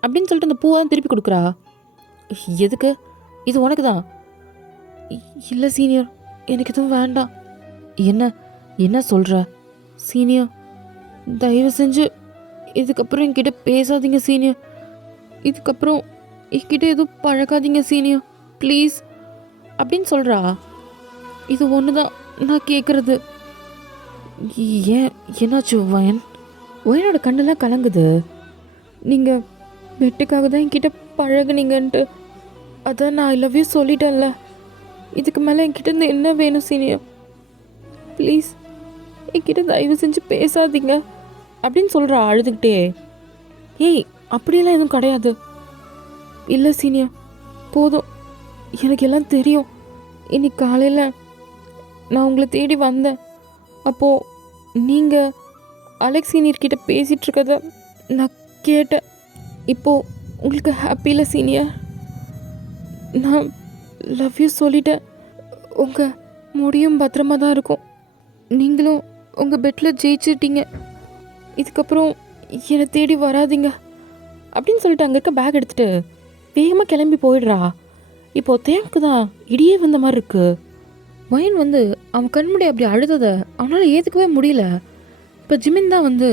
அப்படின்னு சொல்லிட்டு அந்த பூவை தான் திருப்பி கொடுக்குறா. எதுக்கு? இது உனக்கு தான். இல்லை சீனியர், எனக்கு எதுவும் வேண்டாம். என்ன சொல்கிற சீனியர்? தயவு செஞ்சு இதுக்கப்புறம் என்கிட்ட பேசாதீங்க சீனியர். இதுக்கப்புறம் என்கிட்ட எதுவும் பழகாதீங்க சீனியர் ப்ளீஸ் அப்படின்னு சொல்கிறா. இது ஒன்று தான் நான் கேட்குறது. ஏன் என்னாச்சு வயன்? வயனோட கண்ணெல்லாம் கலங்குது. நீங்கள் வெட்டுக்காக தான் என்கிட்ட பழகுனீங்கன்ட்டு அதான் நான் ஐ லவ் யூ சொல்லிட்டேன்ல. இதுக்கு மேலே என்கிட்ட இருந்து என்ன வேணும் சீனியர்? ப்ளீஸ் என்கிட்ட தயவு செஞ்சு பேசாதீங்க அப்படின்னு சொல்கிறா அழுதுகிட்டே. ஏய், அப்படியெல்லாம் எதுவும் கிடையாது. இல்லை சீனியர், போதும், எனக்கு எல்லாம் தெரியும். இன்னைக்கு காலையில் நான் உங்களை தேடி வந்தேன். அப்போது நீங்கள் அலெக்ஸ் சீனியர்கிட்ட பேசிகிட்டு இருக்கத நான் கேட்டேன். இப்போது உங்களுக்கு ஹாப்பி இல்லை சீனியர்? நான் லவ் யூ சொல்லிட்டேன். உங்கள் முடியும் பத்திரமா தான் இருக்கும். நீங்களும் உங்கள் பெட்டில் ஜெயிச்சிட்டீங்க. இதுக்கப்புறம் என்னை தேடி வராதிங்க அப்படின்னு சொல்லிட்டு அங்கே இருக்க பேக் எடுத்துகிட்டு வேகமாக கிளம்பி போயிடுறா. இப்போது தேங்க்கு தான் இடியே வந்த மாதிரி இருக்குது. வயன் வந்து அவன் கண்முடி அப்படி அழுததை அவனால் ஏற்றுக்கவே முடியல. இப்போ ஜிமின் தான் வந்து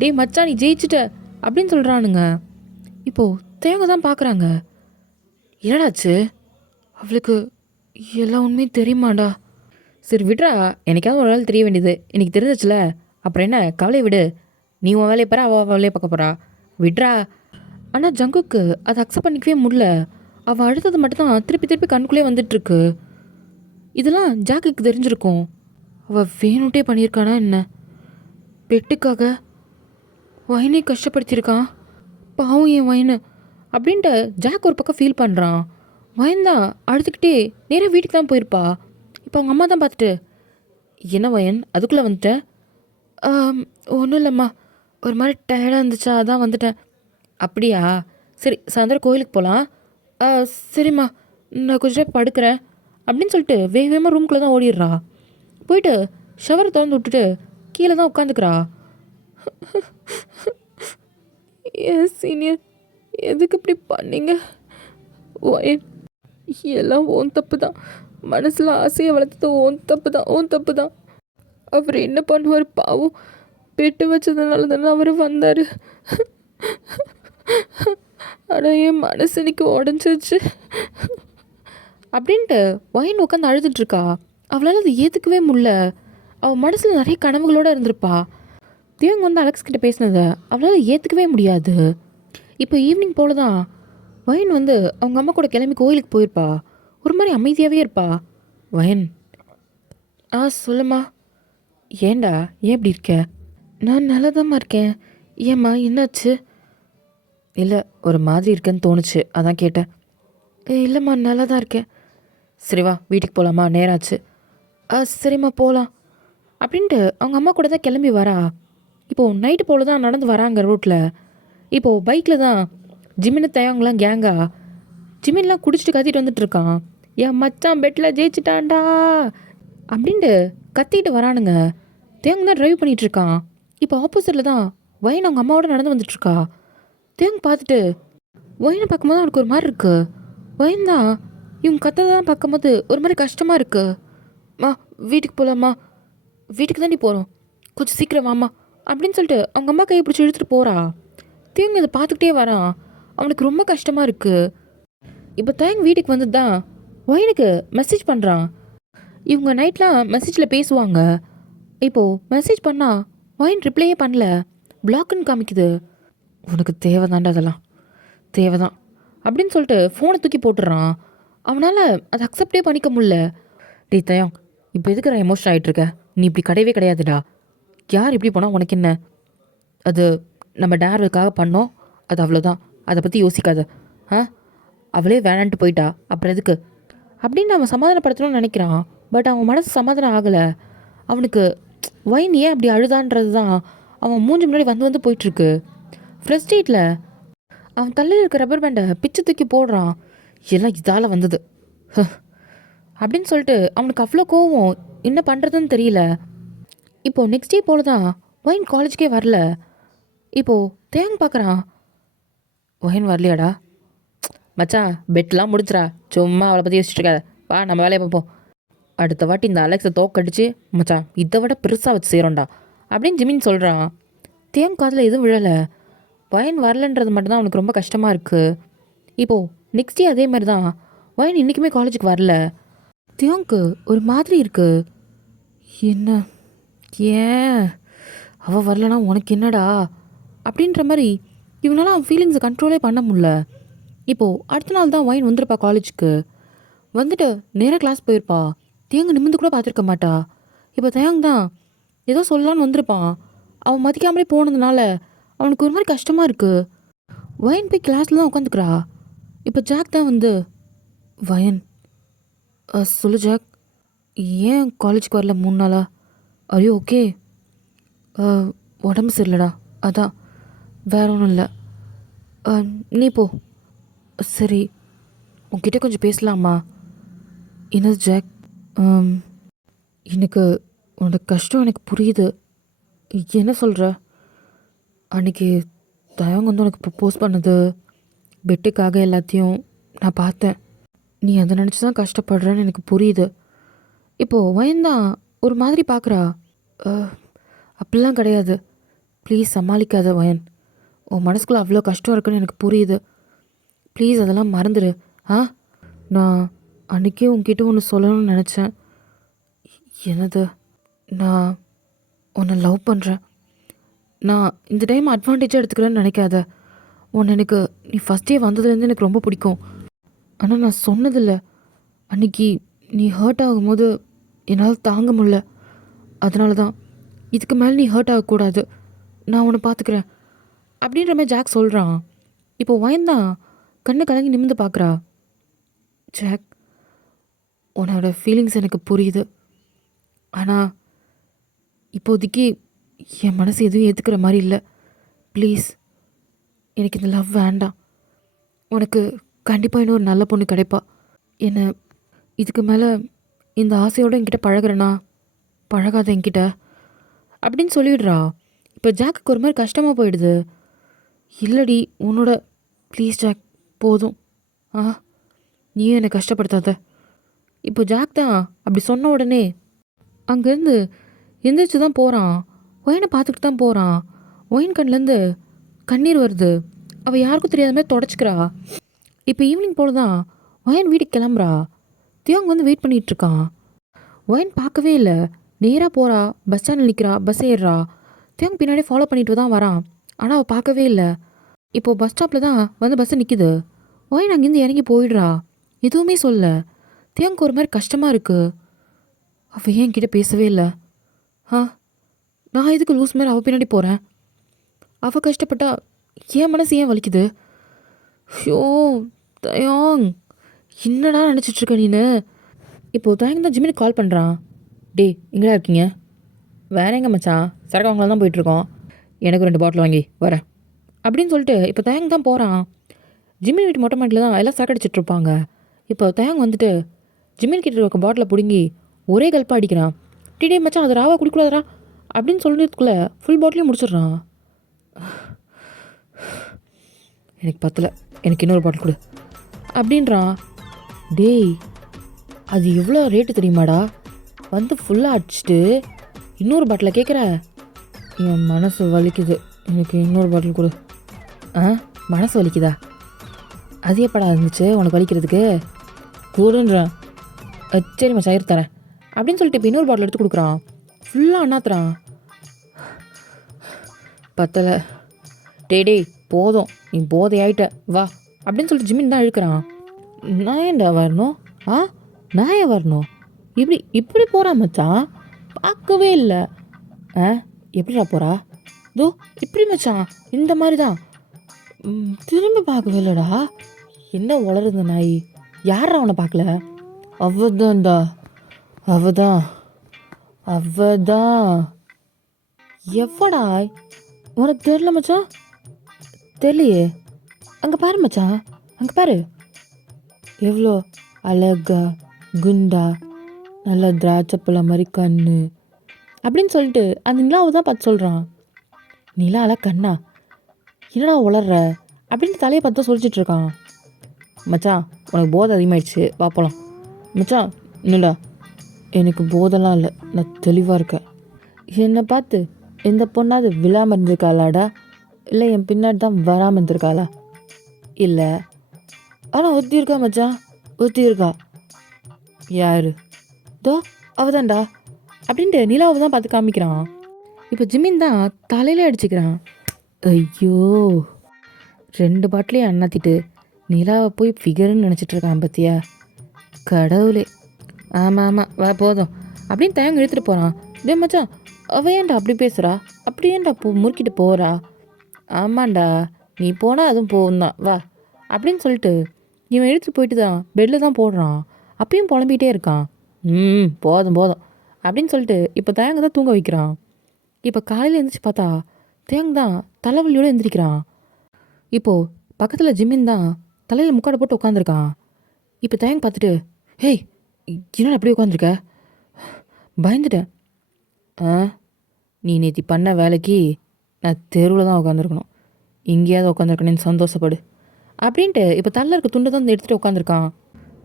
டே மச்சான் நீ ஜெயிச்சிட்ட அப்படின்னு சொல்கிறானுங்க. இப்போது தேங்க தான் பார்க்குறாங்க. என்னடாச்சு? அவளுக்கு எல்லா உண்மையும் தெரியுமாடா? சரி விட்றா, எனக்காவது ஒரு நாள் தெரிய வேண்டியது. எனக்கு தெரிஞ்சிச்சுல, அப்புறம் என்ன, கவலையை விடு. நீ உன் வேலையை பாரு, அவள் வேலையை பார்க்க போகிறா. விட்றா. ஆனால் ஜங்குக்கு அதை அக்செப்ட் பண்ணிக்கவே முடியல. அவள் அழுத்தது மட்டும்தான் திருப்பி திருப்பி கண்ணுக்குள்ளே வந்துட்டுருக்கு. இதெல்லாம் ஜாக்குக்கு தெரிஞ்சிருக்கும். அவள் வேணுட்டே பண்ணியிருக்கானா என்ன? பெட்டுக்காக வயனை கஷ்டப்படுத்தியிருக்கான். பாவம் என் வயனு அப்படின்ட்டு ஜாக் ஒரு பக்கம் ஃபீல் பண்ணுறான். வயன் தான் அழுதுகிட்டே நேராக வீட்டுக்கு தான் போயிருப்பா. இப்போ அவங்க அம்மா தான் பார்த்துட்டு, என்ன வயன் அதுக்குள்ளே வந்துட்டேன்? ஒன்றும் இல்லைம்மா, ஒரு மாதிரி டயர்டாக இருந்துச்சா அதான் வந்துட்டேன். அப்படியா, சரி சாயந்தரம் கோயிலுக்கு போகலாம். சரிம்மா, நான் கொஞ்சம் நேரம் படுக்கிறேன் அப்படின்னு சொல்லிட்டு வேகமாக ரூம்குள்ளே தான் ஓடிடுறா. போயிட்டு ஷவரை திறந்து விட்டுட்டு கீழே தான் உட்காந்துக்கிறா. ஏன் சீனியர், எதுக்கு இப்படி பண்ணீங்க? வயன், எல்லாம் ஓன் தப்பு தான். மனசில் ஆசையை வளர்த்தது ஓன் தப்பு தான். அவர் என்ன பண்ணுவார் பாவம், பெட்டு வச்சதுனால தானே அவர் வந்தார். ஆனால் என் மனசு இன்னைக்கு உடஞ்சிருச்சு அப்படின்ட்டு வயன் உட்காந்து அழுதுட்ருக்கா. அவளால் அது ஏற்றுக்கவே முடியல. அவள் மனசில் நிறைய கனவுகளோடு இருந்திருப்பா. தேவங்க வந்து அலெக்ஸ் கிட்ட பேசினதை அவளால் ஏற்றுக்கவே முடியாது. இப்போ ஈவினிங் போல தான் வயன் வந்து அவங்க அம்மா கூட கிளம்பி கோயிலுக்கு போயிருப்பா. ஒரு மாதிரி அமைதியாகவே இருப்பா. வயன், சொல்லுமா. ஏண்டா, ஏன் இப்படி இருக்க? நான் நல்லதாம்மா இருக்கேன். ஏம்மா என்னாச்சு? இல்லை, ஒரு மாதிரி இருக்கேன்னு தோணுச்சு, அதான் கேட்டேன். இல்லைம்மா, நல்லா தான் இருக்கேன். சரி வா வீட்டுக்கு போகலாமா, நேராச்சு. சரிம்மா போகலாம் அப்படின்ட்டு அவங்க அம்மா கூட தான் கிளம்பி வரா. இப்போது நைட்டு போல தான் நடந்து வராங்க ரோட்டில். இப்போது பைக்கில் தான் ஜிமின்னு தயவங்களாம் கேங்கா. ஜிமின்லாம் குடிச்சிட்டு கத்திட்டு வந்துட்டு இருக்கான். என் மச்சான் பெட்டில் ஜெயிச்சிட்டான்டா அப்படின்ட்டு கத்திட்டு வரானுங்க. தேங்க தான் ட்ரைவ் பண்ணிகிட்ருக்கான். இப்போ ஆப்போசிட்டில் தான் வயன் அவங்க அம்மாவோட நடந்து வந்துட்டுருக்கா. தேங்க பார்த்துட்டு வயனை பார்க்கும்போது அவனுக்கு ஒரு மாதிரி இருக்குது. வயன் தான் இவங்க கத்ததை தான் பார்க்கும்போது ஒரு மாதிரி கஷ்டமாக இருக்குது. மா வீட்டுக்கு போகலாமா? வீட்டுக்கு தாண்டி போகிறோம், கொஞ்சம் சீக்கிரம் வாமா அப்படின்னு சொல்லிட்டு அவங்க அம்மா கையை பிடிச்சி இழுத்துட்டு போகிறா. தேங்க அதை பார்த்துக்கிட்டே வரான். அவனுக்கு ரொம்ப கஷ்டமாக இருக்குது. இப்போ தேங்க வீட்டுக்கு வந்து தான் வயனுக்கு மெசேஜ் பண்ணுறான். இவங்க நைட்லாம் மெசேஜில் பேசுவாங்க. இப்போது மெசேஜ் பண்ணால் வயன் ரிப்ளையே பண்ணல, பிளாக்குன்னு காமிக்குது. உனக்கு தேவைதான்டா, அதெல்லாம் தேவைதான் அப்படின்னு சொல்லிட்டு ஃபோனை தூக்கி போட்டுடுறான். அவனால் அதை அக்செப்டே பண்ணிக்க முடியல. டே தயம், இப்போ எதுக்கு நான் எமோஷன் ஆகிட்டுருக்க? நீ இப்படி கிடையவே கிடையாதுடா. யார் இப்படி போனால் உனக்கு என்ன? அது நம்ம டேருக்காக பண்ணோம், அது அவ்வளோதான். அதை பற்றி யோசிக்காத. அவளே வேணான்ட்டு போயிட்டா, அப்புறம் எதுக்கு அப்படின்னு அவன் சமாதானப்படுத்தணும்னு நினைக்கிறான். பட் அவன் மனசு சமாதானம் ஆகலை. அவனுக்கு வயன் ஏன் அப்படி அழுதான்றது தான் அவன் மூஞ்சி முன்னாடி வந்து போயிட்டுருக்கு. ஃப்ரஸ்ட்ரேட்டில் அவன் தலையில் இருக்க ரப்பர் பேண்டை பிச்சு தூக்கி போடுறான். எல்லாம் இதால் வந்தது அப்படின்னு சொல்லிட்டு அவனுக்கு அவ்வளோ கோவம், என்ன பண்ணுறதுன்னு தெரியல. இப்போது நெக்ஸ்ட் டே போல தான் வயன் காலேஜுக்கே வரல. இப்போது தேங்க பார்க்குறான். வயன் வரலையாடா? மச்சான் பெட்லாம் முடிச்சிடா, சும்மா அவளை பற்றி யோசிச்சுட்டு இருக்காத, வா நம்ம வேலையை பார்ப்போம். அடுத்த வாட்டி இந்த அலெக்ஸை தோக்கடிச்சு மச்சான் இதை விட பெருசாக வச்சு செய்கிறோண்டா அப்படின்னு ஜிமின் சொல்கிறான். தேங்க காதில் எதுவும் விழலை. வயன் வரலன்றது மட்டும்தான் அவனுக்கு ரொம்ப கஷ்டமாக இருக்குது. இப்போது நெக்ஸ்ட் டே அதே மாதிரி தான் வயன் இன்றைக்குமே காலேஜுக்கு வரல. தியோங்க்கு ஒரு மாதிரி இருக்குது. என்ன ஏன் அவள் வரலனா உனக்கு என்னடா அப்படின்ற மாதிரி இவனால அவன் ஃபீலிங்ஸை கண்ட்ரோலே பண்ண முடில. இப்போது அடுத்த நாள் தான் ஒயின் வந்திருப்பா காலேஜுக்கு. வந்துட்டு நேராக கிளாஸ் போயிருப்பா. தேங்க நிமிந்து கூட பார்த்துருக்க மாட்டா. இப்போ தயாங் தான் ஏதோ சொல்லலான்னு வந்திருப்பான். அவன் மதிக்காமலே போனதுனால அவனுக்கு ஒரு மாதிரி கஷ்டமாக இருக்குது. வயன் போய் கிளாஸில் தான் உட்காந்துக்கிறா. இப்போ ஜாக் தான் வந்து வயன் சொல்லு ஜாக், ஏன் காலேஜுக்கு வரல 3 நாளா? ஐயோ ஓகே. உடம்பு சரியில்லடா, அதான், வேற ஒன்றும் இல்லை. நீ போ. சரி, உன்கிட்ட கொஞ்சம் பேசலாமா? என்னது ஜாக்? எனக்கு உன்னோட கஷ்டம் எனக்கு புரியுது. என்ன சொல்கிற? அன்றைக்கி தயங்க வந்து உனக்கு ப்ரப்போஸ் பண்ணது, பெட்டுக்காக எல்லாத்தையும் நான் பார்த்தேன். நீ அதை நினச்சி தான் கஷ்டப்படுறேன்னு எனக்கு புரியுது. இப்போது வயந்தான் ஒரு மாதிரி பார்க்குறா. அப்படிலாம் கிடையாது, ப்ளீஸ் சமாளிக்காத வயன். உன் மனசுக்குள்ளே அவ்வளோ கஷ்டம் இருக்குன்னு எனக்கு புரியுது. ப்ளீஸ் அதெல்லாம் மறந்துடு. நான் அன்றைக்கே உன்கிட்ட ஒன்று சொல்லணும்னு நினச்சேன். என்னது? நான் உன்னை லவ் பண்ணுறேன். நான் இந்த டைம் அட்வான்டேஜாக எடுத்துக்கிறேன்னு நினைக்காத. உன்னை எனக்கு நீ ஃபஸ்ட் டே வந்ததுலேருந்து எனக்கு ரொம்ப பிடிக்கும். ஆனால் நான் சொன்னதில்லை. அன்றைக்கி நீ ஹர்ட் ஆகும்போது என்னால் தாங்க முடில. அதனால தான் இதுக்கு மேலே நீ ஹர்ட் ஆகக்கூடாது, நான் உன்னை பார்த்துக்கிறேன் அப்படின்ற மாதிரி ஜாக் சொல்கிறான். இப்போ வயந்தான் கண்ணு கலங்கி நிமிந்து பார்க்குறா. ஜாக், உன்னோட ஃபீலிங்ஸ் எனக்கு புரியுது. ஆனால் இப்போதைக்கு என் மனசு எதுவும் ஏற்றுக்கிற மாதிரி இல்லை. ப்ளீஸ், எனக்கு இந்த லவ் வேண்டாம். உனக்கு கண்டிப்பாக இன்னொரு நல்ல பொண்ணு கிடைப்பா. என்னை இதுக்கு மேலே இந்த ஆசையோடு என்கிட்ட பழகிறேனா? பழகாத என்கிட்ட அப்படின்னு சொல்லிடுறா. இப்போ ஜாக்குக்கு ஒரு மாதிரி கஷ்டமாக போயிடுது. இல்லடி உன்னோட, ப்ளீஸ் ஜாக், போதும். நீயும் என்னை கஷ்டப்படுத்தாத. இப்போ ஜாக் தான் அப்படி சொன்ன உடனே அங்கேருந்து எந்திரிச்சு தான் போகிறான். ஒயினை பார்த்துக்கிட்டு தான் போகிறான். ஒயின் கண்லேருந்து கண்ணீர் வருது. அவள் யாருக்கும் தெரியாத மாதிரி தொடச்சிக்கிறா. இப்போ ஈவினிங் போல தான் ஒயின் வீட்டுக்கு கிளம்புறா. தியோங் வந்து வெயிட் பண்ணிகிட்ருக்கான். ஒயின் பார்க்கவே இல்லை. நேராக போகிறா, பஸ் ஸ்டாண்டில் நிற்கிறா, பஸ் ஏறுறா. தியோங் பின்னாடி ஃபாலோ பண்ணிட்டு தான் வரான். ஆனால் அவள் பார்க்கவே இல்லை. இப்போது பஸ் ஸ்டாப்பில் தான் வந்து பஸ்ஸு நிற்கிது. ஒயின் அங்கேருந்து இறங்கி போயிடுறா. எதுவுமே சொல்ல. தியோங்க்கு ஒரு மாதிரி கஷ்டமாக இருக்குது. அவள் ஏன் என்கிட்ட பேசவே இல்லை? நான் எதுக்கு லூஸ் மாதிரி அவள் பின்னாடி போகிறேன்? அவள் கஷ்டப்பட்டா என் மனசு ஏன் வலிக்குது? ஷோ தயாங், என்னடா நினச்சிட்ருக்க நீனு? இப்போது தயாங் தான் ஜிம்மினுக்கு கால் பண்ணுறான். டே, எங்கடா இருக்கீங்க? வேற எங்கே மச்சான், சரக்கு அவங்களால தான் போயிட்டுருக்கோம். எனக்கு 2 பாட்டில் வாங்கி வரேன் அப்படின்னு சொல்லிட்டு இப்போ தயாங் தான் போகிறான். ஜிம்மின் வீட்டு மொட்டை மாட்டில் தான் எல்லாம் சரக்கு அடிச்சிட்ருப்பாங்க. இப்போ தயாங் வந்துட்டு ஜிம்மின் கிட்ட இருக்க பாட்டிலை பிடுங்கி ஒரே கல்ப்பாக அடிக்கிறான். டே மச்சான், அது ராவா குடிக்கூடாதரா அப்படின்னு சொல்கிறதுக்குள்ளே ஃபுல் பாட்டிலையும் முடிச்சிடுறான். எனக்கு பத்தலை, எனக்கு இன்னொரு பாட்டில் கொடு அப்படின்றான். டேய், அது எவ்வளோ ரேட்டு தெரியுமாடா? வந்து ஃபுல்லாக அடிச்சுட்டு இன்னொரு பாட்டிலை கேட்குற? என் மனசு வலிக்குது, எனக்கு இன்னொரு பாட்டில் கொடு. மனசு வலிக்குதா? அது எப்படா இருந்துச்சு உனக்கு வலிக்கிறதுக்கு? கூடுன்றான். சரி மச்சான் இரு தரேன் அப்படின்னு சொல்லிட்டு இப்போ இன்னொரு பாட்டில் எடுத்து கொடுக்குறான். ஃபுல்லாக அண்ணாத்துறான். பத்தலை. டே போதும், நீ போதை ஆகிட்ட வா அப்படின்னு சொல்லிட்டு ஜிம்மின் தான் இழுக்கிறான். நான் ஏன்டா வரணும்? நான் ஏன் வரணும்? இப்படி போகிறான் மச்சான், பார்க்கவே இல்லை. எப்படிடா போகிறா? இதோ இப்படி மச்சான், இந்த மாதிரி தான். திரும்பி பார்க்கவே இல்லைடா. என்ன வளருது நாய்? யாரா அவனை பார்க்கல? அவதான்டா, அவதான். எவ்வளா உனக்கு தெரியல மச்சான்? தெரியலையே. அங்கே பாரு மச்சான், அங்கே பாரு, எவ்வளோ அழகா குண்டா, நல்லா திராட்சை பழம் மாதிரி கண்ணு அப்படின்னு சொல்லிட்டு அந்த நிலாவை தான் பார்த்து சொல்கிறான். நிலால கண்ணா? என்னடா வளர்ற அப்படின்னு தலையை பார்த்து சொல்லிச்சிட்டு இருக்கான். மச்சான், உனக்கு போதை அதிகமாகிடுச்சு, வா போகலாம். மச்சான் என்னடா? எனக்கு போதெல்லாம் இல்லை, நான் தெளிவாக இருக்கேன். என்னை பார்த்து எந்த பொண்ணாவது விழாமல் இருந்திருக்காளாடா? இல்லை என் பின்னாடி தான் வராமல் இருந்திருக்காளா? இல்லை. ஆனால் ஒருத்தி இருக்கா மச்சான், ஒருத்தி இருக்கா. யாரு? தோ அவதான்டா அப்படின்ட்டு நிலாவை தான் பார்த்து காமிக்கிறான். இப்போ ஜிமின் தான் தலையிலே அடிச்சுக்கிறான். ஐயோ 2 பாட்டிலையும் அண்ணாத்திட்டு நிலாவை போய் ஃபிகர்னு நினச்சிட்டு இருக்கான் பத்தியா, கடவுளே. ஆமாம் ஆமாம் வா போதும் அப்படின்னு தயங்க இழுத்துட்டு போகிறான். டே மச்சான், அவ ஏன்டா அப்படி பேசுகிறா, அப்படி ஏன்டா முறுக்கிட்டு போகிறா. ஆமாண்டா நீ போனால் அதுவும் போகும் தான் வா அப்படின்னு சொல்லிட்டு இவன் எடுத்துகிட்டு போயிட்டு தான் பெட்டில் தான் போடுறான். அப்பயும் புலம்பிகிட்டே இருக்கான். போதும் போதும் அப்படின்னு சொல்லிட்டு இப்போ தயங்க தான் தூங்க வைக்கிறான். இப்போ காலையில் எழுந்திரிச்சு பார்த்தா தேங்க தான் தலைவலியோடு எழுந்திரிக்கிறான். இப்போது பக்கத்தில் ஜிம்மின் தான் தலையில் முக்காடை போட்டு உட்காந்துருக்கான். இப்போ தயங்க பார்த்துட்டு, ஹேய் என்னடா அப்படியே உட்காந்துருக்க, பயந்துட்டேன். நீ நேற்று பண்ண வேலைக்கு நான் தெருவில் தான் உட்காந்துருக்கணும், இங்கேயாவது உட்காந்துருக்கணுன்னு சந்தோஷப்படு அப்படின்ட்டு இப்போ தள்ள இருக்க துண்டு தான் எடுத்துகிட்டு உட்காந்துருக்கான்.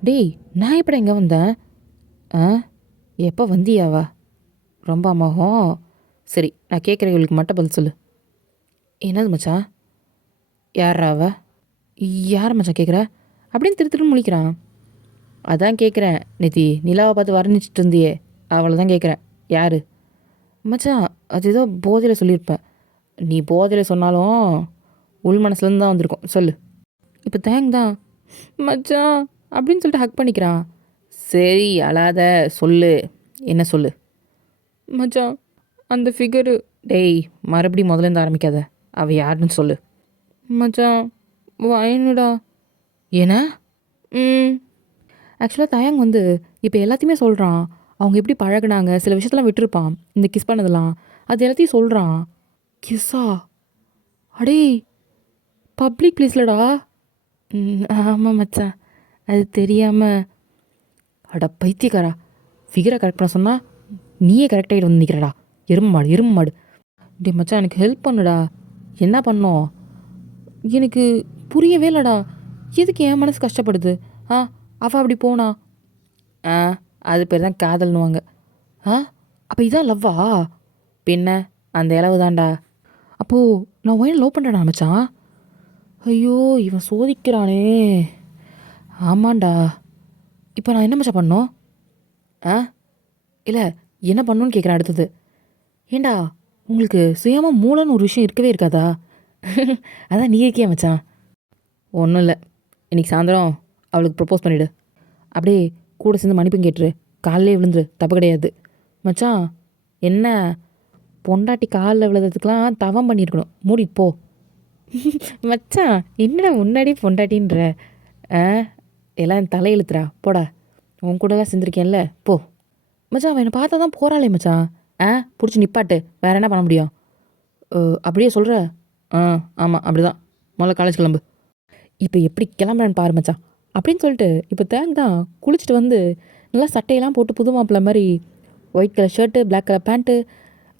டேய் நான் எப்படா இங்கே வந்தேன், எப்போ வந்தியாவா, ரொம்ப அம்மாவும். சரி நான் கேட்குறவங்களுக்கு மட்டும் பதில் சொல்லு. என்னது மச்சான், யாரா அவ, யார் மச்சான் கேட்குற அப்படின்னு திரு முழிக்கிறான். அதான் கேட்குறேன், நேத்தி நிலாவை பார்த்து வர்ணிச்சிட்டு இருந்தியே அவளை தான் கேட்குறேன், யார் மச்சான். அது ஏதோ போதையில் சொல்லியிருப்பேன், நீ போதையில் சொன்னாலும் உள் மனசுலேருந்து தான் வந்திருக்கும், சொல்லு. இப்போ தேங்க தான் மச்சான் அப்படின்னு சொல்லிட்டு ஹக் பண்ணிக்கிறான். சரி அழாத சொல்லு, என்ன சொல்லு. மச்சான் அந்த ஃபிகரு. டேய் மறுபடியும் முதலேருந்து ஆரம்பிக்காத, அவள் யாருன்னு சொல்லு. மச்சான் வயனுடா. ஏன்னா ஆக்சுவலாக தயங் வந்து இப்போ எல்லாத்தையுமே சொல்கிறான். அவங்க எப்படி பழகுனாங்க, சில விஷயத்தெல்லாம் விட்டுருப்பான், இந்த கிஸ் பண்ணதெல்லாம் அது எல்லாத்தையும் சொல்கிறான். கிஸ்ஸா, அடே பப்ளிக் பிளேஸ்லடா. ஆமாம் மச்சான், அது தெரியாமல். அடா பைத்தியக்காரா, ஃபிகரை கரெக்ட் பண்ண சொன்னால் நீயே கரெக்டாகிட்டு வந்து நிற்கிறடா, எருமை மாடு. டே மச்சான் எனக்கு ஹெல்ப் பண்ணுடா. என்ன பண்ணோம் எனக்கு புரியவே இல்லைடா, எதுக்கு என் மனசு கஷ்டப்படுது. அவள் அப்படி போனா. அது பேர் தான் காதல்னுவாங்க. அப்போ இதான் லவ்வா, பின்ன அந்த இளவு தான்டா. அப்போது நான் ஒயின் லவ் பண்ணுறேன் மச்சான். ஐயோ இவன் சோதிக்கிறானே. ஆமாண்டா, இப்போ நான் என்ன மச்சான் பண்ணோம். இல்லை என்ன பண்ணணுன்னு கேட்குறேன் அடுத்தது. ஏண்டா உங்களுக்கு சுயமாக மூளைன்னு ஒரு விஷயம் இருக்கவே இருக்காதா. அதான் நீ இருக்கியா மச்சான். ஒன்றும் இல்லை, இன்றைக்கி சாயந்தரம் அவளுக்கு ப்ரப்போஸ் பண்ணிவிடு, அப்படியே கூட சேர்ந்து மன்னிப்பும் கேட்டுரு, காலிலே விழுந்துரு, தப்பு கிடையாது மச்சான். என்ன பொண்டாட்டி காலில் விழுறதுக்கெலாம் தவம் பண்ணியிருக்கணும், மூடிட்டு போ. மச்சான் என்னடா முன்னாடி பொண்டாட்டின்ற, எல்லாம் என் தலையெழுத்துறா போடா, உன் கூடலாம் செஞ்சுருக்கேன்ல போ. மச்சான் அவன் என்னை பார்த்தா தான் போகிறாளே மச்சான். பிடிச்சி நிப்பாட்டு, வேறு என்ன பண்ண முடியும். அப்படியே சொல்கிற. ஆமாம் அப்படி தான், முதல்ல காலேஜ் கிளம்பு. இப்போ எப்படி கிளம்புறேன்னு பாரு மச்சான் அப்படின்னு சொல்லிட்டு இப்போ தேங்க தான் குளிச்சுட்டு வந்து நல்லா சட்டையெல்லாம் போட்டு புது மாப்பிள்ளை மாதிரி white colour shirt, black colour pant,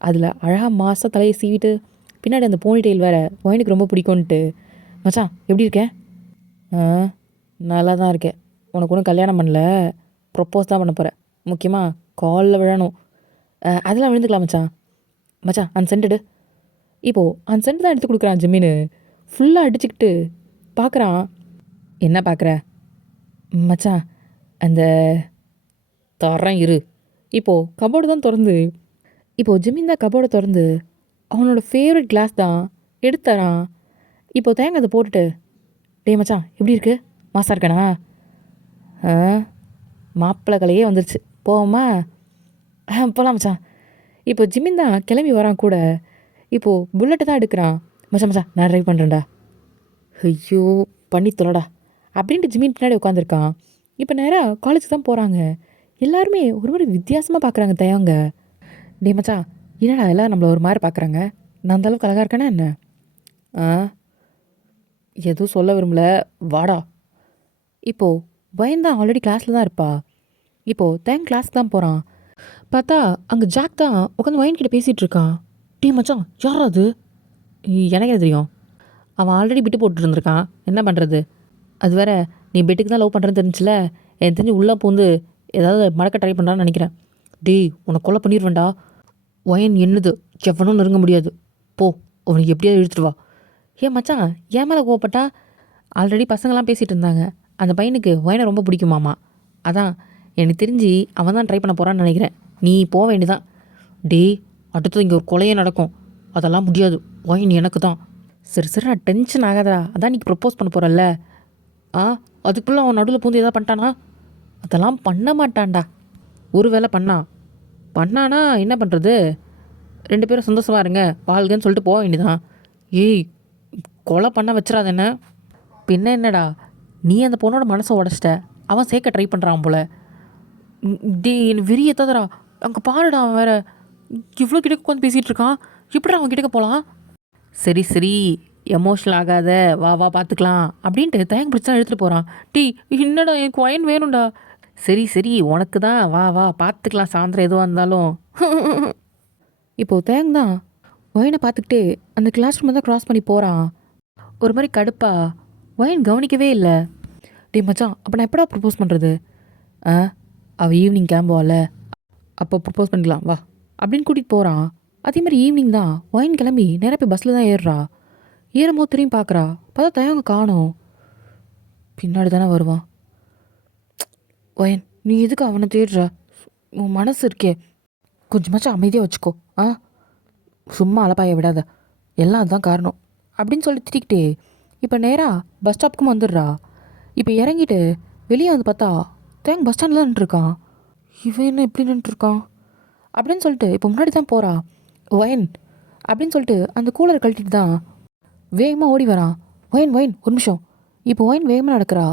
அதில் அழகாக மாதம் தலையை சீவிட்டு பின்னாடி அந்த போனி டெயில் வேறு ஒயினுக்கு ரொம்ப பிடிக்கும்ன்ட்டு. மச்சான் எப்படி இருக்கேன். நல்லா தான் இருக்கேன். உனக்கு ஒன்றும் கல்யாணம் பண்ணல, ப்ரப்போஸ் தான் பண்ண போகிறேன், முக்கியமாக காலில் விழணும். அதெல்லாம் விழுந்துக்கலாம் மச்சான். மச்சான் அன்சென்டடு. இப்போது அன்சென்ட் தான் எடுத்து கொடுக்குறான் ஜிம்மின்னு. ஃபுல்லாக அடிச்சுக்கிட்டு பார்க்குறான். என்ன பார்க்குற மச்சான், அந்த தரம் இரு. இப்போது கபோர்டு தான் திறந்து, இப்போது ஜிம்மின் தான் கபோர்டை திறந்து அவனோட ஃபேவரட் கிளாஸ் தான் எடுத்துறான். இப்போது தேங்க அதை போட்டுட்டு, டே மச்சான் எப்படி இருக்கு, மாசா இருக்கேனா. மாப்பிள்ளை கலையே வந்துருச்சு, போவோமா. போகலாம் மச்சான். இப்போ ஜிம்மின் தான் கிளம்பி வரான் கூட. இப்போது புல்லட்டு தான் எடுக்கிறான். மச்சான் மச்சான் நான் ட்ரைவ் பண்ணுறேன்டா. ஐயோ பண்ணி தொலைடா அப்படின்ட்டு ஜிம்மின் பின்னாடி உட்காந்துருக்கான். இப்போ நேராக காலேஜுக்கு தான் போகிறாங்க. எல்லாருமே ஒரு மாதிரி வித்தியாசமாக பார்க்குறாங்க தயங்க. டே மச்சான் என்னடா எல்லாம் நம்மளை ஒரு மாதிரி பார்க்குறாங்க, நான் அந்தளவுக்கு அழகாக இருக்கேனா என்ன. எதுவும் சொல்ல விரும்பல, வாடா. இப்போது பயந்தான் ஆல்ரெடி கிளாஸில் தான் இருப்பா. இப்போது தேங்க கிளாஸுக்கு தான் போகிறான். பார்த்தா அங்கே ஜாக் தான் உட்காந்து வயன்கிட்ட பேசிகிட்டு இருக்கான். டே மச்சான் யாரா அது. எனக்கு தெரியும், அவன் ஆல்ரெடி பிட்டு போட்டு இருந்திருக்கான், என்ன பண்ணுறது. அது வேற நீ பெட்டுக்கு தான் லவ் பண்ணுறேன்னு தெரிஞ்சில, எனக்கு தெரிஞ்சு உள்ளே பூந்து ஏதாவது மடக்க ட்ரை பண்ணுறான்னு நினைக்கிறேன். டேய் உன்னை கொலை பண்ணிடுவேன்டா. ஒயன் என்னது எவனும் நெருங்க முடியாது, போ அவனுக்கு எப்படியாவது இழுத்துட்டு வா. ஏன் மச்சான் ஏன் மேலே கோவப்பட்டா. ஆல்ரெடி பசங்களாம் பேசிகிட்டு இருந்தாங்க, அந்த பையனுக்கு ஒயனை ரொம்ப பிடிக்குமாமா, அதான் எனக்கு தெரிஞ்சு அவன் தான் ட்ரை பண்ண போகிறான்னு நினைக்கிறேன். நீ போக வேண்டியதான், டேய், அடுத்தது இங்கே ஒரு கொலையே நடக்கும். அதெல்லாம் முடியாது. ஒயின் எனக்கு தான். சரி சரி, நான் டென்ஷன் ஆகாதடா. அதான் நீ ப்ரப்போஸ் பண்ண போகிறல்ல. ஆ, அதுக்குள்ளே அவன் நடுவில் பூந்து எதாவது பண்ணிட்டானா? அதெல்லாம் பண்ண மாட்டான்டா. ஒரு வேளை பண்ணானா என்ன பண்ணுறது? 2 பேரும் சந்தோஷமா இருங்க, வாழ்கன்னு சொல்லிட்டு போக வேண்டியதான். ஏய், கொலை பண்ண வச்சிடாத என்ன. பின்ன என்னடா, நீ அந்த பொண்ணோட மனசை உடச்சிட்ட. அவன் சேர்க்க ட்ரை பண்ணுறான் போல. டே, என் வெறி எத்தாதடா. அங்கே பாருடா, அவன் வேற இவ்வளோ கிட்டக்க உட்காந்து பேசிகிட்டு இருக்கான். எப்படிடா அவன் கிட்டக்க போகலாம்? சரி சரி, எமோஷனல் ஆகாத, வா வா பார்த்துக்கலாம் அப்படின்ட்டு தயங்க பிடிச்சா எடுத்துகிட்டு போகிறான். டீ, என்னடா எனக்கு ஒயின் வேணும்டா. சரி சரி, உனக்கு தான், வா வா பார்த்துக்கலாம், சாயந்தரம் எதுவாக இருந்தாலும். இப்போது தேங் தான் ஒயினை பார்த்துக்கிட்டே அந்த கிளாஸ் ரூமை தான் க்ராஸ் பண்ணி போகிறான். ஒரு மாதிரி கடுப்பா. ஒயின் கவனிக்கவே இல்லை. டே மச்சான், அப்போ நான் எப்படா ப்ரப்போஸ் பண்ணுறது? அவள் ஈவினிங் கிளம்புவாள், அப்போ ப்ரப்போஸ் பண்ணிக்கலாம் வா அப்படின்னு கூட்டிகிட்டு போகிறான். அதே மாதிரி ஈவினிங் தான் ஒயின் கிளம்பி நேராக போய் பஸ்ஸில் தான் ஏறுறா. ஏறும்போது திரும்பி பார்க்குறா. பார்த்தா தயங்க காணோம். பின்னாடி தானே வருவான். ஒயன், நீ எதுக்கு அவனை தேடுற? உன் மனசு இருக்கே, கொஞ்சமாச்சும் அமைதியாக வச்சுக்கோ. சும்மா அலப்பாய விடாத, எல்லாம் அதுதான் காரணம் அப்படின்னு சொல்லி திட்டிக்கிட்டே இப்போ நேராக பஸ் ஸ்டாப்புக்கும் வந்துடுறா. இப்போ இறங்கிட்டு வெளியே வந்து பார்த்தா தேங்க பஸ் ஸ்டாண்டில் நின்றுருக்கான். இவன் என்ன எப்படி நின்றுருக்கான் அப்படின்னு சொல்லிட்டு இப்போ முன்னாடி தான் போகிறா. ஒயன் அப்படின்னு சொல்லிட்டு அந்த கூலரை கழட்டிட்டு தான் வேகமாக ஓடி வரான். ஒயன் ஒயன் ஒரு நிமிஷம். இப்போ ஒயன் வேகமாக நடக்கிறா.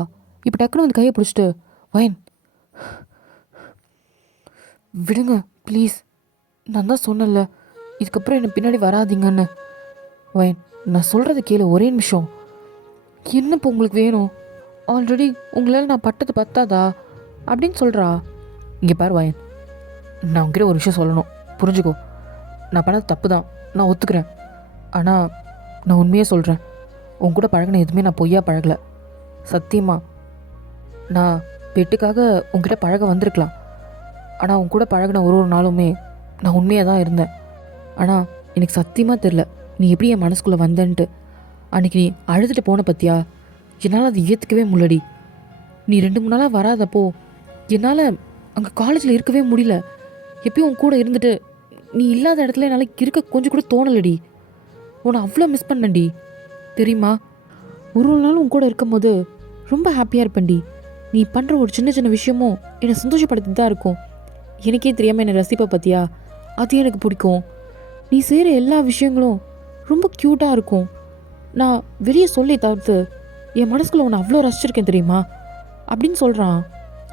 இப்போ டக்குன்னு வந்து கையை பிடிச்சிட்டு, ஒயன் விடுங்க ப்ளீஸ், நான் தான் சொன்னல இதுக்கப்புறம் என்னை பின்னாடி வராதிங்கன்னு. ஒயன், நான் சொல்கிறத கேளு, ஒரே நிமிஷம். என்ன இப்போ உங்களுக்கு வேணும்? ஆல்ரெடி உங்களால் நான் பட்டது பத்தாதா அப்படின்னு சொல்கிறா. இங்கே பாரு ஒயன், நான் உங்ககிட்ட ஒரு விஷயம் சொல்லணும், புரிஞ்சுக்கோ. நான் பண்ணது தப்பு தான், நான் ஒத்துக்கிறேன். ஆனால் நான் உண்மையே சொல்கிறேன், உன் கூட பழகின எதுவுமே நான் பொய்யா பழகலை. சத்தியமா. நான் பெட்டுக்காக உங்ககிட்ட பழக வந்திருக்கலாம். ஆனால் உன் கூட பழகின ஒரு நாளுமே நான் உண்மையாக தான் இருந்தேன். ஆனால் எனக்கு சத்தியமாக தெரில நீ எப்படி என் மனசுக்குள்ளே வந்தன்ட்டு. அன்றைக்கி நீ அழுதுட்டு போன பற்றியா, என்னால் அது ஏற்றுக்கவே முள்ளடி. நீ 2-3 நாளாக வராதப்போ என்னால் அங்கே காலேஜில் இருக்கவே முடியல. எப்பயும் உன் கூட இருந்துட்டு நீ இல்லாத இடத்துல என்னால் இருக்க கொஞ்சம் கூட தோணலடி. உன்னை அவ்வளோ மிஸ் பண்ணண்டி தெரியுமா. ஒரு நாள் உன் கூட இருக்கும்போது ரொம்ப ஹாப்பியாக இருப்பேன்டி. நீ பண்ணுற ஒரு சின்ன சின்ன விஷயமும் என்னை சந்தோஷப்படுத்தி தான் இருக்கும். எனக்கே தெரியாமல் என்னை ரசிப்பை பற்றியா, அது எனக்கு பிடிக்கும். நீ செய்கிற எல்லா விஷயங்களும் ரொம்ப க்யூட்டாக இருக்கும். நான் வெளியே சொல்லி தவிர்த்து என் மனசுக்குள்ள உன்னை அவ்வளோ ரசிச்சிருக்கேன் தெரியுமா அப்படின்னு சொல்கிறான்.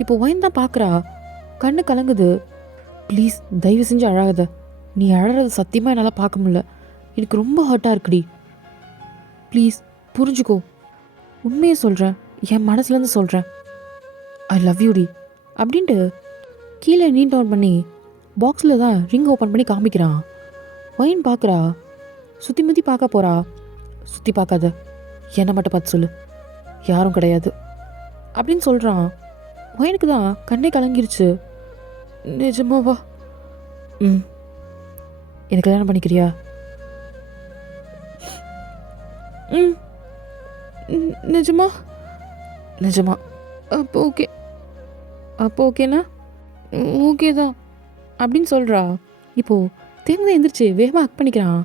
இப்போ ஒயன் தான் பார்க்குறா. கண்ணு கலங்குது. ப்ளீஸ் தயவு செஞ்சு அழாத. நீ அழறது சத்தியமாக என்னால் பார்க்க முடியல. எனக்கு ரொம்ப ஹர்ட்டாக இருக்குடி. ப்ளீஸ் புரிஞ்சுக்கோ. உண்மையை சொல்கிறேன், என் மனசுலேருந்து சொல்கிறேன். ஐ லவ் யூ டி அப்படின்ட்டு கீழே நீட் டவுன் பண்ணி பாக்ஸில் தான் ரிங் ஓப்பன் பண்ணி காமிக்கிறான். ஒயின் பார்க்குறா. சுற்றி முற்றி பார்க்க போகிறா. சுற்றி பார்க்காத, என்னை மட்டும் பார்த்து சொல்லு, யாரும் கிடையாது அப்படின்னு சொல்கிறான். ஒயனுக்கு தான் கண்ணே கலங்கிருச்சு. நிஜமாவா? எனக்கு கல்யாணம் பண்ணிக்கிறியா? நிஜமா? நிஜமா? அப்போ ஓகே. அப்போ ஓகேண்ணா? ஓகே தான் அப்படின்னு சொல்கிறா. இப்போது தேங்க எந்திரிச்சு வேகமாக ஹக் பண்ணிக்கிறான்.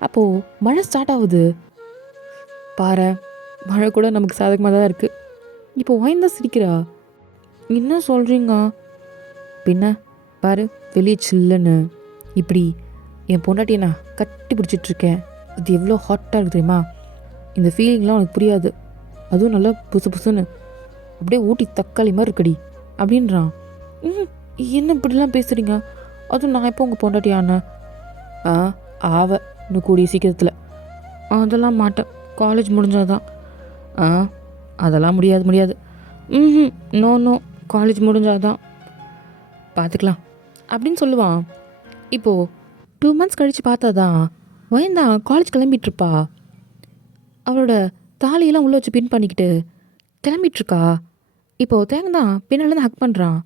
அப்போது மழை ஸ்டார்ட் ஆகுது. பாரு, மழை கூட நமக்கு சாதகமாக தான் இருக்குது. இப்போ ஒயின் தான் சிரிக்கிறா. என்ன சொல்கிறீங்க? பின்ன பாரு, வெளியே சில்லுன்னு இப்படி என் பொண்டாட்டியை நான் கட்டி பிடிச்சிட்ருக்கேன். அது எவ்வளோ ஹாட்டாக இருக்குது தெரியுமா? இந்த ஃபீலிங்லாம் உனக்கு புரியாது. அதுவும் நல்லா புசு புசுன்னு அப்படியே ஊட்டி தக்காளி மாதிரி இருக்குடி அப்படின்றான். என்ன இப்படிலாம் பேசுகிறீங்க? அதுவும் நான் எப்போ உங்கள் பொண்டாட்டியானேன்? ஆவ இன்னும் கூடிய சீக்கிரத்தில். அதெல்லாம் மாட்டேன், காலேஜ் முடிஞ்சாதான். அதெல்லாம் முடியாது. நோ நோ, காலேஜ் முடிஞ்சாதான் பார்த்துக்கலாம் அப்படின்னு சொல்லுவான். இப்போது 2 months கழித்து பார்த்தா தான் ஒயன் தான் காலேஜ் கிளம்பிகிட்ருப்பா. அவளோட தாலியெல்லாம் உள்ளே வச்சு பின் பண்ணிக்கிட்டு கிளம்பிகிட்ருக்கா. இப்போது தேங்க தான் பின்னாலேருந்து ஹக் பண்ணுறான்.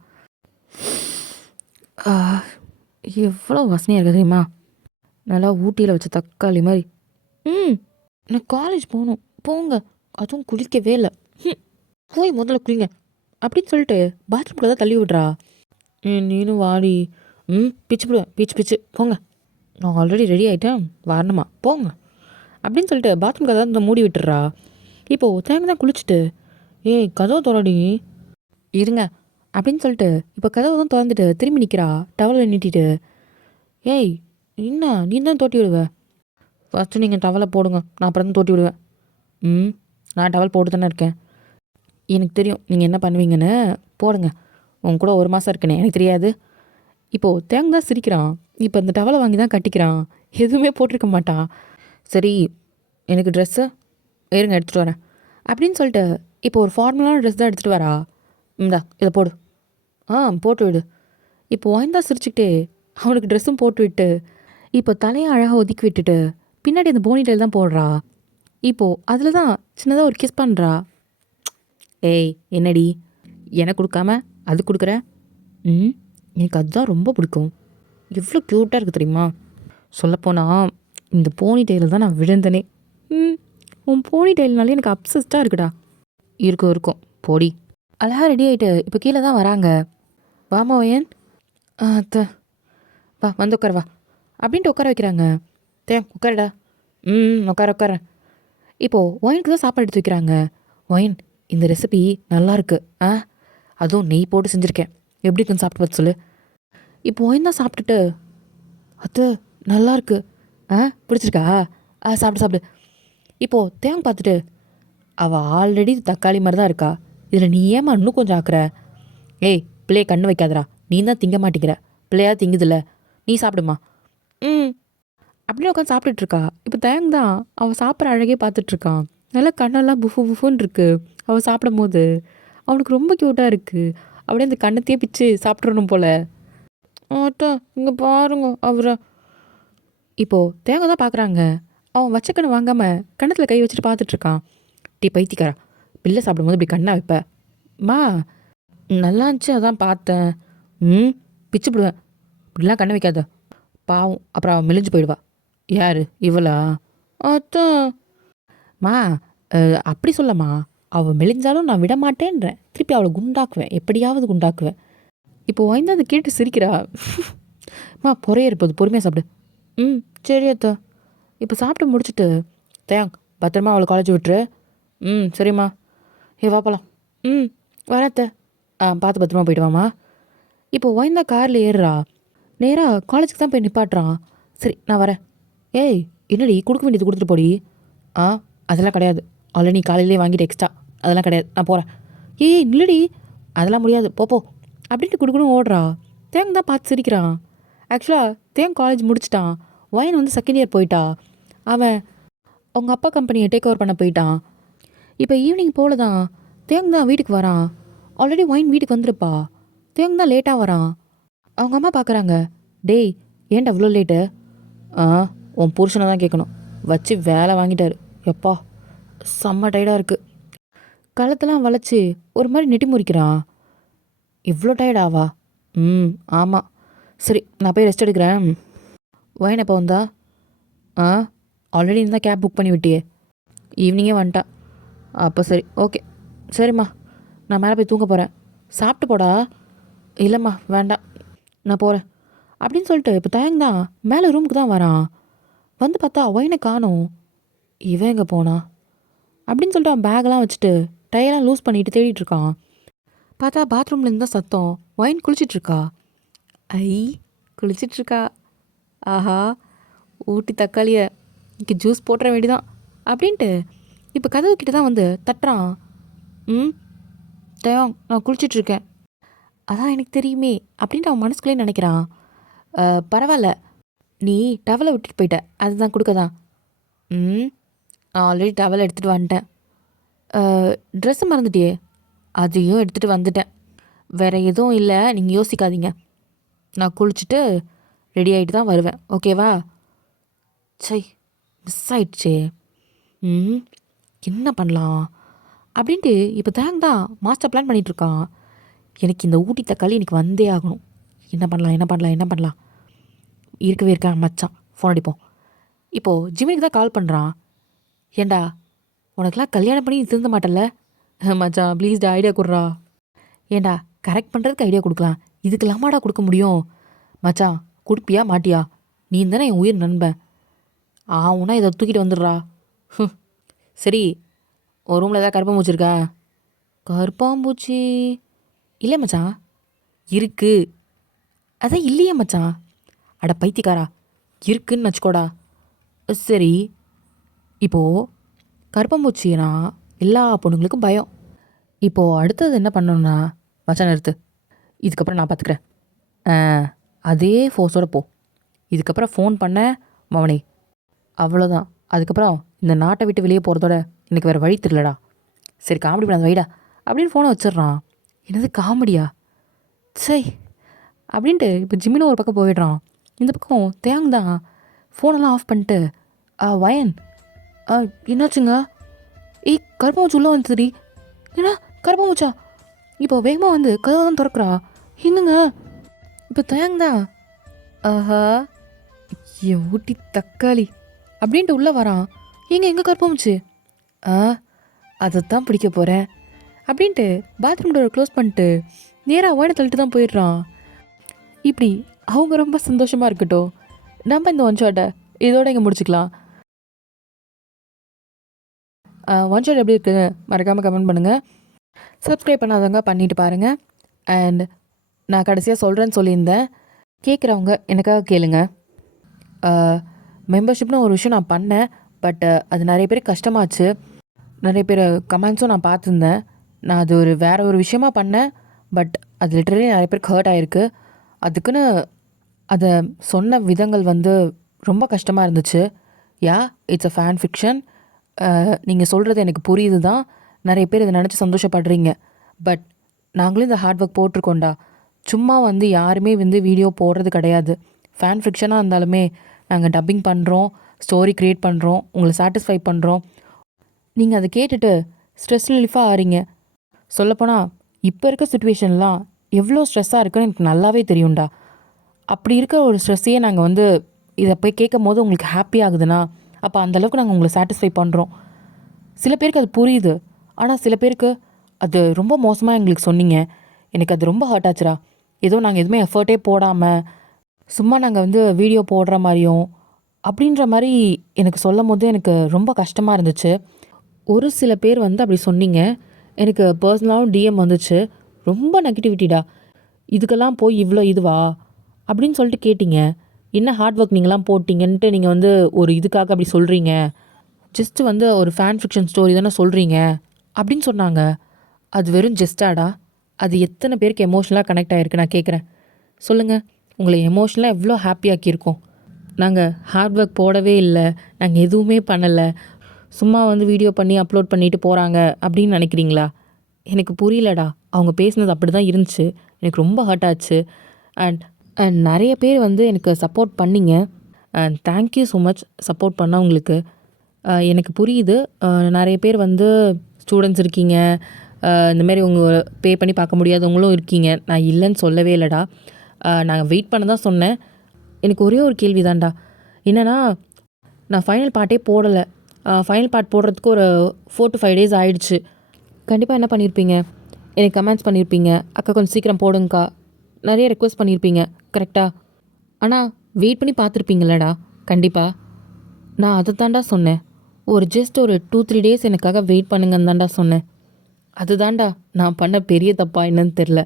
எவ்வளோ வாசனையாக இருக்குது தெரியுமா? நல்லா ஊட்டியில் வச்ச தக்காளி மாதிரி. நான் காலேஜ் போகணும், போங்க. அதுவும் குளிக்கவே இல்லை. போய் முதல்ல குளிங்க அப்படின்னு சொல்லிட்டு பாத்ரூம்குள்ளே தான் தள்ளி விட்றா. நீனும் வாடி, பிச்சு போடுவேன், பிச்சு பிச்சு போங்க, நான் ஆல்ரெடி ரெடி ஆகிட்டேன், வரணுமா போங்க அப்படின்னு சொல்லிட்டு பாத்ரூம் கதவை இந்த மூடி விட்டுறா. இப்போது தேங்க தான் குளிச்சுட்டு, ஏய் கதவை திறடி இருங்க அப்படின்னு சொல்லிட்டு இப்போ கதவை தான் திறந்துட்டு திரும்பி நிற்கிறா டவலை நீட்டிட்டு. ஏய் என்ன நீ தான் தோட்டி விடுவ, ஃபஸ்ட்டு நீங்கள் டவலை போடுங்க, நான் அப்புறம் தான் தோட்டி விடுவேன். நான் டவல் போட்டு தானே இருக்கேன், எனக்கு தெரியும் நீங்கள் என்ன பண்ணுவீங்கன்னு, போடுங்க, உங்க கூட 1 மாதம் இருக்கேனே எனக்கு தெரியாது. இப்போது தேங்க தான் சிரிக்கிறான். இப்போ இந்த டவலை வாங்கி தான் கட்டிக்கிறான், எதுவுமே போட்டிருக்க மாட்டான். சரி எனக்கு ட்ரெஸ்ஸு இருங்க எடுத்துகிட்டு வரேன் அப்படின்னு சொல்லிட்டு இப்போ ஒரு ஃபார்மலான ட்ரெஸ் தான் எடுத்துகிட்டு வரா. இந்தா இதை போடு, போட்டு விடு. இப்போ வாய்ந்தா சிரிச்சுக்கிட்டே அவனுக்கு ட்ரெஸ்ஸும் போட்டு விட்டு இப்போ தலையை அழகாக ஒதுக்கி விட்டுட்டு பின்னாடி அந்த போனிடெயில் தான் போடுறா. இப்போது அதில் தான் சின்னதாக ஒரு கிஸ் பண்ணுறா. ஏய் என்னடி எனக்கு கொடுக்காம அது கொடுக்குற, எனக்கு அதுதான் ரொம்ப பிடிக்கும், எவ்வளோ க்யூட்டாக இருக்குது தெரியுமா, சொல்லப்போனால் இந்த போனி டெயிலில் தான் நான் விழுந்தனே. உன் போனி டெயில்னாலே எனக்கு அப்சஸ்டாக இருக்குடா. இருக்கும் இருக்கும் போடி. அழகாக ரெடி ஆகிட்டு இப்போ கீழே தான் வராங்க. வாமா ஏன் அத்த வா வந்து உட்கார வா அப்படின்ட்டு உட்கார வைக்கிறாங்க. உட்காரடா. உட்கார. இப்போது ஒயினுக்கு தான் சாப்பாடு எடுத்து வைக்கிறாங்க. ஒயின் இந்த ரெசிபி நல்லாயிருக்கு, அதுவும் நெய் போட்டு செஞ்சுருக்கேன், எப்படி இருக்குன்னு சாப்பிட்டு பார்த்து சொல்லு. இப்போ ஒயின் தான் சாப்பிட்டுட்டு, அது நல்லாயிருக்கு, பிடிச்சிருக்கா, சாப்பிடு. இப்போது தேங்க பார்த்துட்டு, அவள் ஆல்ரெடி தக்காளி மாதிரி தான் இருக்கா, இதில் நீ ஏமா இன்னும் கொஞ்சம் ஆக்குற, ஏய் பிள்ளைய கண்ணு வைக்காதரா, நீ தான் திங்க மாட்டேங்கிற, பிள்ளையா திங்குதில்ல, நீ சாப்பிடுமா. அப்படின்னு உட்காந்து சாப்பிட்டுட்ருக்கா. இப்போ தேங்க தான் அவள் சாப்பிட்ற அழகே பார்த்துட்ருக்கான். நல்லா கண்ணெல்லாம் புஃபுன்னு இருக்கு. அவள் சாப்பிடும் போது அவனுக்கு ரொம்ப க்யூட்டாக இருக்குது. அப்படியே அந்த கண்ணத்தையே பிச்சு சாப்பிட்றணும் போல். ஆட்டா இங்கே பாருங்க அவரை. இப்போது தேங்க தான் பார்க்குறாங்க. அவன் வச்ச கண்ணை வாங்காமல் கண்ணத்தில் கை வச்சுட்டு பார்த்துட்ருக்கான். பைத்திக்காரா, பிள்ளை சாப்பிடும்போது இப்படி கண்ணா வைப்ப, மா நல்லா இருந்துச்சு அதான் பார்த்தேன். பிச்சு போடுவேன், இப்படிலாம் கண்ணை வைக்காத, பாவம் அப்புறம் அவன் மெலிஞ்சு போயிடுவா. யார் இவளா, அதான் மா அப்படி சொல்லம்மா, அவள் மெலிஞ்சாலும் நான் விட மாட்டேன்றேன், திருப்பி அவளை குண்டாக்குவேன், எப்படியாவது குண்டாக்குவேன். இப்போ வாய்ந்து அதை கேட்டு சிரிக்கிறா. பொறைய இருப்பது பொறுமையாக சாப்பிடு. சரி அத்தா. இப்போ சாப்பிட்டு முடிச்சுட்டு, தேங் பத்திரமா அவளை காலேஜ் விட்டுரு. சரிம்மா. வா போலாம். வரத்த. பார்த்து பத்திரமா போயிட்டு வாம்மா. இப்போ வாய்ந்தா காரில் ஏறுறா. நேராக காலேஜுக்கு தான் போய் நிப்பாட்டுறான். சரி நான் வரேன். ஏய் என்னடி கொடுக்க வேண்டியது கொடுத்துட்டு போடி. அதெல்லாம் கிடையாது, ஆல்ரெடி நீ காலையிலே வாங்கிட்டு எக்ஸ்ட்ரா, அதெல்லாம் கிடையாது, நான் போகிறேன். ஏய் இல்லடி, அதெல்லாம் முடியாது, போ அப்படின்ட்டு கொடுக்கணும் ஓடுறா. தேங்க தான் பார்த்து சிரிக்கிறான். ஆக்சுவலாக தேங்க காலேஜ் முடிச்சிட்டான். ஒயின் வந்து செகண்ட் இயர் போயிட்டா. அவன் அவங்க அப்பா கம்பெனியை டேக் ஓவர் பண்ண போயிட்டான். இப்போ ஈவினிங் போல தான் தேங்க தான் வீட்டுக்கு வரான். ஆல்ரெடி ஒயின் வீட்டுக்கு வந்துருப்பா. தேங்க தான் லேட்டாக வரான். அவங்க அம்மா பார்க்குறாங்க. டேய் ஏன்டா அவ்வளோ லேட்டு. உன் புருஷனை தான் கேட்கணும், வச்சு வேலை வாங்கிட்டாரு. எப்பா செம்ம டயர்டாக இருக்குது. கழுத்தெல்லாம் வளைச்சி ஒரு மாதிரி நெட்டி முறிக்கிறான். இவ்வளோ டயர்டாவா. ஆமாம். சரி நான் போய் ரெஸ்ட் எடுக்கிறேன். ஒயின் எப்போ வந்தா. ஆல்ரெடி இருந்தால் கேப் புக் பண்ணி விட்டியே, ஈவினிங்கே வந்துட்டா. அப்போ சரி ஓகே. சரிம்மா நான் மேலே போய் தூங்க போகிறேன், சாப்பிட்டு போடா. இல்லைம்மா வேண்டாம் நான் போகிறேன் அப்படின்னு சொல்லிட்டு இப்போ தயங்க தான் மேலே ரூமுக்கு தான் வரான். வந்து பார்த்தா ஒயினை காணோம். இவன் எங்கே போனா அப்படின்னு சொல்லிட்டு அவன் பேக்கெல்லாம் வச்சுட்டு டையெல்லாம் லூஸ் பண்ணிட்டு தேடிட்டு இருக்கான். பார்த்தா பாத்ரூம்லேருந்து தான் சத்தம். ஒயின் குளிச்சிட்ருக்கா. குளிச்சிட்ருக்கா. ஆஹா ஊட்டி தக்காளியை இங்கே ஜூஸ் போட்டுற வேண்டிதான் அப்படின்ட்டு இப்போ கதவு கிட்ட தான் வந்து தட்டுறான். தயம் நான் குளிச்சிட்ருக்கேன். அதான் எனக்கு தெரியுமே அப்படின்ட்டு அவன் மனசுக்குள்ளே நினைக்கிறான். பரவாயில்ல, நீ டவலை விட்டுட்டு போயிட்ட, அதுதான் கொடுக்க தான். நான் ஆல்ரெடி டவலை எடுத்துகிட்டு வந்துட்டேன். ட்ரெஸ்ஸு மறந்துட்டியே, அதையும் எடுத்துகிட்டு வந்துட்டேன். வேறு எதுவும் இல்லை, நீங்கள் யோசிக்காதீங்க. நான் குளிச்சுட்டு ரெடி ஆகிட்டு தான் வருவேன், ஓகேவா. சை மிஸ் ஆயிடுச்சே. என்ன பண்ணலாம் அப்படின்ட்டு இப்போ தேங்க தான் மாஸ்டர் பிளான் பண்ணிகிட்ருக்கான். எனக்கு இந்த ஊட்டி தக்காளி எனக்கு வந்தே ஆகணும். என்ன பண்ணலாம் இருக்கவே இருக்கா மச்சான், ஃபோன் அடிப்போம். இப்போது ஜிம்மிக்கு தான் கால் பண்ணுறான். ஏண்டா உனக்கெல்லாம் கல்யாணம் பண்ணி திருந்த மாட்டல மச்சான், ப்ளீஸ்டா ஐடியா கொடுறா. ஏண்டா கரெக்ட் பண்ணுறதுக்கு ஐடியா கொடுக்கலாம், இதுக்கெல்லாமாடா கொடுக்க முடியும். மச்சான் குடுப்பியா மாட்டியா? நீ தானே என் உயிர் நண்பன். ஆவுன்னா இதை தூக்கிட்டு வந்துடுறா. சரி, ஒரு ரூமில் ஏதாவது கருப்பாம்பூச்சி இருக்கா? கருப்பாம்பூச்சி இல்லை மச்சான். இருக்கு. அதான் இல்லையே மச்சான். அட பைத்தியக்காரா, இருக்குன்னு வச்சுக்கோடா. சரி, இப்போது கருப்பாம்பூச்சினா எல்லா பொண்ணுங்களுக்கும் பயம். இப்போது அடுத்தது என்ன பண்ணணும்னா, மச்சான் நிறுத்து, இதுக்கப்புறம் நான் பார்த்துக்கிறேன். அதே ஃபோர்ஸோட போ. இதுக்கப்புறம் ஃபோன் பண்ண மவனே, அவ்வளோதான். அதுக்கப்புறம் இந்த நாட்டை விட்டு வெளியே போகிறதோட எனக்கு வேறு வழி தெரியலடா. சரி காமெடி பண்ணாத வைடா அப்படின்னு ஃபோனை வச்சிடுறான். என்னது காமெடியா? சை அப்படின்ட்டு இப்போ ஜிம்மின்னு ஒரு பக்கம் போயிடுறான். இந்த பக்கம் தேங் தான் ஃபோனெல்லாம் ஆஃப் பண்ணிட்டு, வயன் என்னாச்சுங்க? கருப்பாம்பூச்சி உள்ளே வந்துடுறி. ஏன்னா கருப்பாம்பூச்சா? இப்போ வேகமாக வந்து கதவை தான் திறக்கிறா. எங்கங்க இப்போ தேங் தான், ஆஹா என் ஊட்டி தக்காளி அப்படின்ட்டு உள்ளே வரான். எங்கே கருப்பாம்பூச்சி? அதைத்தான் பிடிக்க போகிறேன் அப்படின்ட்டு பாத்ரூம் டோரை க்ளோஸ் பண்ணிட்டு நேராக ஓட தள்ளிட்டு தான் போயிடுறான். இப்படி அவங்க ரொம்ப சந்தோஷமாக இருக்கட்டும். நம்ம இந்த ஒன் ஷாட்டை இதோட இங்கே முடிச்சுக்கலாம். ஒன் ஷாட் எப்படி இருக்குன்னு மறக்காமல் கமெண்ட் பண்ணுங்கள். சப்ஸ்கிரைப் பண்ணாதவங்க பண்ணிட்டு பாருங்கள். அண்ட் நான் கடைசியாக சொல்கிறேன்னு சொல்லியிருந்தேன், கேட்குறவங்க எனக்காக கேளுங்க. மெம்பர்ஷிப்னு ஒரு விஷயம் நான் பண்ணேன். பட் அது நிறைய பேருக்கு கஷ்டமாச்சு. நிறைய பேர் கமெண்ட்ஸும் நான் பார்த்துருந்தேன். நான் அது வேறு ஒரு விஷயமா பண்ணேன். பட் அது லிட்டரலி நிறைய பேருக்கு ஹர்ட் ஆகிருக்கு. அதுக்குன்னு அதை சொன்ன விதங்கள் வந்து ரொம்ப கஷ்டமாக இருந்துச்சு. It's a fan fiction. நீங்கள் சொல்கிறது எனக்கு புரியுது தான். நிறைய பேர் இதை நினச்சி சந்தோஷப்படுறீங்க. பட் நாங்களும் இந்த ஹார்ட் ஒர்க் போட்டிருக்கோண்டா. சும்மா வந்து யாருமே வந்து வீடியோ போடுறது கிடையாது. ஃபேன் ஃபிக்ஷனாக இருந்தாலுமே நாங்கள் டப்பிங் பண்ணுறோம், ஸ்டோரி க்ரியேட் பண்ணுறோம், உங்களை சாட்டிஸ்ஃபை பண்ணுறோம். நீங்கள் அதை கேட்டுட்டு ஸ்ட்ரெஸ் ரிலீஃபாக ஆறீங்க. சொல்லப்போனால் இப்போ இருக்க சுச்சுவேஷன்லாம் எவ்வளோ ஸ்ட்ரெஸ்ஸாக இருக்குன்னு எனக்கு நல்லாவே தெரியும்டா. அப்படி இருக்க ஒரு ஸ்ட்ரெஸ்ஸையே நாங்கள் வந்து இதை போய் கேட்கும் போது உங்களுக்கு ஹாப்பி ஆகுதுன்னா அப்போ அந்தளவுக்கு நாங்கள் உங்களை சாட்டிஸ்ஃபை பண்ணுறோம். சில பேருக்கு அது புரியுது. ஆனால் சில பேருக்கு அது ரொம்ப மோசமாக எங்களுக்கு சொன்னீங்க. எனக்கு அது ரொம்ப ஹர்ட் ஆச்சுரா. ஏதோ நாங்கள் எதுவுமே எஃபர்ட்டே போடாமல் சும்மா நாங்கள் வந்து வீடியோ போடுற மாதிரியும் அப்படின்ற மாதிரி எனக்கு சொல்லும் போது எனக்கு ரொம்ப கஷ்டமாக இருந்துச்சு. ஒரு சில பேர் வந்து அப்படி சொன்னீங்க. எனக்கு பர்சனலாகவும் டிஎம் வந்துச்சு. ரொம்ப நெகட்டிவிட்டிடா, இதுக்கெல்லாம் போய் இவ்வளோ இதுவா அப்படின்னு சொல்லிட்டு கேட்டிங்க. என்ன ஹார்ட் ஒர்க் நீங்களாம் போட்டிங்கன்ட்டு நீங்கள் வந்து ஒரு இதுக்காக அப்படி சொல்கிறீங்க. ஜஸ்ட்டு வந்து ஒரு ஃபேன் ஃபிக்ஷன் ஸ்டோரி தானே சொல்கிறீங்க அப்படின்னு சொன்னாங்க. அது வெறும் ஜஸ்டாடா? அது எத்தனை பேருக்கு எமோஷ்னலாக கனெக்ட் ஆகிருக்கு நான் கேட்குறேன். சொல்லுங்கள், உங்களை எமோஷ்னலாக எவ்வளோ ஹாப்பியாக்கியிருக்கோம். நாங்கள் ஹார்ட் ஒர்க் போடவே இல்லை, நாங்கள் எதுவுமே பண்ணலை, சும்மா வந்து வீடியோ பண்ணி அப்லோட் பண்ணிட்டு போகிறாங்க அப்படின்னு நினைக்கிறீங்களா? எனக்கு புரியலடா. அவங்க பேசுனது அப்படி தான் இருந்துச்சு. எனக்கு ரொம்ப ஹர்ட் ஆச்சு. அண்ட் அண்ட் நிறைய பேர் வந்து எனக்கு சப்போர்ட் பண்ணிங்க. And thank you so much support பண்ணவங்களுக்கு. எனக்கு புரியுது. நிறைய பேர் வந்து ஸ்டூடெண்ட்ஸ் இருக்கீங்க, இந்தமாரி உங்கள் பே பண்ணி பார்க்க முடியாதவங்களும் இருக்கீங்க. நான் இல்லைன்னு சொல்லவே இல்லைடா. நான் வெயிட் பண்ண தான் சொன்னேன். எனக்கு ஒரே ஒரு கேள்வி தான்டா. என்னென்னா, நான் ஃபைனல் பார்ட்டே போடலை. ஃபைனல் பார்ட் போடுறதுக்கு ஒரு 4 to 5 days ஆகிடுச்சு. கண்டிப்பாக என்ன பண்ணியிருப்பீங்க? எனக்கு கமெண்ட்ஸ் பண்ணியிருப்பீங்க, அக்கா கொஞ்சம் சீக்கிரம் போடுங்கக்கா, நிறைய ரெக்வஸ்ட் பண்ணியிருப்பீங்க, கரெக்டாக? ஆனால் வெயிட் பண்ணி பார்த்துருப்பீங்களடா கண்டிப்பாக. நான் அதை தாண்டா சொன்னேன். ஜஸ்ட் ஒரு 2-3 days எனக்காக வெயிட் பண்ணுங்கன்னு தாண்டா சொன்னேன். அது தாண்டா நான் பண்ண பெரிய தப்பா என்னன்னு தெரில.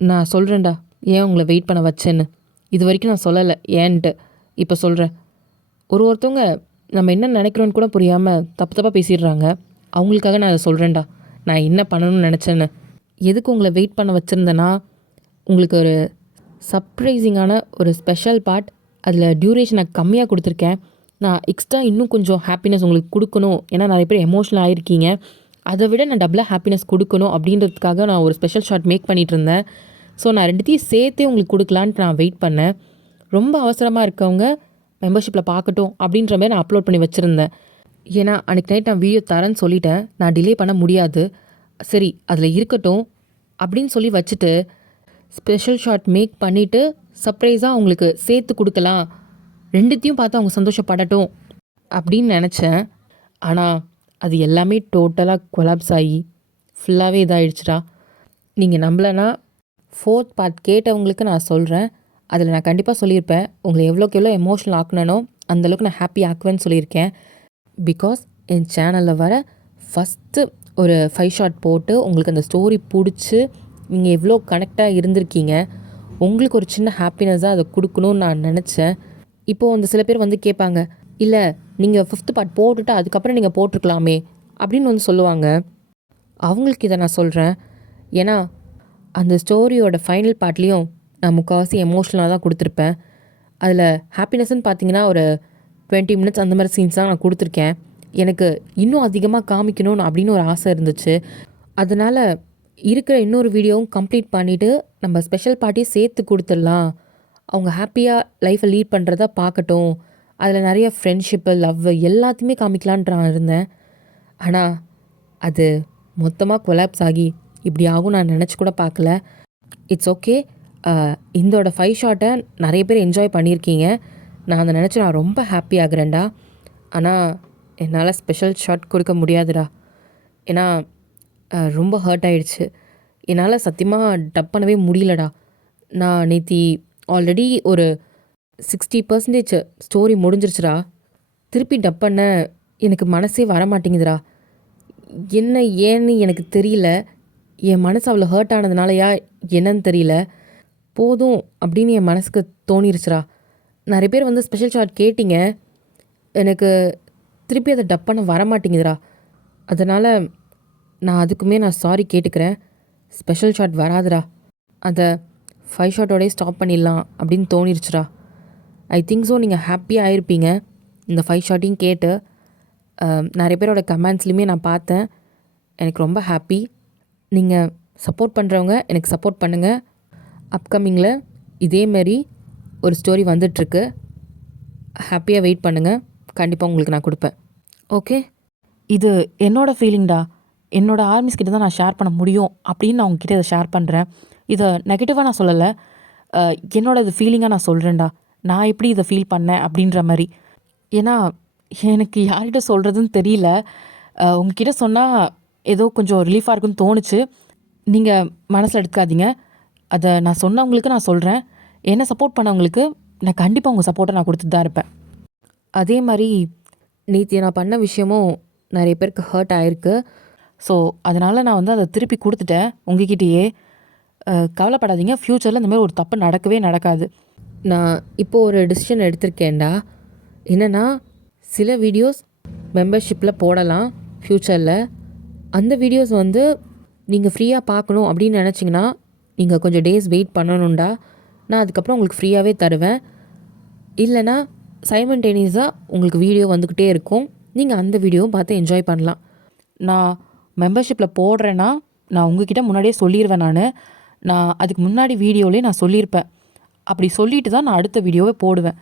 நான் சொல்கிறேன்டா ஏன் உங்களை வெயிட் பண்ண வச்சேன்னு. இது வரைக்கும் நான் சொல்லலை ஏன்ட்டு. இப்போ சொல்கிறேன். ஒருத்தவங்க நம்ம என்ன நினைக்கிறோன்னு கூட புரியாமல் தப்பாக பேசிடுறாங்க. அவங்களுக்காக நான் அதை சொல்கிறேன்டா, நான் என்ன பண்ணணும்னு நினச்சேன்னு. எதுக்கு உங்களை வெயிட் பண்ண வச்சுருந்தேன்னா, உங்களுக்கு ஒரு சர்ப்ரைசிங்கான ஒரு ஸ்பெஷல் பார்ட், அதில் டியூரேஷனை கம்மியாக கொடுத்துருக்கேன். நான் எக்ஸ்ட்ரா இன்னும் கொஞ்சம் ஹாப்பினஸ் உங்களுக்கு கொடுக்கணும். ஏன்னா நிறைய பேர் எமோஷனல் ஆகிருக்கீங்க. அதை விட நான் டபுளாக ஹாப்பினஸ் கொடுக்கணும் அப்படின்றதுக்காக நான் ஒரு ஸ்பெஷல் ஷாட் மேக் பண்ணிகிட்டு இருந்தேன். ஸோ நான் ரெண்டுத்தையும் சேர்த்தே உங்களுக்கு கொடுக்கலான்ட்டு நான் வெயிட் பண்ணேன். ரொம்ப அவசரமாக இருக்கவங்க மெம்பர்ஷிப்பில் பார்க்கட்டும் அப்படின்ற மாதிரி நான் அப்லோட் பண்ணி வச்சுருந்தேன். ஏன்னா அன்றைக்கி நைட் நான் வீடியோ தரேன்னு சொல்லிட்டேன், நான் டிலே பண்ண முடியாது. சரி அதில் இருக்கட்டும் அப்படின்னு சொல்லி வச்சுட்டு ஸ்பெஷல் ஷாட் மேக் பண்ணிவிட்டு சர்ப்ரைஸாக அவங்களுக்கு சேர்த்து கொடுக்கலாம், ரெண்டுத்தையும் பார்த்து அவங்க சந்தோஷப்படட்டும் அப்படின்னு நினச்சேன். ஆனால் அது எல்லாமே டோட்டலாக கொலாப்ஸ் ஆகி ஃபுல்லாகவே இதாகிடுச்சுடா. நீங்கள் நம்பலைன்னா 4th பார்ட் கேட்டவங்களுக்கு நான் சொல்கிறேன். அதில் நான் கண்டிப்பாக சொல்லியிருப்பேன், உங்களை எவ்வளோக்கு எவ்வளோ எமோஷனல் ஆக்குனனோ அந்தளவுக்கு நான் ஹாப்பி ஆக்குவேன்னு சொல்லியிருக்கேன். பிகாஸ் என் சேனலில் வர ஃபஸ்ட்டு ஒரு 5 ஷாட் போட்டு உங்களுக்கு அந்த ஸ்டோரி பிடிச்சி நீங்கள் எவ்வளோ கனெக்டாக இருந்திருக்கீங்க, உங்களுக்கு ஒரு சின்ன ஹாப்பினஸ்ஸாக அதை கொடுக்கணும்னு நான் நினச்சேன். இப்போது அந்த சில பேர் வந்து கேட்பாங்க, இல்லை நீங்கள் 5th பார்ட் போட்டுட்டு அதுக்கப்புறம் நீங்கள் போட்டிருக்கலாமே அப்படின்னு வந்து சொல்லுவாங்க. அவங்களுக்கு இதை நான் சொல்கிறேன். ஏன்னா அந்த ஸ்டோரியோட ஃபைனல் பார்ட்லேயும் நான் முக்கால்வாசி எமோஷ்னலாக தான் கொடுத்துருப்பேன். அதில் ஹாப்பினஸ்ன்னு பார்த்தீங்கன்னா ஒரு 20 மினிட்ஸ் அந்த மாதிரி சீன்ஸ் தான் நான் கொடுத்துருக்கேன். எனக்கு இன்னும் அதிகமாக காமிக்கணும்னு அப்படின்னு ஒரு ஆசை இருந்துச்சு. அதனால் இருக்கிற இன்னொரு வீடியோவும் கம்ப்ளீட் பண்ணிவிட்டு நம்ம ஸ்பெஷல் பார்ட்டியை சேர்த்து கொடுத்துடலாம். அவங்க ஹாப்பியாக லைஃப்பை லீட் பண்ணுறதா பார்க்கட்டும். அதில் நிறைய ஃப்ரெண்ட்ஷிப்பு, லவ் எல்லாத்தையுமே காமிக்கலான்ட்டு நான் இருந்தேன். ஆனால் அது மொத்தமாக கொலாப்ஸ் ஆகி இப்படி ஆகும் நான் நினச்சி கூட பார்க்கல. It's okay. இதோட 5 ஷாட்டை நிறைய பேர் என்ஜாய் பண்ணியிருக்கீங்க. நான் அதை நினச்சி நான் ரொம்ப ஹாப்பி ஆகுறேன்டா. ஆனால் என்னால் ஸ்பெஷல் ஷாட் கொடுக்க முடியாதுடா. ஏன்னா ரொம்ப ஹர்ட் ஆகிடுச்சு. என்னால் சத்தியமாக டப் பண்ணவே முடியலடா. நான் நேற்று ஆல்ரெடி ஒரு 60% ஸ்டோரி முடிஞ்சிருச்சுடா. திருப்பி டப் பண்ண எனக்கு மனசே வர மாட்டேங்குதுடா. என்ன ஏன்னு எனக்கு தெரியல. என் மனசு அவ்வளோ ஹர்ட் ஆனதுனாலயா என்னன்னு தெரியல. போதும் அப்படின்னு என் மனசுக்கு தோணிருச்சுடா. நிறைய பேர் வந்து ஸ்பெஷல் ஷாட் கேட்டிங்க. எனக்கு திருப்பி அதை டப் பண்ண வர மாட்டேங்குதுடா. அதனால் நான் சாரி கேட்டுக்கிறேன். ஸ்பெஷல் ஷாட் வராதுடா. அதை 5 ஷாட்டோடய ஸ்டாப் பண்ணிடலாம் அப்படின்னு தோணிருச்சுடா. ஐ திங்க் ஸோ நீங்கள் ஹாப்பியாக ஆகிருப்பீங்க இந்த 5 ஷாட்டையும் கேட்டு. நிறைய பேரோட கமெண்ட்ஸ்லையுமே நான் பார்த்தேன். எனக்கு ரொம்ப ஹாப்பி. நீங்கள் சப்போர்ட் பண்ணுறவங்க எனக்கு சப்போர்ட் பண்ணுங்கள். அப்கமிங்கில் இதேமாரி ஒரு ஸ்டோரி வந்துட்டுருக்கு. ஹாப்பியாக வெயிட் பண்ணுங்கள். கண்டிப்பாக உங்களுக்கு நான் கொடுப்பேன். ஓகே, இது என்னோடய ஃபீலிங்டா. என்னோடய ஆர்மிஸ் கிட்ட தான் நான் ஷேர் பண்ண முடியும் அப்படின்னு நான் உங்ககிட்ட இதை ஷேர் பண்ணுறேன். இதை நெகட்டிவாக நான் சொல்லலை, என்னோட இது ஃபீலிங்காக நான் சொல்கிறேன்டா. நான் எப்படி இதை ஃபீல் பண்ணேன் அப்படின்ற மாதிரி. ஏன்னா எனக்கு யார்கிட்ட சொல்கிறதுன்னு தெரியல. உங்ககிட்ட சொன்னால் ஏதோ கொஞ்சம் ரிலீஃபாக இருக்குன்னு தோணுச்சு. நீங்கள் மனசில் எடுத்துக்காதீங்க. அதை நான் சொன்னவங்களுக்கு நான் சொல்கிறேன். என்னை சப்போர்ட் பண்ணவங்களுக்கு நான் கண்டிப்பாக உங்கள் சப்போர்ட்டை நான் கொடுத்துட்டு தான் இருப்பேன். அதே மாதிரி நேற்று நான் பண்ண விஷயமும் நிறைய பேருக்கு ஹர்ட் ஆகிருக்கு. ஸோ அதனால் நான் வந்து அதை திருப்பி கொடுத்துட்டேன் உங்ககிட்டயே. கவலைப்படாதீங்க, ஃப்யூச்சரில் இந்த மாதிரி ஒரு தப்பு நடக்கவே நடக்காது. நான் இப்போது ஒரு டிசிஷன் எடுத்திருக்கேன்டா. என்னென்னா, சில வீடியோஸ் மெம்பர்ஷிப்பில் போடலாம் ஃப்யூச்சரில். அந்த வீடியோஸ் வந்து நீங்கள் ஃப்ரீயாக பார்க்கணும் அப்படின்னு நினச்சிங்கன்னா நீங்கள் கொஞ்சம் டேஸ் வெயிட் பண்ணணும்டா. நான் அதுக்கப்புறம் உங்களுக்கு ஃப்ரீயாகவே தருவேன். இல்லைனா சைமல்டேனியஸாக உங்களுக்கு வீடியோ வந்துக்கிட்டே இருக்கும். நீங்கள் அந்த வீடியோவும் பார்த்து என்ஜாய் பண்ணலாம். நான் மெம்பர்ஷிப்பில் போடுறேன்னா நான் உங்ககிட்ட முன்னாடியே சொல்லிடுவேன். நான் அதுக்கு முன்னாடி வீடியோலேயே நான் சொல்லியிருப்பேன். அப்படி சொல்லிட்டு தான் நான் அடுத்த வீடியோவே போடுவேன்.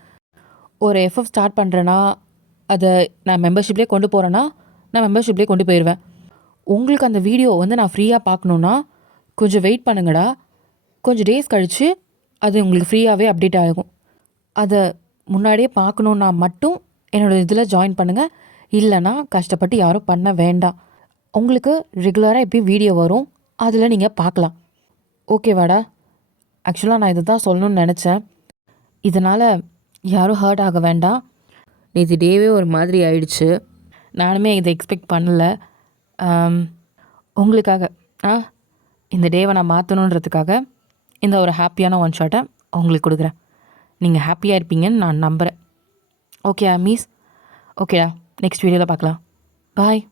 ஒரு எஃப்எஃப் ஸ்டார்ட் பண்ணுறேன்னா அதை நான் மெம்பர்ஷிப்லேயே கொண்டு போகிறேன்னா நான் மெம்பர்ஷிப்லேயே கொண்டு போயிடுவேன். உங்களுக்கு அந்த வீடியோ வந்து நான் ஃப்ரீயாக பார்க்கணுன்னா கொஞ்சம் வெயிட் பண்ணுங்கடா. கொஞ்சம் டேஸ் கழித்து அது உங்களுக்கு ஃப்ரீயாகவே அப்டேட் ஆகும். அதை முன்னாடியே பார்க்கணுன்னா மட்டும் என்னோடய இதில் ஜாயின் பண்ணுங்கள். இல்லைனா கஷ்டப்பட்டு யாரும் பண்ண வேண்டாம். உங்களுக்கு ரெகுலராக எப்பயும் வீடியோ வரும், அதில் நீங்கள் பார்க்கலாம். ஓகேவாடா? ஆக்சுவலாக நான் இதை தான் சொல்லணும்னு நினச்சேன். இதனால் யாரும் ஹர்ட் ஆக வேண்டாம். நேற்று டேவே ஒரு மாதிரி ஆயிடுச்சு. நானுமே இதை எக்ஸ்பெக்ட் பண்ணலை. உங்களுக்காக இந்த டேவை நான் மாற்றணுன்றதுக்காக இந்த ஒரு ஹாப்பியான ஒன் ஷாட்டை உங்களுக்கு கொடுக்குறேன். நீங்கள் ஹாப்பியாக இருப்பீங்கன்னு நான் நம்புகிறேன். Okay maize? ஓகேடா, நெக்ஸ்ட் வீடியோவில் பார்க்கலாம். பாய்.